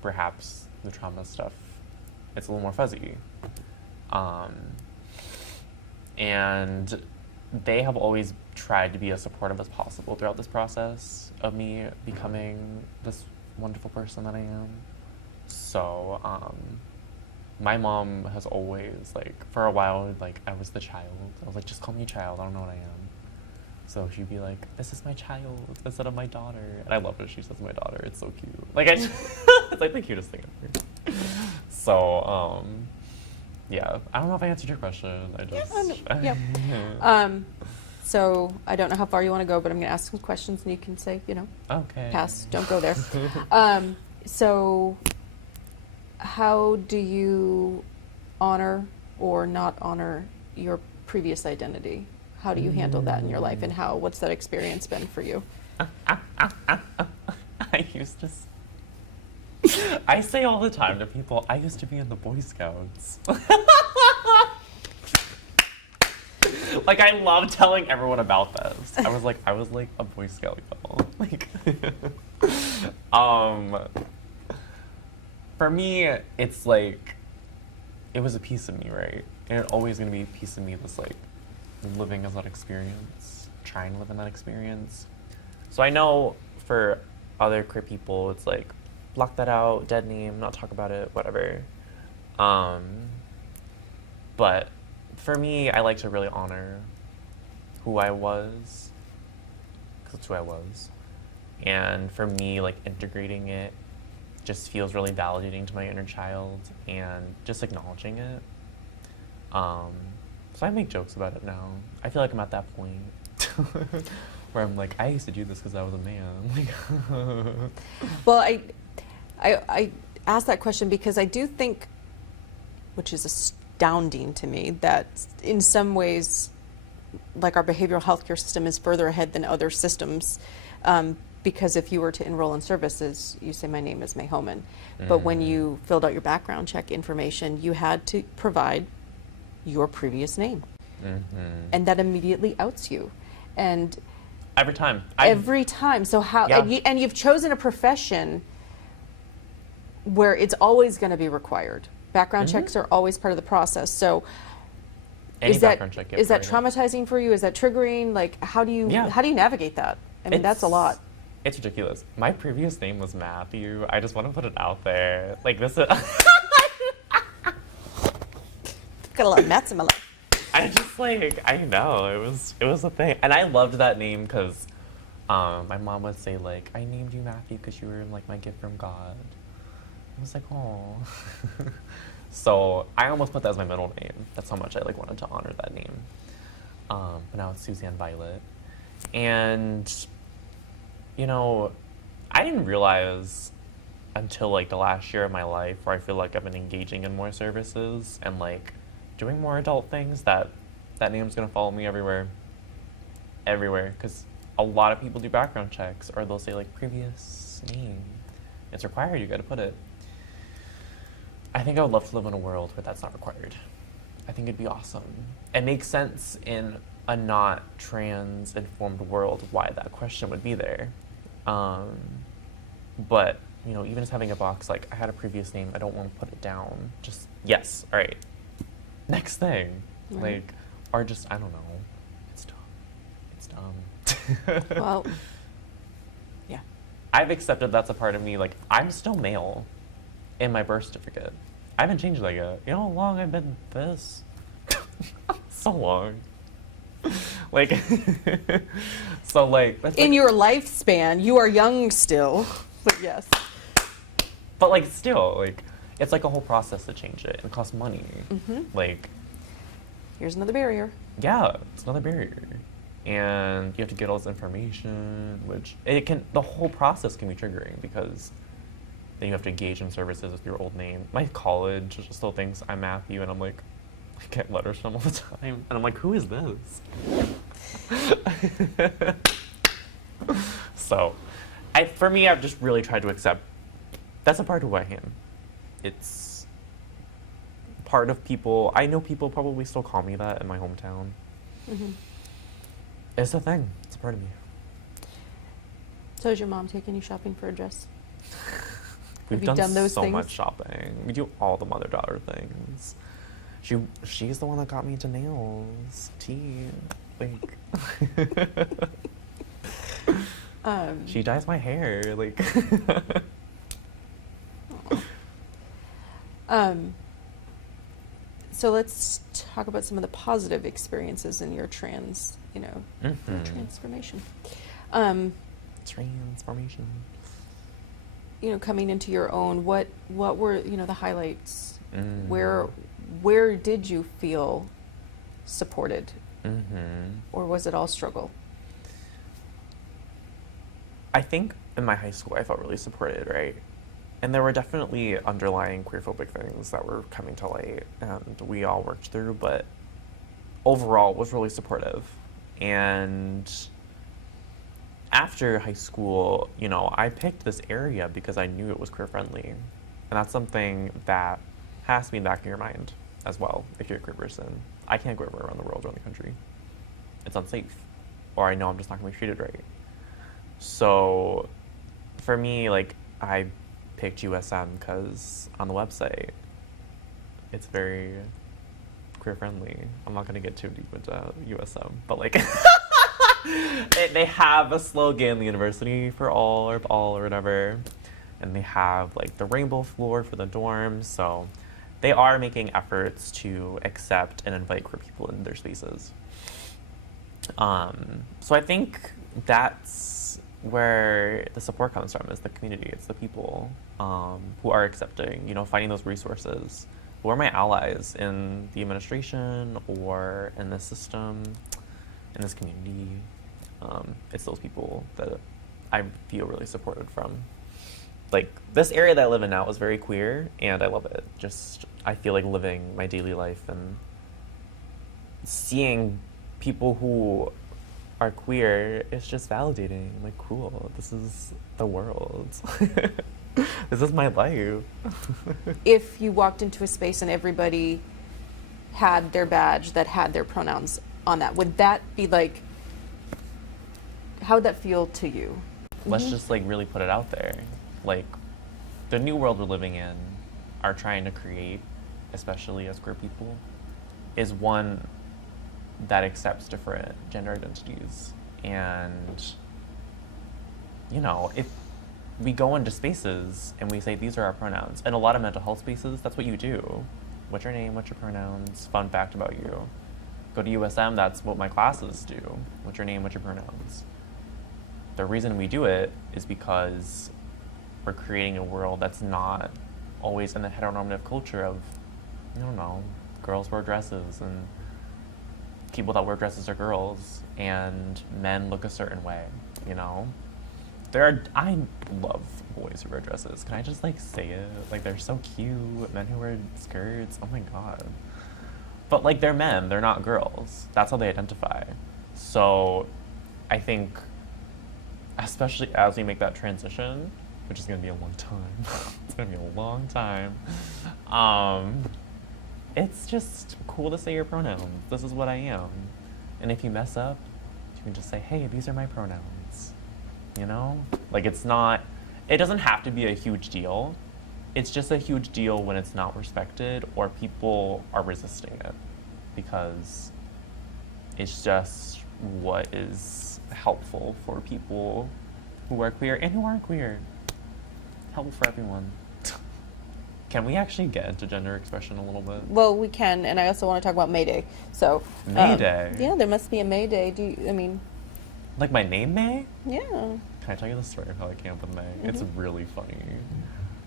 perhaps the trauma stuff, it's a little more fuzzy. And they have always tried to be as supportive as possible throughout this process of me becoming this wonderful person that I am. So, my mom has always, like, for a while, like, I was the child. I was like, just call me child, I don't know what I am. So she'd be like, this is my child instead of my daughter. And I love it, she says my daughter, it's so cute. Like, it's like the cutest thing ever. So, yeah, I don't know if I answered your question. I just... So I don't know how far you want to go, but I'm going to ask some questions, and you can say, Okay. pass, don't go there. So how do you honor or not honor your previous identity? How do you handle that in your life, and what's that experience been for you? I used to... I say all the time to people, I used to be in the Boy Scouts. Like, I love telling everyone about this. I was like a Boy Scout girl. Like, for me, it's like, it was a piece of me, right? And it's always gonna be a piece of me that's like living as that experience, trying to live in that experience. So I know for other queer people, it's like, block that out, dead name, not talk about it, whatever. But for me, I like to really honor who I was, because it's who I was. And for me, like, integrating it just feels really validating to my inner child, and just acknowledging it. So I make jokes about it now. I feel like I'm at that point where I'm like, I used to do this because I was a man. Like, Well, I asked that question because I do think, which is astounding to me, that in some ways, like, our behavioral healthcare system is further ahead than other systems, because if you were to enroll in services, you say, my name is May Homan. But when you filled out your background check information, you had to provide your previous name. And that immediately outs you. And every time. every time. So how, Yeah. and you've chosen a profession where it's always going to be required. Background checks are always part of the process. So Any is that background check gets is that right. traumatizing for you? Is that triggering? Like, how do you Yeah. navigate that? I mean, that's a lot. It's ridiculous. My previous name was Matthew. I just want to put it out there. Like, this is... Got a lot of Matts in my life. I just, like, I know, it was a thing. And I loved that name because my mom would say, like, I named you Matthew because you were, like, my gift from God. I was like, oh. So I almost put that as my middle name. That's how much I, like, wanted to honor that name. but now it's Suzanne Violet. And, you know, I didn't realize until like the last year of my life where I feel like I've been engaging in more services and like doing more adult things that name's gonna follow me everywhere. Everywhere. Because a lot of people do background checks or they'll say like previous name. It's required, you gotta put it. I think I would love to live in a world where that's not required. I think it'd be awesome. It makes sense in a not trans informed world why that question would be there. But, you know, even just having a box like, I had a previous name, I don't want to put it down. Just, yes, all right. Next thing. Right. Like, or just, I don't know. It's dumb. It's dumb. Well, yeah. I've accepted that's a part of me. Like, I'm still male in my birth certificate. I haven't changed that yet. You know how long I've been this? So long. Like, so like. That's In like, your lifespan, you are young still, but yes. but like still, like, it's like a whole process to change it and it costs money. Mm-hmm. Like, Here's another barrier. yeah, it's another barrier. And you have to get all this information, which the whole process can be triggering because then you have to engage in services with your old name. My college still thinks I'm Matthew, and I'm like, I get letters from them all the time, and I'm like, who is this? So, for me, I've just really tried to accept that's a part of who I am. It's part of people. I know people probably still call me that in my hometown. Mm-hmm. It's a thing. It's a part of me. So is your mom taking you shopping for a dress? We've Have you done those so things? much shopping. We do all the mother-daughter things. She's the one that got me into nails, teeth, like. She dyes my hair, like. So let's talk about some of the positive experiences in your your Mhm. transformation. Transformation. Coming into your own, what were, the highlights? Mm. Where did you feel supported? Mm-hmm. Or was it all struggle? I think in my high school I felt really supported, right? And there were definitely underlying queerphobic things that were coming to light and we all worked through, but overall it was really supportive. And after high school, I picked this area because I knew it was queer friendly. And that's something that has to be in the back of your mind as well if you're a queer person. I can't go everywhere around the world, around the country. It's unsafe. Or I know I'm just not gonna be treated right. So for me, I picked USM because on the website, it's very queer friendly. I'm not gonna get too deep into USM, but they have a slogan, the university for all or whatever, and they have the rainbow floor for the dorms. So they are making efforts to accept and invite queer people into their spaces. So I think that's where the support comes from, is the community. It's the people who are accepting, finding those resources. Who are my allies in the administration or in the system, in this community? It's those people that I feel really supported from. This area that I live in now is very queer, and I love it. I feel like living my daily life and seeing people who are queer is just validating. Cool, this is the world. This is my life. If you walked into a space and everybody had their badge that had their pronouns on that, would that be how would that feel to you? Let's just really put it out there. The new world we're living in, are trying to create, especially as queer people, is one that accepts different gender identities. And, if we go into spaces and we say these are our pronouns, and a lot of mental health spaces, that's what you do. What's your name? What's your pronouns? Fun fact about you. Go to USM, that's what my classes do. What's your name? What's your pronouns? The reason we do it is because we're creating a world that's not always in the heteronormative culture of, girls wear dresses and people that wear dresses are girls and men look a certain way, you know? I love boys who wear dresses. Can I just like say it? Like they're so cute. Men who wear skirts, oh my god. But like they're men, they're not girls. That's how they identify. So I think, especially as we make that transition, which is gonna be a long time. It's gonna be a long time. It's just cool to say your pronouns. This is what I am. And if you mess up, you can just say, hey, these are my pronouns. You know? Like it doesn't have to be a huge deal. It's just a huge deal when it's not respected or people are resisting it, because it's just what is helpful for people who are queer and who aren't queer. Helpful for everyone. Can we actually get into gender expression a little bit? Well, we can, and I also want to talk about May Day. So May Day? Yeah, there must be a May Day. Like my name, May? Yeah. Can I tell you the story of how I came up with May? It's really funny.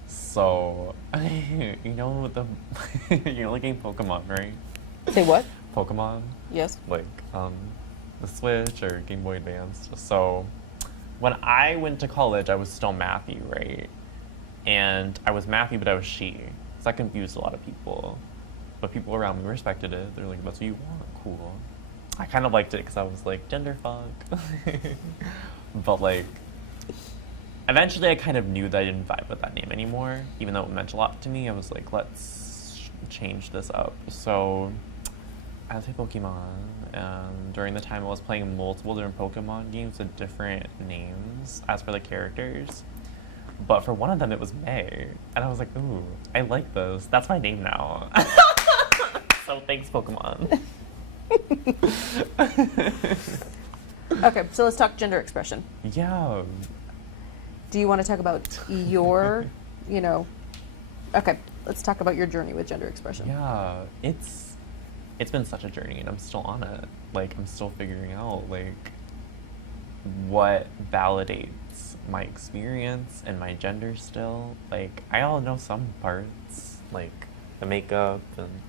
So, you know the game Pokemon, right? Say what? Pokemon? Yes. Like, the Switch or Game Boy Advance. So, when I went to college, I was still Matthew, right? And I was Matthew, but I was she. So that confused a lot of people. But people around me respected it. They're like, that's what you want, cool. I kind of liked it because I was like, gender fuck. But like, eventually I kind of knew that I didn't vibe with that name anymore. Even though it meant a lot to me, I was like, let's change this up. So I played Pokemon, and during the time I was playing multiple different Pokemon games with different names as for the characters. But for one of them, it was May. And I was like, ooh, I like this. That's my name now. So thanks, Pokemon. Okay, so let's talk gender expression. Yeah. Do you want to talk about your, okay, let's talk about your journey with gender expression. Yeah. It's been such a journey, and I'm still on it. Like, I'm still figuring out, like, what validates my experience and my gender still. Like, I all know some parts, like the makeup and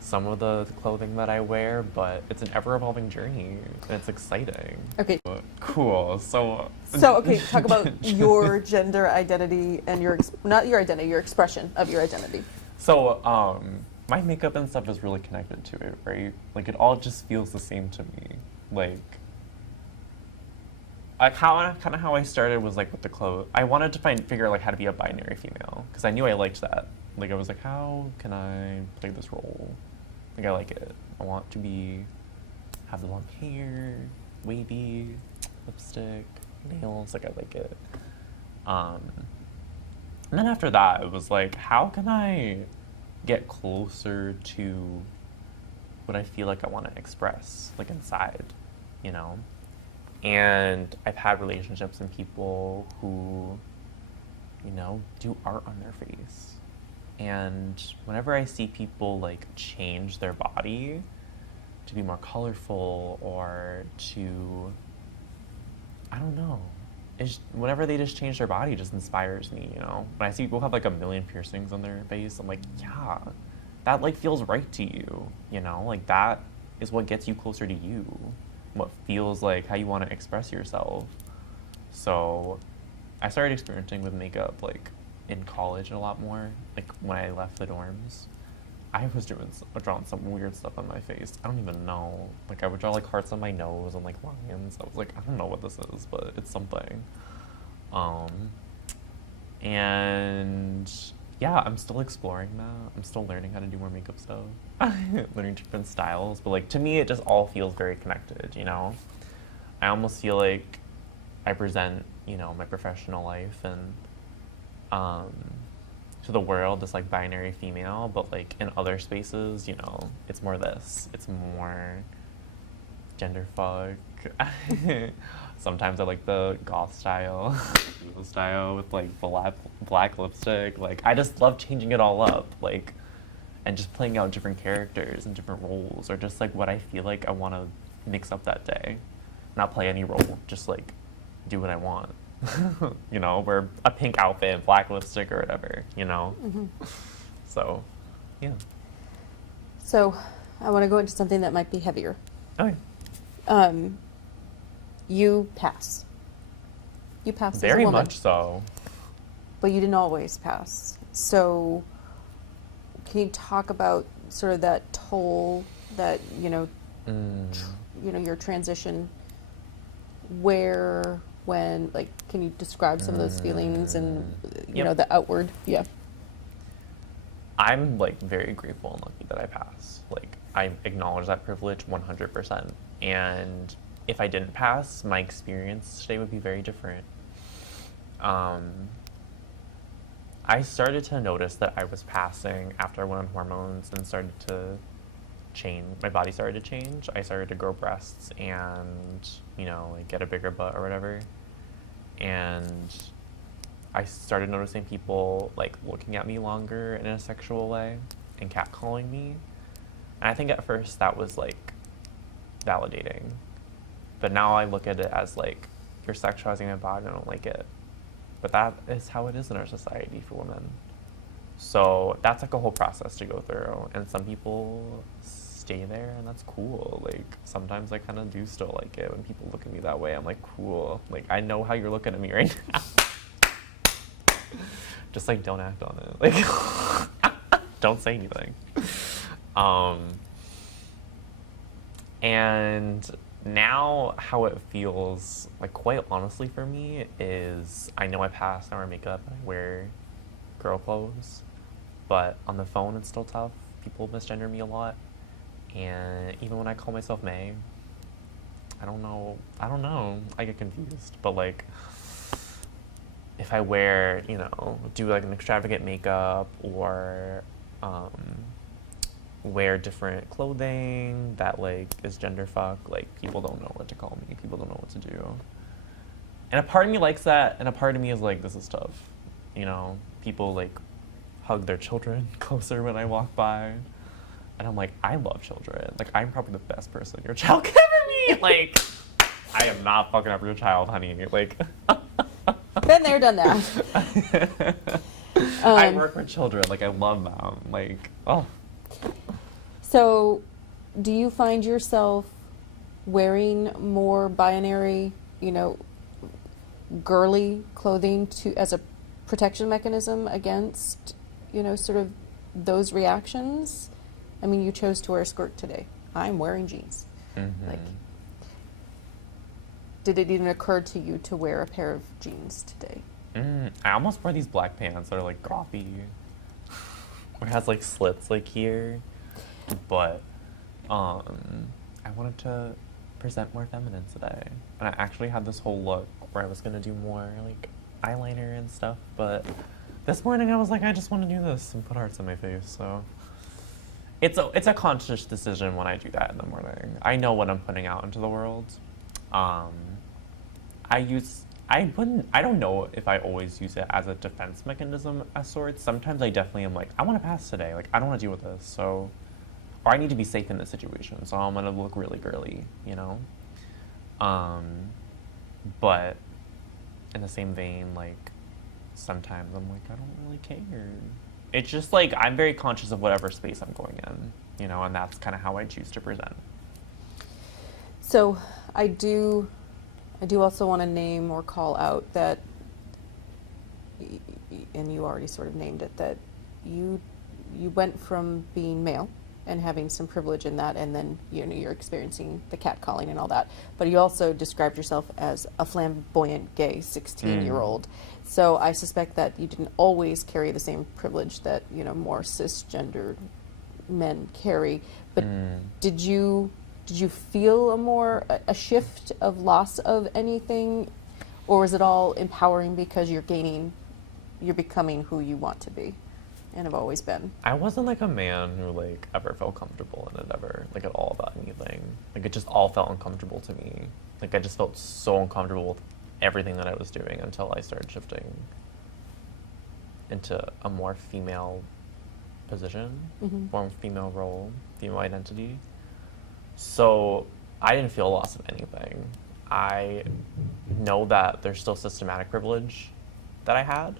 some of the clothing that I wear, but it's an ever-evolving journey, and it's exciting. Okay. Cool. So okay, talk about your gender identity and not your identity, your expression of your identity. So, my makeup and stuff is really connected to it, right? Like, it all just feels the same to me. Like how I started was like with the clothes. I wanted to figure out like how to be a binary female, because I knew I liked that. Like, I was like, how can I play this role? Like, I like it. I want to have the long hair, wavy, lipstick, nails. Like, I like it. And then after that, it was like, how can I get closer to what I feel like I want to express, like inside, you know? And I've had relationships and people who, do art on their face. And whenever I see people like change their body to be more colorful or to, I don't know, whenever they just change their body, it just inspires me, When I see people have like 1 million piercings on their face, I'm like, yeah, that like feels right to you, Like, that is what gets you closer to you, what feels like how you want to express yourself. So I started experimenting with makeup like in college a lot more. Like, when I left the dorms, I was drawing some weird stuff on my face. I don't even know. Like, I would draw like hearts on my nose and like lions. I was like, I don't know what this is, but it's something. And yeah, I'm still exploring that. I'm still learning how to do more makeup stuff, learning different styles. But like, to me, it just all feels very connected, I almost feel like I present, my professional life and to the world as like binary female, but like in other spaces, it's more this. It's more gender fuck. Sometimes I like the goth style, with like black lipstick. Like, I just love changing it all up, like, and just playing out different characters and different roles, or just like what I feel like I want to mix up that day. Not play any role, just like do what I want. Wear a pink outfit and black lipstick or whatever, Mm-hmm. So, yeah. So, I want to go into something that might be heavier. Okay. You pass. You pass as a Very woman, much so. but you didn't always pass. So, can you talk about sort of that toll that your transition? Where, when, like, can you describe some of those feelings and Yep. the outward? Yeah. I'm like very grateful and lucky that I pass. Like, I acknowledge that privilege 100%. And if I didn't pass, my experience today would be very different. I started to notice that I was passing after I went on hormones and started to change. My body started to change. I started to grow breasts and, like get a bigger butt or whatever. And I started noticing people like looking at me longer in a sexual way and catcalling me. And I think at first that was like validating. But now I look at it as like, you're sexualizing my body, I don't like it. But that is how it is in our society for women. So that's like a whole process to go through. And some people stay there and that's cool. Like sometimes I kind of do still like it when people look at me that way. I'm like, cool. Like I know how you're looking at me right now. Just like don't act on it. Like don't say anything. And now how it feels, like quite honestly for me, is I know I pass, I wear makeup, I wear girl clothes, but on the phone it's still tough. People misgender me a lot. And even when I call myself May, I don't know, I get confused. But like, if I wear, do like an extravagant makeup or wear different clothing that like is gender fuck, like people don't know what to call me, people don't know what to do. And a part of me likes that, and a part of me is like, this is tough. People like hug their children closer when I walk by. And I'm like, I love children. Like, I'm probably the best person your child could ever meet. Like, I am not fucking up your child, honey. Like, Been there, done that. I work with children. Like, I love them. Like, oh. So, do you find yourself wearing more binary, girly clothing as a protection mechanism against, sort of those reactions? I mean, you chose to wear a skirt today. I'm wearing jeans. Mm-hmm. Like, did it even occur to you to wear a pair of jeans today? I almost wore these black pants that are like gothy. Where it has like slits like here. But I wanted to present more feminine today. And I actually had this whole look where I was gonna do more like eyeliner and stuff, but this morning I was like, I just want to do this and put hearts on my face. So it's a conscious decision when I do that in the morning. I know what I'm putting out into the world. I don't know if I always use it as a defense mechanism of sorts. Sometimes I definitely am like, I want to pass today. Like, I don't want to deal with this. So, or I need to be safe in this situation. So I'm going to look really girly, But in the same vein, like, sometimes I'm like, I don't really care. It's just like, I'm very conscious of whatever space I'm going in, and that's kind of how I choose to present. So I do also want to name or call out that, and you already sort of named it, that you went from being male and having some privilege in that, and then you're experiencing the catcalling and all that. But you also described yourself as a flamboyant gay 16-year-old. So I suspect that you didn't always carry the same privilege that more cisgendered men carry. But did you feel a shift of loss of anything, or is it all empowering because you're becoming who you want to be and have always been? I wasn't like a man who like ever felt comfortable in it ever, like at all about anything. Like it just all felt uncomfortable to me. Like I just felt so uncomfortable with everything that I was doing until I started shifting into a more female position, more female role, female identity. So I didn't feel a loss of anything. I know that there's still systematic privilege that I had,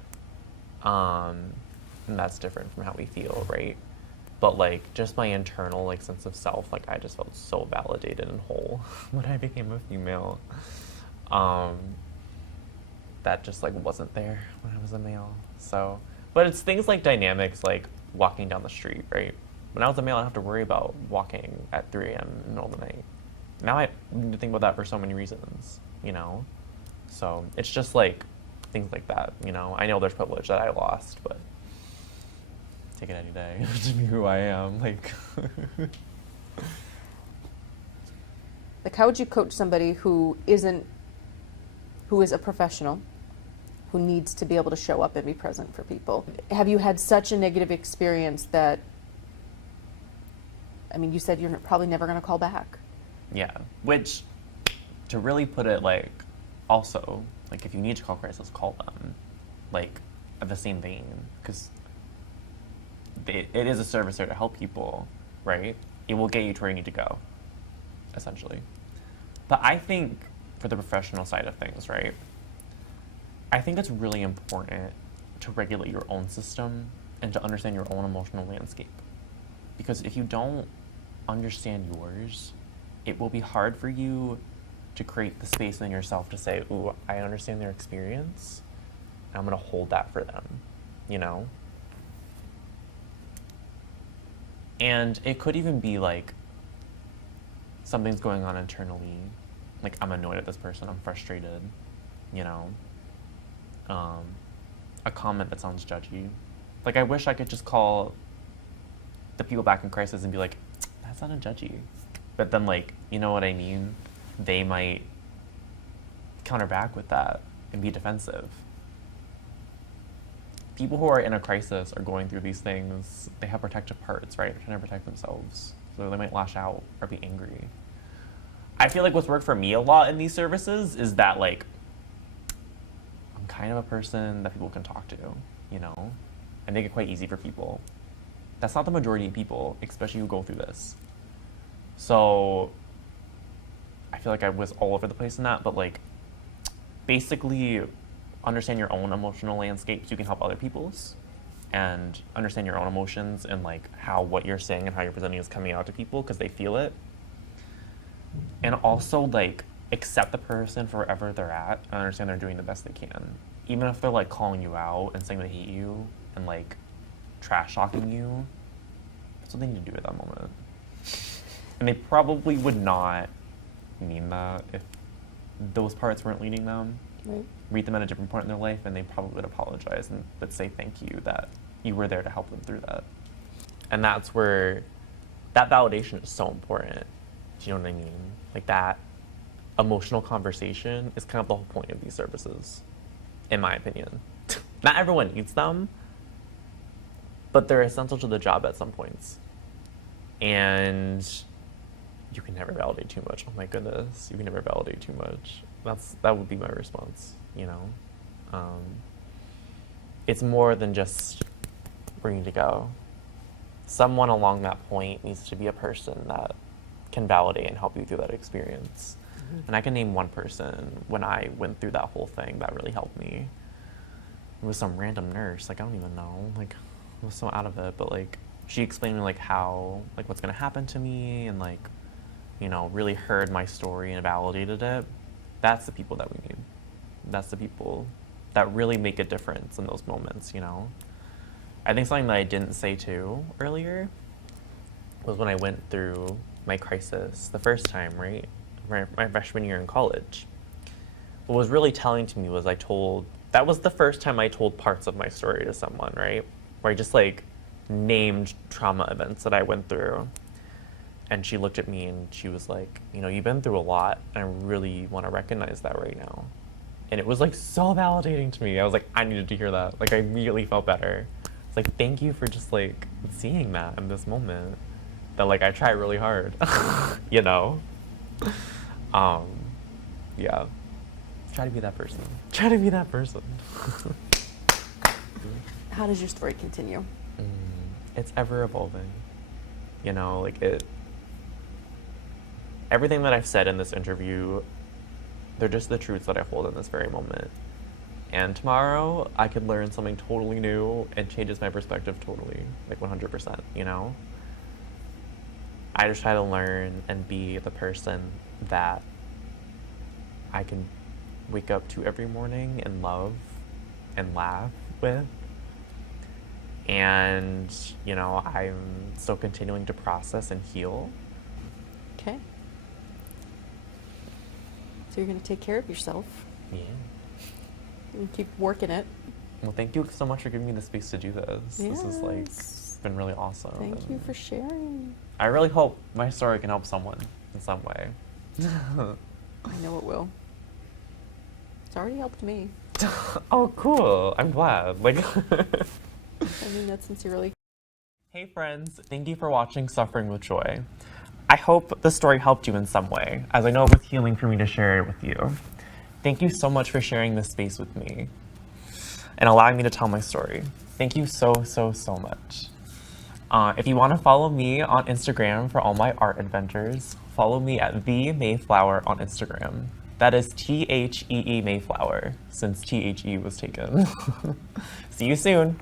and that's different from how we feel, right? but like just my internal like sense of self, like I just felt so validated and whole when I became a female. That just like wasn't there when I was a male. So, but it's things like dynamics, like walking down the street, right? When I was a male, I didn't have to worry about walking at 3 a.m. in the middle of the night. Now I need to think about that for so many reasons, you know? So it's just like things like that, you know? I know there's privilege that I lost, but take it any day to be who I am, like. Like, how would you coach somebody who is a professional, who needs to be able to show up and be present for people? Have you had such a negative experience that, I mean, you said you're probably never going to call back. Yeah, which, to really put it, like, also, like, if you need to call crisis, call them, like, at the same vein, because it is a service there to help people, right? It will get you to where you need to go, essentially. But I think, for the professional side of things, right, I think it's really important to regulate your own system and to understand your own emotional landscape. Because if you don't understand yours, it will be hard for you to create the space in yourself to say, ooh, I understand their experience, and I'm going to hold that for them, you know? And it could even be like something's going on internally, like I'm annoyed at this person, I'm frustrated, you know? A comment that sounds judgy. Like, I wish I could just call the people back in crisis and be like, that's not a judgy. But then, like, you know what I mean? They might counter back with that and be defensive. People who are in a crisis are going through these things, they have protective parts, right? They're trying to protect themselves. So they might lash out or be angry. I feel like what's worked for me a lot in these services is that, like, I'm kind of a person that people can talk to, you know? I make it quite easy for people. That's not the majority of people, especially who go through this. So I feel like I was all over the place in that, but like basically understand your own emotional landscape so you can help other people's, and understand your own emotions and like how what you're saying and how you're presenting is coming out to people because they feel it. And also like accept the person for wherever they're at and understand they're doing the best they can. Even if they're like calling you out and saying they hate you and like trash talking you, that's what they need to do at that moment. And they probably would not mean that if those parts weren't leading them. Right. Read them at a different point in their life and they probably would apologize and would say thank you that you were there to help them through that. And that's where that validation is so important. Do you know what I mean? Like that emotional conversation is kind of the whole point of these services, in my opinion. Not everyone needs them, but they're essential to the job at some points. And you can never validate too much. Oh my goodness, you can never validate too much. That would be my response, you know? It's more than just where you need to go. Someone along that point needs to be a person that can validate and help you through that experience. Mm-hmm. And I can name one person when I went through that whole thing that really helped me. It was some random nurse, like I don't even know, like I was so out of it, but like she explained to me like how, like what's gonna happen to me and like, you know, really heard my story and validated it. That's the people that we need. That's the people that really make a difference in those moments, you know? I think something that I didn't say too earlier was when I went through my crisis the first time, right? My freshman year in college. What was really telling to me was that was the first time I told parts of my story to someone, right? Where I just like named trauma events that I went through. And she looked at me and she was like, you know, you've been through a lot and I really want to recognize that right now. And it was like so validating to me. I was like, I needed to hear that. Like I immediately felt better. It's like, thank you for just like seeing that in this moment. That like I try really hard, you know? Yeah. Try to be that person. Try to be that person. How does your story continue? It's ever evolving. You know, like everything that I've said in this interview, they're just the truths that I hold in this very moment. And tomorrow, I could learn something totally new and changes my perspective totally, like 100%, you know? I just try to learn and be the person that I can wake up to every morning and love and laugh with. And, you know, I'm still continuing to process and heal. Okay. So you're going to take care of yourself Yeah. and keep working it. Well, thank you so much for giving me the space to do this. This is like Yes. been really awesome. Thank you for sharing. I really hope my story can help someone in some way. I know it will. It's already helped me. Oh, cool. I'm glad. Like, I mean that sincerely. hey friends, thank you for watching Suffering with Joy. I hope the story helped you in some way, as I know it was healing for me to share it with you. Thank you so much for sharing this space with me and allowing me to tell my story. Thank you so, so, so much. If you want to follow me on Instagram for all my art adventures, follow me at The Mayflower on Instagram. That is THEE Mayflower, since THE was taken. See you soon.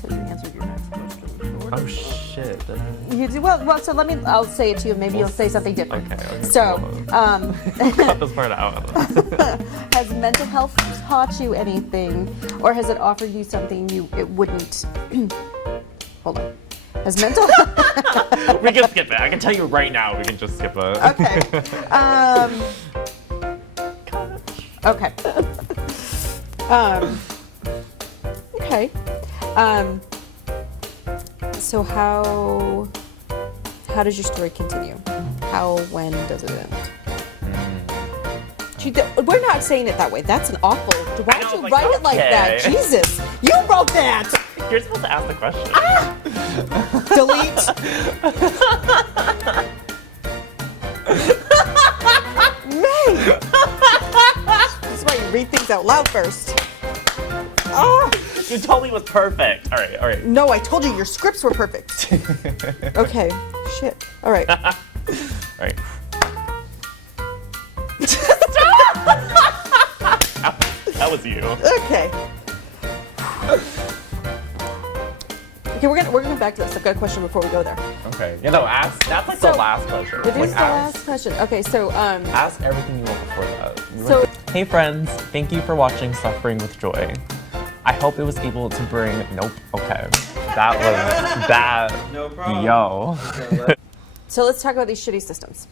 So you answered your next question. Oh shit. Did I? You do well. So I'll say it to you. Maybe you'll say something different. Okay. So, Cut this part out. has mental health taught you anything, or has it offered you something it wouldn't? Hold on. Has mental? We can skip it. I can tell you right now. We can just skip it. Okay. Okay. Okay. So how does your story continue? When does it end? We're not saying it that way. That's an awful. Why don't you like, write it like that? okay. Jesus, you wrote that. You're supposed to ask the question. Delete. May. This is why you read things out loud first. Oh. You told me it was perfect. All right. No, I told you your scripts were perfect. Okay. Shit. All right. All right. That was you. Okay. Okay, we're gonna go back to this. I've got a question before we go there. Okay. You know, ask. That's like So, the last question. It Like, is the last question. Okay, so Ask everything you want before that. So- Hey friends, thank you for watching Suffering with Joy. I hope it was able to bring. Nope. Okay. That was that. No problem. Yo. so let's talk about these shitty systems.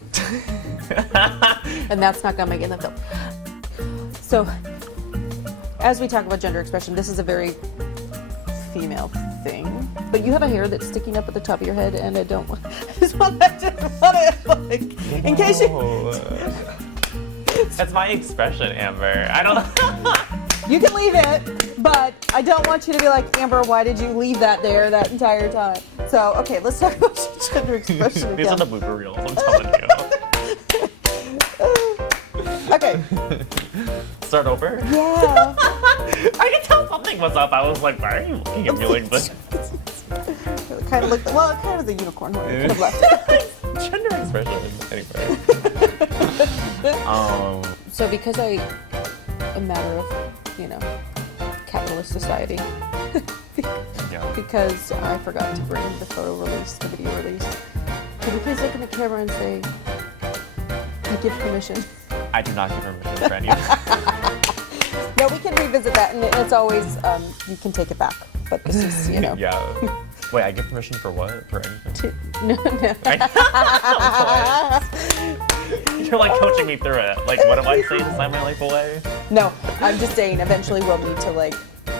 And that's not gonna make it in the film. So, as we talk about gender expression, this is a very female thing. But you have a hair that's sticking up at the top of your head, and I just want to, like, in case you... That's my expression, Amber. I don't. You can leave it, but I don't want you to be like, Amber, why did you leave that there that entire time? So, okay, let's talk about gender expression These are again. the blooper reels, I'm telling you. Okay. Start over? Yeah. I could tell something was up. I was like, why are you looking at me like this? It kind of looked, well, it kind of was a unicorn horn. I could have left it. Gender expression. Anyway. So because I'm a matter of, capitalist society, Yeah. because I forgot to bring the photo release, the video release, could you please look in the camera and say, I give permission? I do not give permission for any of that. No, we can revisit that, and it's always, you can take it back. But this is, Yeah. Wait, I give permission for what? For anything? No. You're like coaching me through it. Like, what am I saying to sign my life away? No, I'm just saying eventually we'll need to,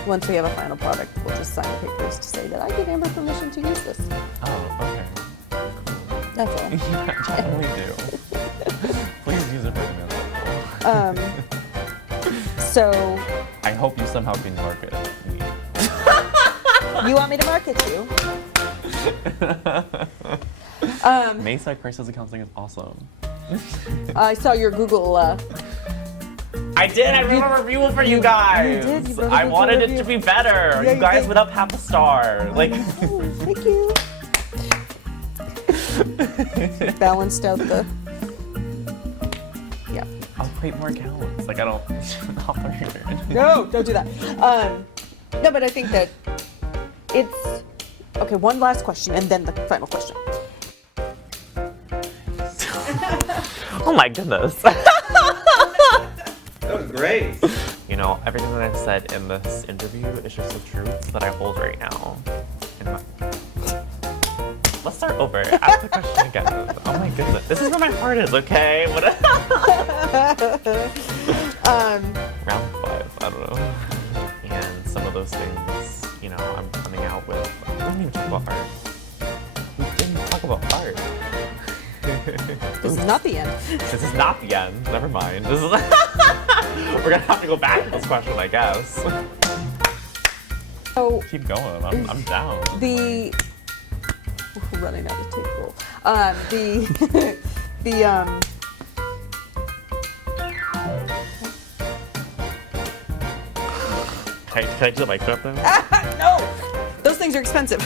once we have a final product, we'll just sign the papers to say that I give Amber permission to use this. Oh, okay. That's all. Yeah, definitely do. Please use it for anything else. So I hope you somehow can market me. You want me to market you? Mesa Crisis Counseling is awesome. I saw your Google. I did. I wrote a review for you guys. You did. You wrote a I good wanted it review. to be better. Yeah, you guys did. went up half a star. Like, Oh, thank you. Balanced out the. Yeah. I'll create more accounts. Like, I don't. I'll throw your in. No, don't do that. No, but I think that it's okay. One last question, and then the final question. Oh my goodness. That was great. You know, everything that I've said in this interview is just the truth that I hold right now. Let's start over. Ask the question again. Oh my goodness. This is where my heart is, okay? What? Round 5, I don't know. And some of those things, you know, I'm coming out with. We didn't even talk about art. We didn't talk about art. This is not the end. This is not the end. Never mind. This is. We're gonna have to go back to this question, I guess. So Keep going. I'm down. the we're running out of tape roll. Can I do the mic drop then? No, those things are expensive.